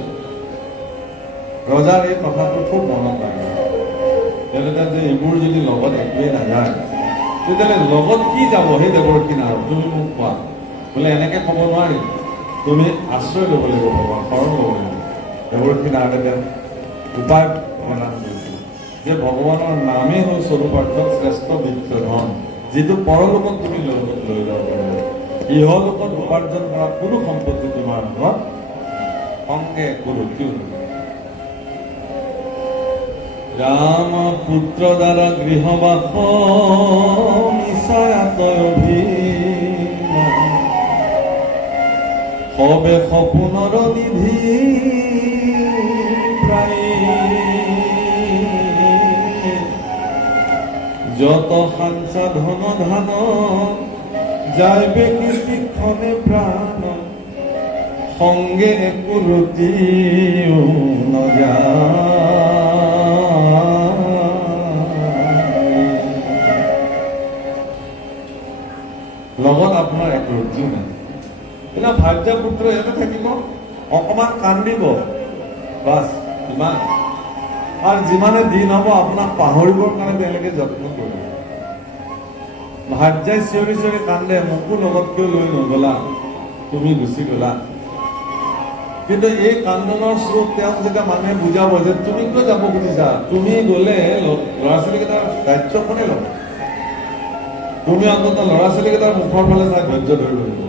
ৰজাৰ এই কথাটো খুব মনত ৰাখে তেওঁলোকে যে এইবোৰ যদি লগত একোৱেই নাযায় তেতিয়াহ'লে লগত কি যাব সেই দেৱৰক্ষী নাৰদ তুমি মোক কোৱা বোলে এনেকে ক'ব নোৱাৰি তুমি আশ্ৰয় ল'ব লাগিব ভগৱান শৰণ ল'ব লাগিব দেৱৰক্ষী নাৰদে উপায় প্ৰদান কৰিছিল যে ভগৱানৰ নামেই হ'ল স্বৰূপাৰ্থত শ্ৰেষ্ঠ বিত্ত ধন যিটো পৰলোকত তুমি লগত লৈ যাব পাৰিবা ইহলোকত উপাৰ্জন কৰা কোনো সম্পত্তি তোমাৰ ঘৰত সংগে একো ৰখিও ৰাম পুত্ৰ দ্বাৰা গৃহবাস সবে সপোনৰ নিধি প্ৰায় যত সাঞ্চা ধন ধান যাইবে কৃষিক্ষণে প্ৰাণ সংগে একো ৰতিও নযায় লগত আপোনাৰ একো ৰতিও নাই এতিয়া ভাৰ্যা পুত্ৰ ইয়াতে থাকিব অকণমান কান্দিব বাছ ইমান আৰু যিমানে দিন হ'ব আপোনাক পাহৰিবৰ কাৰণে তেওঁলোকে যত্ন কৰিব ভাৰ্যাই চিঞৰি চিঞৰি কান্দে মোকো লগত কিয় লৈ নগলা তুমি গুচি গলা কিন্তু এই কান্দনৰ স্ৰোত তেওঁক যেতিয়া মানুহে বুজাব যে তুমি কিয় যাব খুজিছা তুমি গ'লে ল'ৰা ছোৱালীকেইটাৰ দায়িত্ব কোনে ল'ব তুমি অন্ততঃ ল'ৰা ছোৱালীকেইটাৰ মুখৰ ফালে চাই ধৈৰ্য ধৰিব লাগিব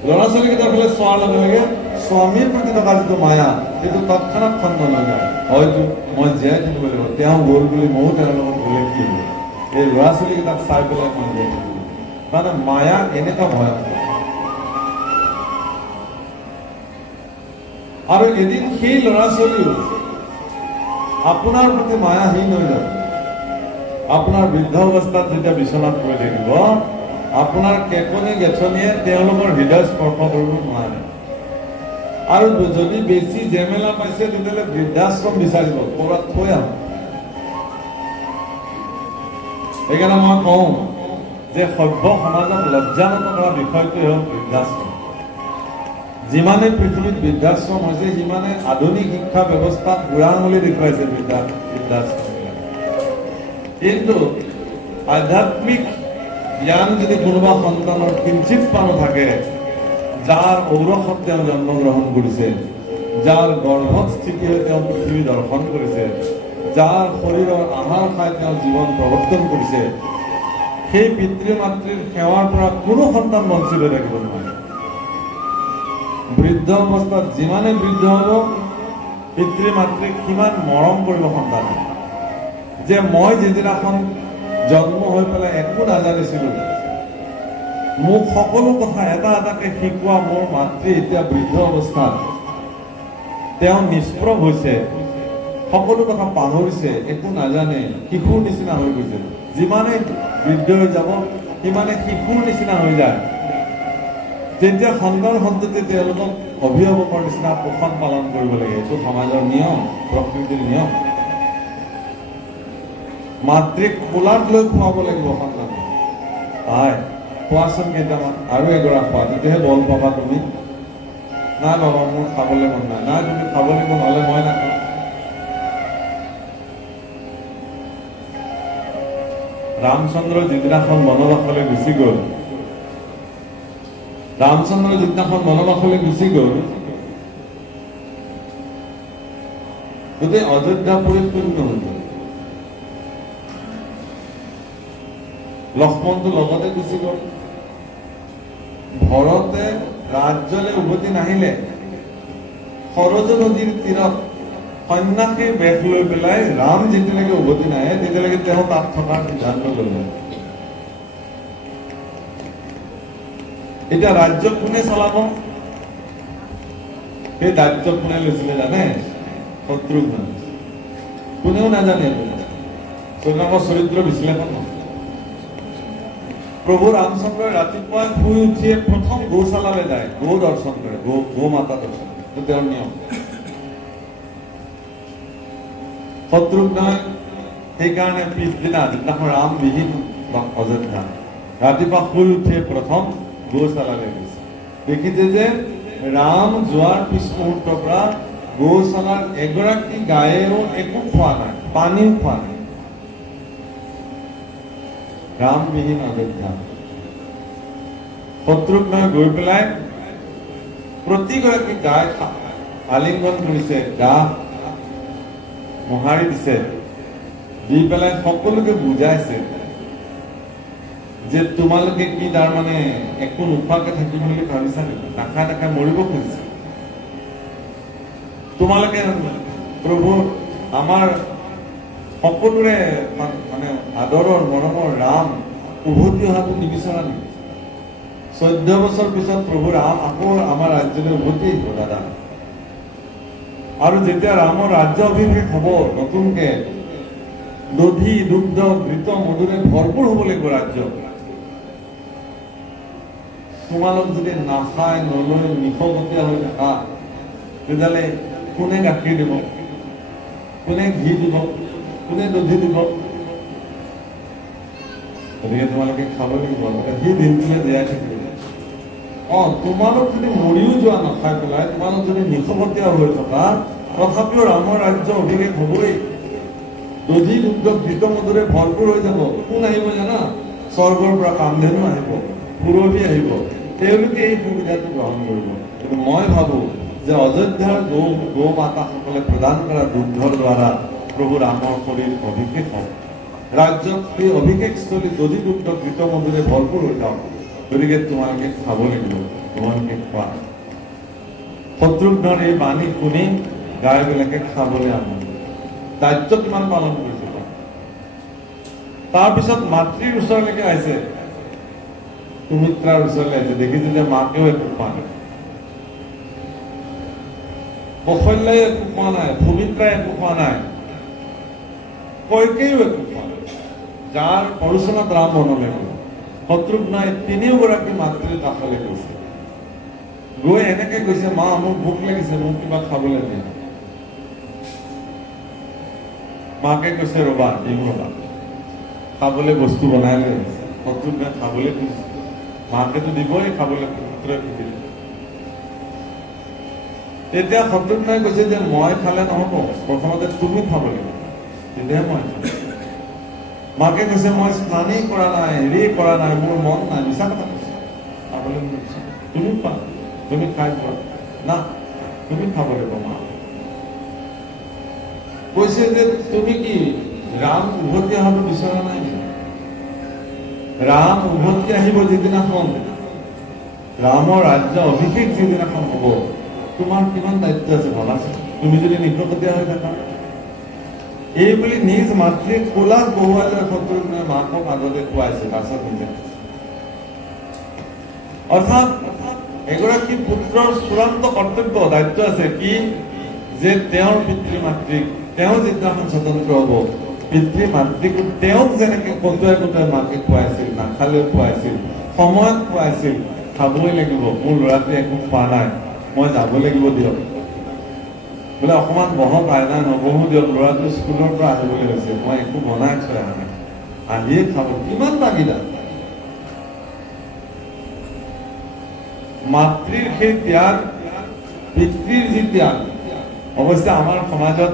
ল'ৰা ছোৱালীকেইটাৰ ফালে চোৱাৰ লগে লগে স্বামীৰ প্ৰতি থকা যিটো মায়া সেইটো তৎক্ষণাৎ খণ্ড নাযায় হয়তো মই জীয়াই থাকিব লাগিব তেওঁ গ'ল বুলি ময়ো তেওঁৰ লগত গ'লে কি হ'ব এই ল'ৰা ছোৱালীকেইটাক চাই পেলাই মই জীয়াই থাকিব মানে মায়া এনেকুৱা ভয়ংকৰ আৰু এদিন সেই ল'ৰা ছোৱালীও আপোনাৰ প্ৰতি মায়াহীন হৈ যাব আপোনাৰ বৃদ্ধ অৱস্থাত যেতিয়া বিচনাত পৰি থাকিব আপোনাৰ কেকনি গেছনিয়ে তেওঁলোকৰ হৃদয় স্পৰ্শ কৰিব নোৱাৰে আৰু যদি বেছি জেমেলা পাইছে তেতিয়াহ'লে বৃদ্ধাশ্ৰম বিচাৰিব ক'ৰবাত থৈ আহক সেইকাৰণে মই কওঁ যে সভ্য সমাজক লজ্জানত কৰা বিষয়টোৱে হ'ল বৃদ্ধাশ্ৰম যিমানে পৃথিৱীত বৃদ্ধাশ্ৰম হৈছে সিমানে আধুনিক শিক্ষা ব্যৱস্থাত বুঢ়া আঙুলি দেখুৱাইছে বৃদ্ধাশ্ৰম কিন্তু আধ্যাত্মিক জ্ঞান যদি কোনোবা সন্তানৰ কিঞ্চিত পানো থাকে যাৰ ঔৰসত তেওঁ জন্মগ্ৰহণ কৰিছে যাৰ গৰ্ভত স্থিতি হৈ তেওঁ পৃথিৱী দৰ্শন কৰিছে যাৰ শৰীৰৰ আহাৰ খাই তেওঁ জীৱন প্ৰৱৰ্তন কৰিছে সেই পিতৃ মাতৃৰ সেৱাৰ পৰা কোনো সন্তান বঞ্চিত হৈ থাকিব নোৱাৰে বৃদ্ধ অৱস্থাত যিমানে বৃদ্ধ হ'ব পিতৃ মাতৃক সিমান মৰম কৰিব সন্তানে যে মই যিদিনাখন জন্ম হৈ পেলাই একো নাজানিছিলোঁ মোক সকলো কথা এটা এটাকে শিকোৱা মোৰ মাতৃ এতিয়া বৃদ্ধ অৱস্থাত তেওঁ নিষ্প্ৰভ হৈছে সকলো কথা পাহৰিছে একো নাজানে শিশুৰ নিচিনা হৈ গৈছে যিমানে বৃদ্ধ হৈ যাব সিমানে শিশুৰ নিচিনা হৈ যায়। তেতিয়া সন্তান সন্ততি তেওঁলোকক অভিভাৱকৰ নিচিনা পোষণ পালন কৰিব লাগে। এইটো সমাজৰ নিয়ম, প্ৰকৃতিৰ নিয়ম। মাতৃক কোলাত লৈ খুৱাব লাগিব সন্তান। হয়, খোৱাচোন কেইটামান, আৰু এগৰা খোৱা, তেতিয়াহে বল পাবা তুমি। নাই বাবা মোৰ খাবলৈ মন নাই। নাই তুমি খাব লাগিব, নহ'লে মই নাখাওঁ। ৰামচন্দ্ৰ যিদিনাখন বনবাসলৈ গুচি গ'ল, ৰামচন্দ্ৰ যিদিনাখন বনবাসলৈ গুচি গ'ল, গোটেই অযোধ্যা পৰিপূৰ্ণ হৈ গ'ল। লক্ষ্মণটো লগতে গুচি গ'ল। ভৰতে ৰাজ্যলৈ উভতি নাহিলে। সৰজ নদীৰ তীৰত সন্যাসীৰ বেশ লৈ পেলাই ৰাম যেতিয়ালৈকে উভতি নাহে তেতিয়ালৈকে তেওঁ তাত থকাৰ সিদ্ধান্ত ল'লে। এতিয়া ৰাজ্য কোনে চলাব? সেই দায়িত্ব কোনে লৈছিলে জানে? শত্ৰুঘ্ন। কোনেও নাজানে। চৰিত্ৰ বিশ্লেষণ নহয়। প্ৰভু ৰামচন্দ্ৰই ৰাতিপুৱা শুই উঠিয়ে প্ৰথম গৌশালালৈ যায়, গৌ দৰ্শন কৰে, গৌ মাতা দৰ্শন, তেওঁৰ নিয়ম। শত্ৰুঘ্নই সেইকাৰণে পিছদিনা যিদিনাখন ৰাম বিহীন অযোধ্যা, ৰাতিপুৱা শুই উঠিয়ে প্ৰথম গৌশালালৈ গৈছে। দেখিছে যে ৰাম যোৱাৰ পিছ মুহূৰ্তৰ পৰা গৌশালাৰ এগৰাকী গায়েও একো খোৱা নাই, পানীও খোৱা নাই। ৰামবিহীন অযোধ্যা। শত্ৰুঘ্নই গৈ পেলাই প্ৰতিগৰাকী গাই আলিংগন কৰিছে, গা মোহাৰি দিছে, দি পেলাই সকলোকে বুজাইছে যে তোমালোকে কি তাৰমানে একো নোখোৱাকে থাকিম বুলি ভাবিছা নেকি? নাখায় নাখায় মৰিব খুজিছে। তোমালোকে প্ৰভু আমাৰ সকলোৰে মানে আদৰৰ মৰমৰ ৰাম উভতি অহাটো নিবিচৰা নেকি? 14 বছৰ পিছত প্ৰভু ৰাম আকৌ আমাৰ ৰাজ্যলৈ উভতি আহিব দাদা। আৰু যেতিয়া ৰামৰ ৰাজ্য অভিষেক হ'ব, নতুনকে দধি দুগ্ধ ঘৃত মধুৰে ভৰপূৰ হ'ব লাগিব ৰাজ্য। তোমালোক যদি নাখায় নলৈ নিশগতীয়া হৈ থাকা, তেতিয়াহ'লে কোনে গাখীৰ দিব, কোনে ঘি দিব, কোনে দধি দিব? গতিকে তোমালোকে খাব লাগিব, সেই দিনটোলৈ জীয়াই থাকিব। তোমালোক যদি মৰিও যোৱা নাখাই পেলাই, তোমালোক যদি নিশগতীয়া হৈ থকা, তথাপিও ৰামৰ ৰাজ্য অভিষেক হ'বই। দধি দুগ্ধ ঘৃত মধুৰে ভৰপূৰ হৈ যাব। কোন আহিব জানা? স্বৰ্গৰ পৰা কামধেনু আহিব, পুৰবী আহিব। তেওঁলোকে এই সুবিধাটো গ্ৰহণ কৰিব। কিন্তু মই ভাবো যে অযোধ্যাৰ গৌ মাতাসকলে প্ৰদান কৰা দুগ্ধৰ দ্বাৰা প্ৰভু ৰামৰ শৰীৰ অভিষেক হওক, ৰাজ্যত সেই অভিষেকস্থলী দধি দুগ্ধ ঘৃত মধুৰে ভৰপূৰ হৈ যাওক। গতিকে তোমালোকে খাব লাগিব, তোমালোকে খোৱা। শত্ৰুঘ্নৰ এই বাণী শুনি গাইবিলাকে খাবলৈ আৰম্ভ। দায়িত্ব কিমান পালন কৰিছে। তাৰপিছত মাতৃৰ ওচৰলৈকে আহিছে, সুমিত্ৰাৰ ওচৰলৈ আহিছে। দেখিছে যে মাকেও একো খোৱা নাই, কৌশল্যাই একো খোৱা নাই, সুমিত্ৰাই একো খোৱা নাই, কইকেয়ো একো খোৱা নাই। যাৰ পৰোচনাত ৰাম বনলৈ গ'ল। শত্ৰুঘ্নই 3গৰাকী মাতৃৰ কাষলৈ গৈছে, গৈ এনেকে কৈছে, মা মোক ভোক লাগিছে, মোক কিবা খাবলৈ দিয়া। মাকে কৈছে ৰবা, দিম ৰবা। খাবলৈ বস্তু বনাই লৈ আহিছে। শত্ৰুঘ্নই খাবলৈ কৈছে, মাকেতো দিবই খাবলৈ। তেতিয়া শত্ৰুঘ্নই কৈছে যে মই খালে নহব, প্ৰথমতে তুমি খাব লাগিব, তেতিয়াহে মই খাম। মাকে কৈছে মই স্নানেই কৰা নাই, হেৰি কৰা নাই, মোৰ মন নাই। মিছা কথা কৈছে, খাবলৈ নিবিচাৰে। তুমি খোৱা, তুমি খাই খোৱা না, তুমি খাব লাগিব। মা কৈছে যে তুমি কি ৰাম উভতি অহাটো বিচৰা নাই? ৰাম উভতি আহিব যিদিনাখন, ৰামৰ ৰাজ্য অভিষেক যিদিনাখন হ'ব, তোমাৰ কিমান দায়িত্ব আছে ভাবাচোন। তুমি যদি নিশগতীয়া হৈ থাকা, এই বুলি নিজ মাতৃক কোলাত বহুৱাই লৈ শত্ৰুঘ্নই মাকক আগতে খুৱাইছে, পাছত নিজে। অৰ্থাৎ এগৰাকী পুত্ৰৰ চূড়ান্ত কৰ্তব্য, দায়িত্ব আছে কি? যে তেওঁৰ পিতৃ মাতৃক তেওঁ যিদিনাখন স্বতন্ত্ৰ হ'ব পিতৃ মাতৃকো তেওঁক যেনেকে কটোৱাই কটোৱাই মাকে খুৱাইছিল, নাখালেও খুৱাইছিল, সময়ত খুৱাইছিল, খাবই লাগিব, মোৰ ল'ৰাটোৱে একো খোৱা নাই, মই যাব লাগিব দিয়ক, বোলে অকণমান বহক আইনা নবহো দিয়ক, ল'ৰাটো স্কুলৰ পৰা আহিবলৈ হৈছে, মই একো বনাই থৈ অহা নাই, আহিয়ে খাব, কিমান তাগিদা। মাতৃৰ সেই ত্যাগ, পিতৃৰ যি ত্যাগ, অৱশ্যে আমাৰ সমাজত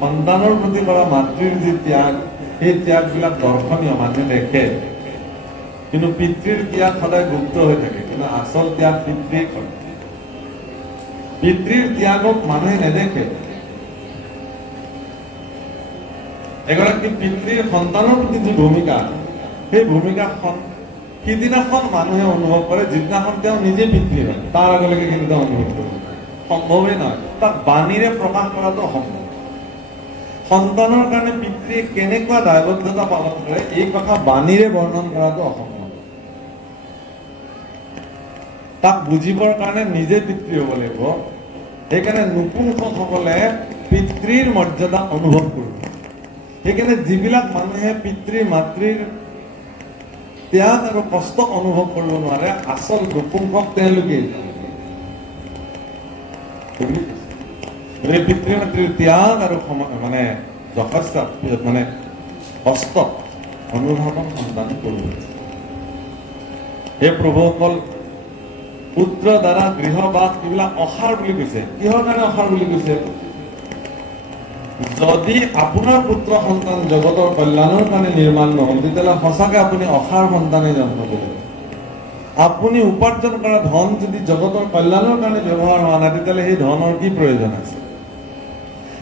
সন্তানৰ প্ৰতি কৰা মাতৃৰ যি ত্যাগ, সেই ত্যাগবিলাক দৰ্শনীয়, মানুহে দেখে, কিন্তু পিতৃৰ ত্যাগ সদায় গুপ্ত হৈ থাকে, কিন্তু আচল ত্যাগ পিতৃয়ে কৰে। পিতৃৰ ত্যাগক মানুহে নেদেখে। এগৰাকী পিতৃৰ সন্তানৰ প্ৰতি যি ভূমিকা, সেই ভূমিকাখন সিদিনাখন মানুহে অনুভৱ কৰে, যিদিনাখন তেওঁ নিজে পিতৃ হয়, তাৰ আগলৈকে কিন্তু তেওঁ অনুভৱ কৰিব সম্ভৱেই নহয়, তাক বাণীৰে প্ৰকাশ কৰাটো অসম্ভৱ। সন্তানৰ কাৰণে পিতৃয়ে কেনেকুৱা দায়বদ্ধতা পালন কৰে, এই কথা বাণীৰে বৰ্ণন কৰাটো অসম্ভৱ। তাক বুজিবৰ কাৰণে নিজে পিতৃ হ'ব লাগিব। সেইকাৰণে নপুংসকলে পিতৃৰ মৰ্যাদা অনুভৱ কৰিব। সেইকাৰণে যিবিলাক মানুহে পিতৃ মাতৃৰ ত্যাগ আৰু কষ্ট অনুভৱ কৰিব নোৱাৰে, আচল নপুংসক তেওঁলোকে। পিতৃ মাতৃৰ ত্যাগ আৰু মানে যথেষ্ট মানে কষ্ট অনুধাৱন সন্তান কৰিব। সেই প্ৰভুসকল পুত্ৰ দ্বাৰা গৃহবাস এইবিলাক অসাৰ বুলি কৈছে। কিহৰ কাৰণে অসাৰ বুলি কৈছে? যদি আপোনাৰ পুত্ৰ সন্তান জগতৰ কল্যাণৰ কাৰণে নিৰ্মাণ নহ'ল, তেতিয়াহ'লে সঁচাকৈ আপুনি অসাৰ সন্তানে জন্ম দিব। আপুনি উপাৰ্জন কৰা ধন যদি জগতৰ কল্যাণৰ কাৰণে ব্যৱহাৰ হোৱা নাই, তেতিয়াহ'লে সেই ধনৰ কি প্ৰয়োজন আছে?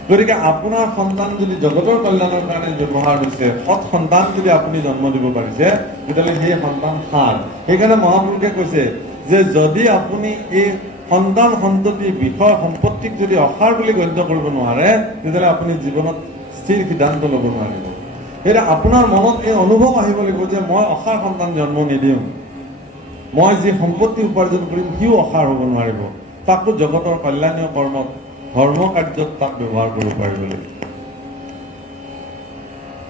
গতিকে আপোনাৰ সন্তান যদি জগতৰ কল্যাণৰ কাৰণে ব্যৱহাৰ হৈছে, সৎ সন্তান যদি আপুনি জন্ম দিব পাৰিছে, তেতিয়াহ'লে সেই সন্তান সাৰ। সেইকাৰণে মহাপুৰুষে কৈছে যে যদি আপুনি এই সন্তান সন্ততি বিষয় সম্পত্তিক যদি অসাৰ বুলি গণ্য কৰিব নোৱাৰে, তেতিয়াহ'লে আপুনি জীৱনত স্থিৰ সিদ্ধান্ত ল'ব নোৱাৰিব। এতিয়া আপোনাৰ মনত এই অনুভৱ আহিব লাগিব যে মই অসাৰ সন্তান জন্ম নিদিওঁ, মই যি সম্পত্তি উপাৰ্জন কৰিম সিও অসাৰ হ'ব নোৱাৰিব, তাকো জগতৰ কল্যাণীয় কৰ্মত ধৰ্ম কাৰ্যত তাক ব্যৱহাৰ কৰিব পাৰিব লাগিব।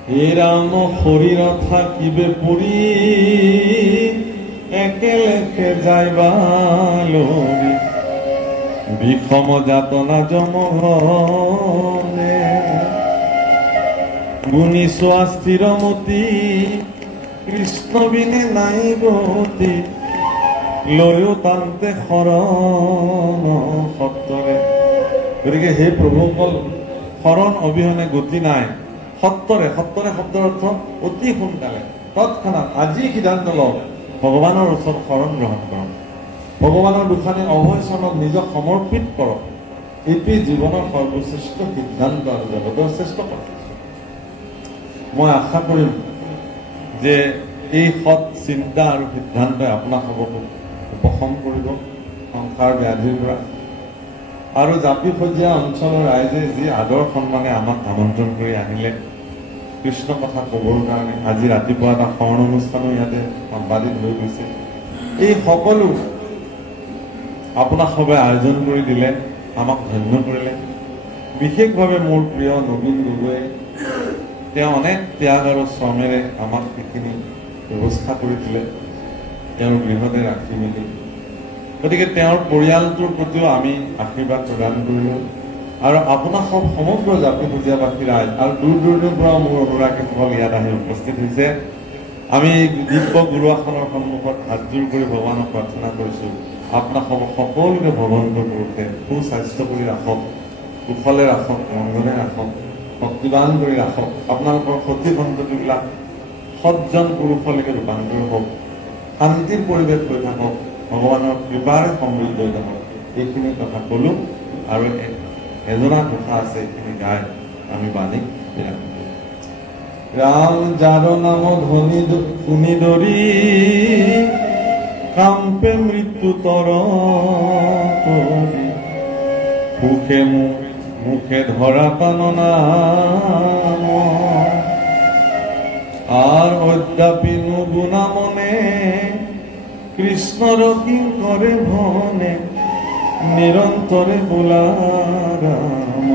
হে ৰাম শৰীৰ থাকিবে পৰি, একেলেখে যাইবা লৰি, বিষম যাতনা জমঘনে, গুণী চোৱা স্থিৰমতি, কৃষ্ণ বিনে নাই গতি, লৈও তান্তে শৰণ সত্তৰে। গতিকে সেই প্ৰভুসকল শৰণ অবিহনে গতি নাই। সত্তৰে, সত্তৰে শব্দৰ অৰ্থ অতি সোনকালে, তৎক্ষণাত, আজি সিদ্ধান্ত লওক, ভগৱানৰ ওচৰত শৰণ গ্ৰহণ কৰক, ভগৱানৰ দুখানি অভয় চৰণত নিজক সমৰ্পিত কৰক। এইটোৱেই জীৱনৰ সৰ্বশ্ৰেষ্ঠ সিদ্ধান্ত আৰু জগতৰ শ্ৰেষ্ঠ কথা। মই আশা কৰিম যে এই সৎ চিন্তা আৰু সিদ্ধান্তই আপোনাক উপশম কৰিব সংসাৰ ব্যাধিৰ পৰা। আৰু জাপি সজিয়া অঞ্চলৰ ৰাইজে যি আদৰ সন্মানে আমাক আমন্ত্ৰণ কৰি আহিলে কৃষ্ণ কথা ক'বৰ কাৰণে, আজি ৰাতিপুৱা এটা শৰণ অনুষ্ঠানো ইয়াতে সম্পাদিত হৈ গৈছে। এই সকলো আপোনাক সবে আয়োজন কৰি দিলে, আমাক ধন্য কৰিলে। বিশেষভাৱে মোৰ প্ৰিয় নবীন গগৈয়ে তেওঁ অনেক ত্যাগ আৰু শ্ৰমেৰে আমাক এইখিনি ব্যৱস্থা কৰি দিলে, তেওঁৰ গৃহতে ৰাখি মেলি। গতিকে তেওঁৰ পৰিয়ালটোৰ প্ৰতিও আমি আশীৰ্বাদ প্ৰদান কৰিলোঁ। আৰু আপোনাক সমগ্ৰ জাপি সজিয়াবাসী ৰাইজ আৰু দূৰ দূৰণিৰ পৰাও মোৰ অনুৰাগীসকল ইয়াত আহি উপস্থিত হৈছে। আমি দিব্য গুৰুআসনৰ সন্মুখত হাতযোৰ কৰি ভগৱানক প্ৰাৰ্থনা কৰিছোঁ, আপোনাক সকলোকে ভগৱন্তৰ পুৰুষে সুস্বাস্থ্য কৰি ৰাখক, কুশলে ৰাখক, মংগলে ৰাখক, শক্তিবান কৰি ৰাখক। আপোনালোকৰ সতি সন্ততিবিলাক সৎজন পুৰুষলৈকে ৰূপান্তৰ হওক, শান্তিৰ পৰিৱেশ হৈ থাকক, ভগৱানৰ কৃপাৰে সমৃদ্ধ হৈ থাকক। এইখিনি কথা ক'লোঁ আৰু এজনা কথা আছে, এইখিনি গাই আমি বাণীক বিৰাম দিওঁ। ৰাম যাৰ নাম ধনী শুনি দৰি, কাম্পে মৃত্যু তৰ সুখে মুখে ধৰা পান নাম, আৰ অদ্যাপি নুগুণা মনে, কৃষ্ণৰ কি কৰে ভনে, নিৰন্তৰে বোলা ৰাম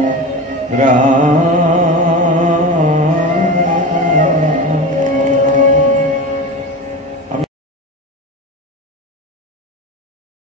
ৰাম।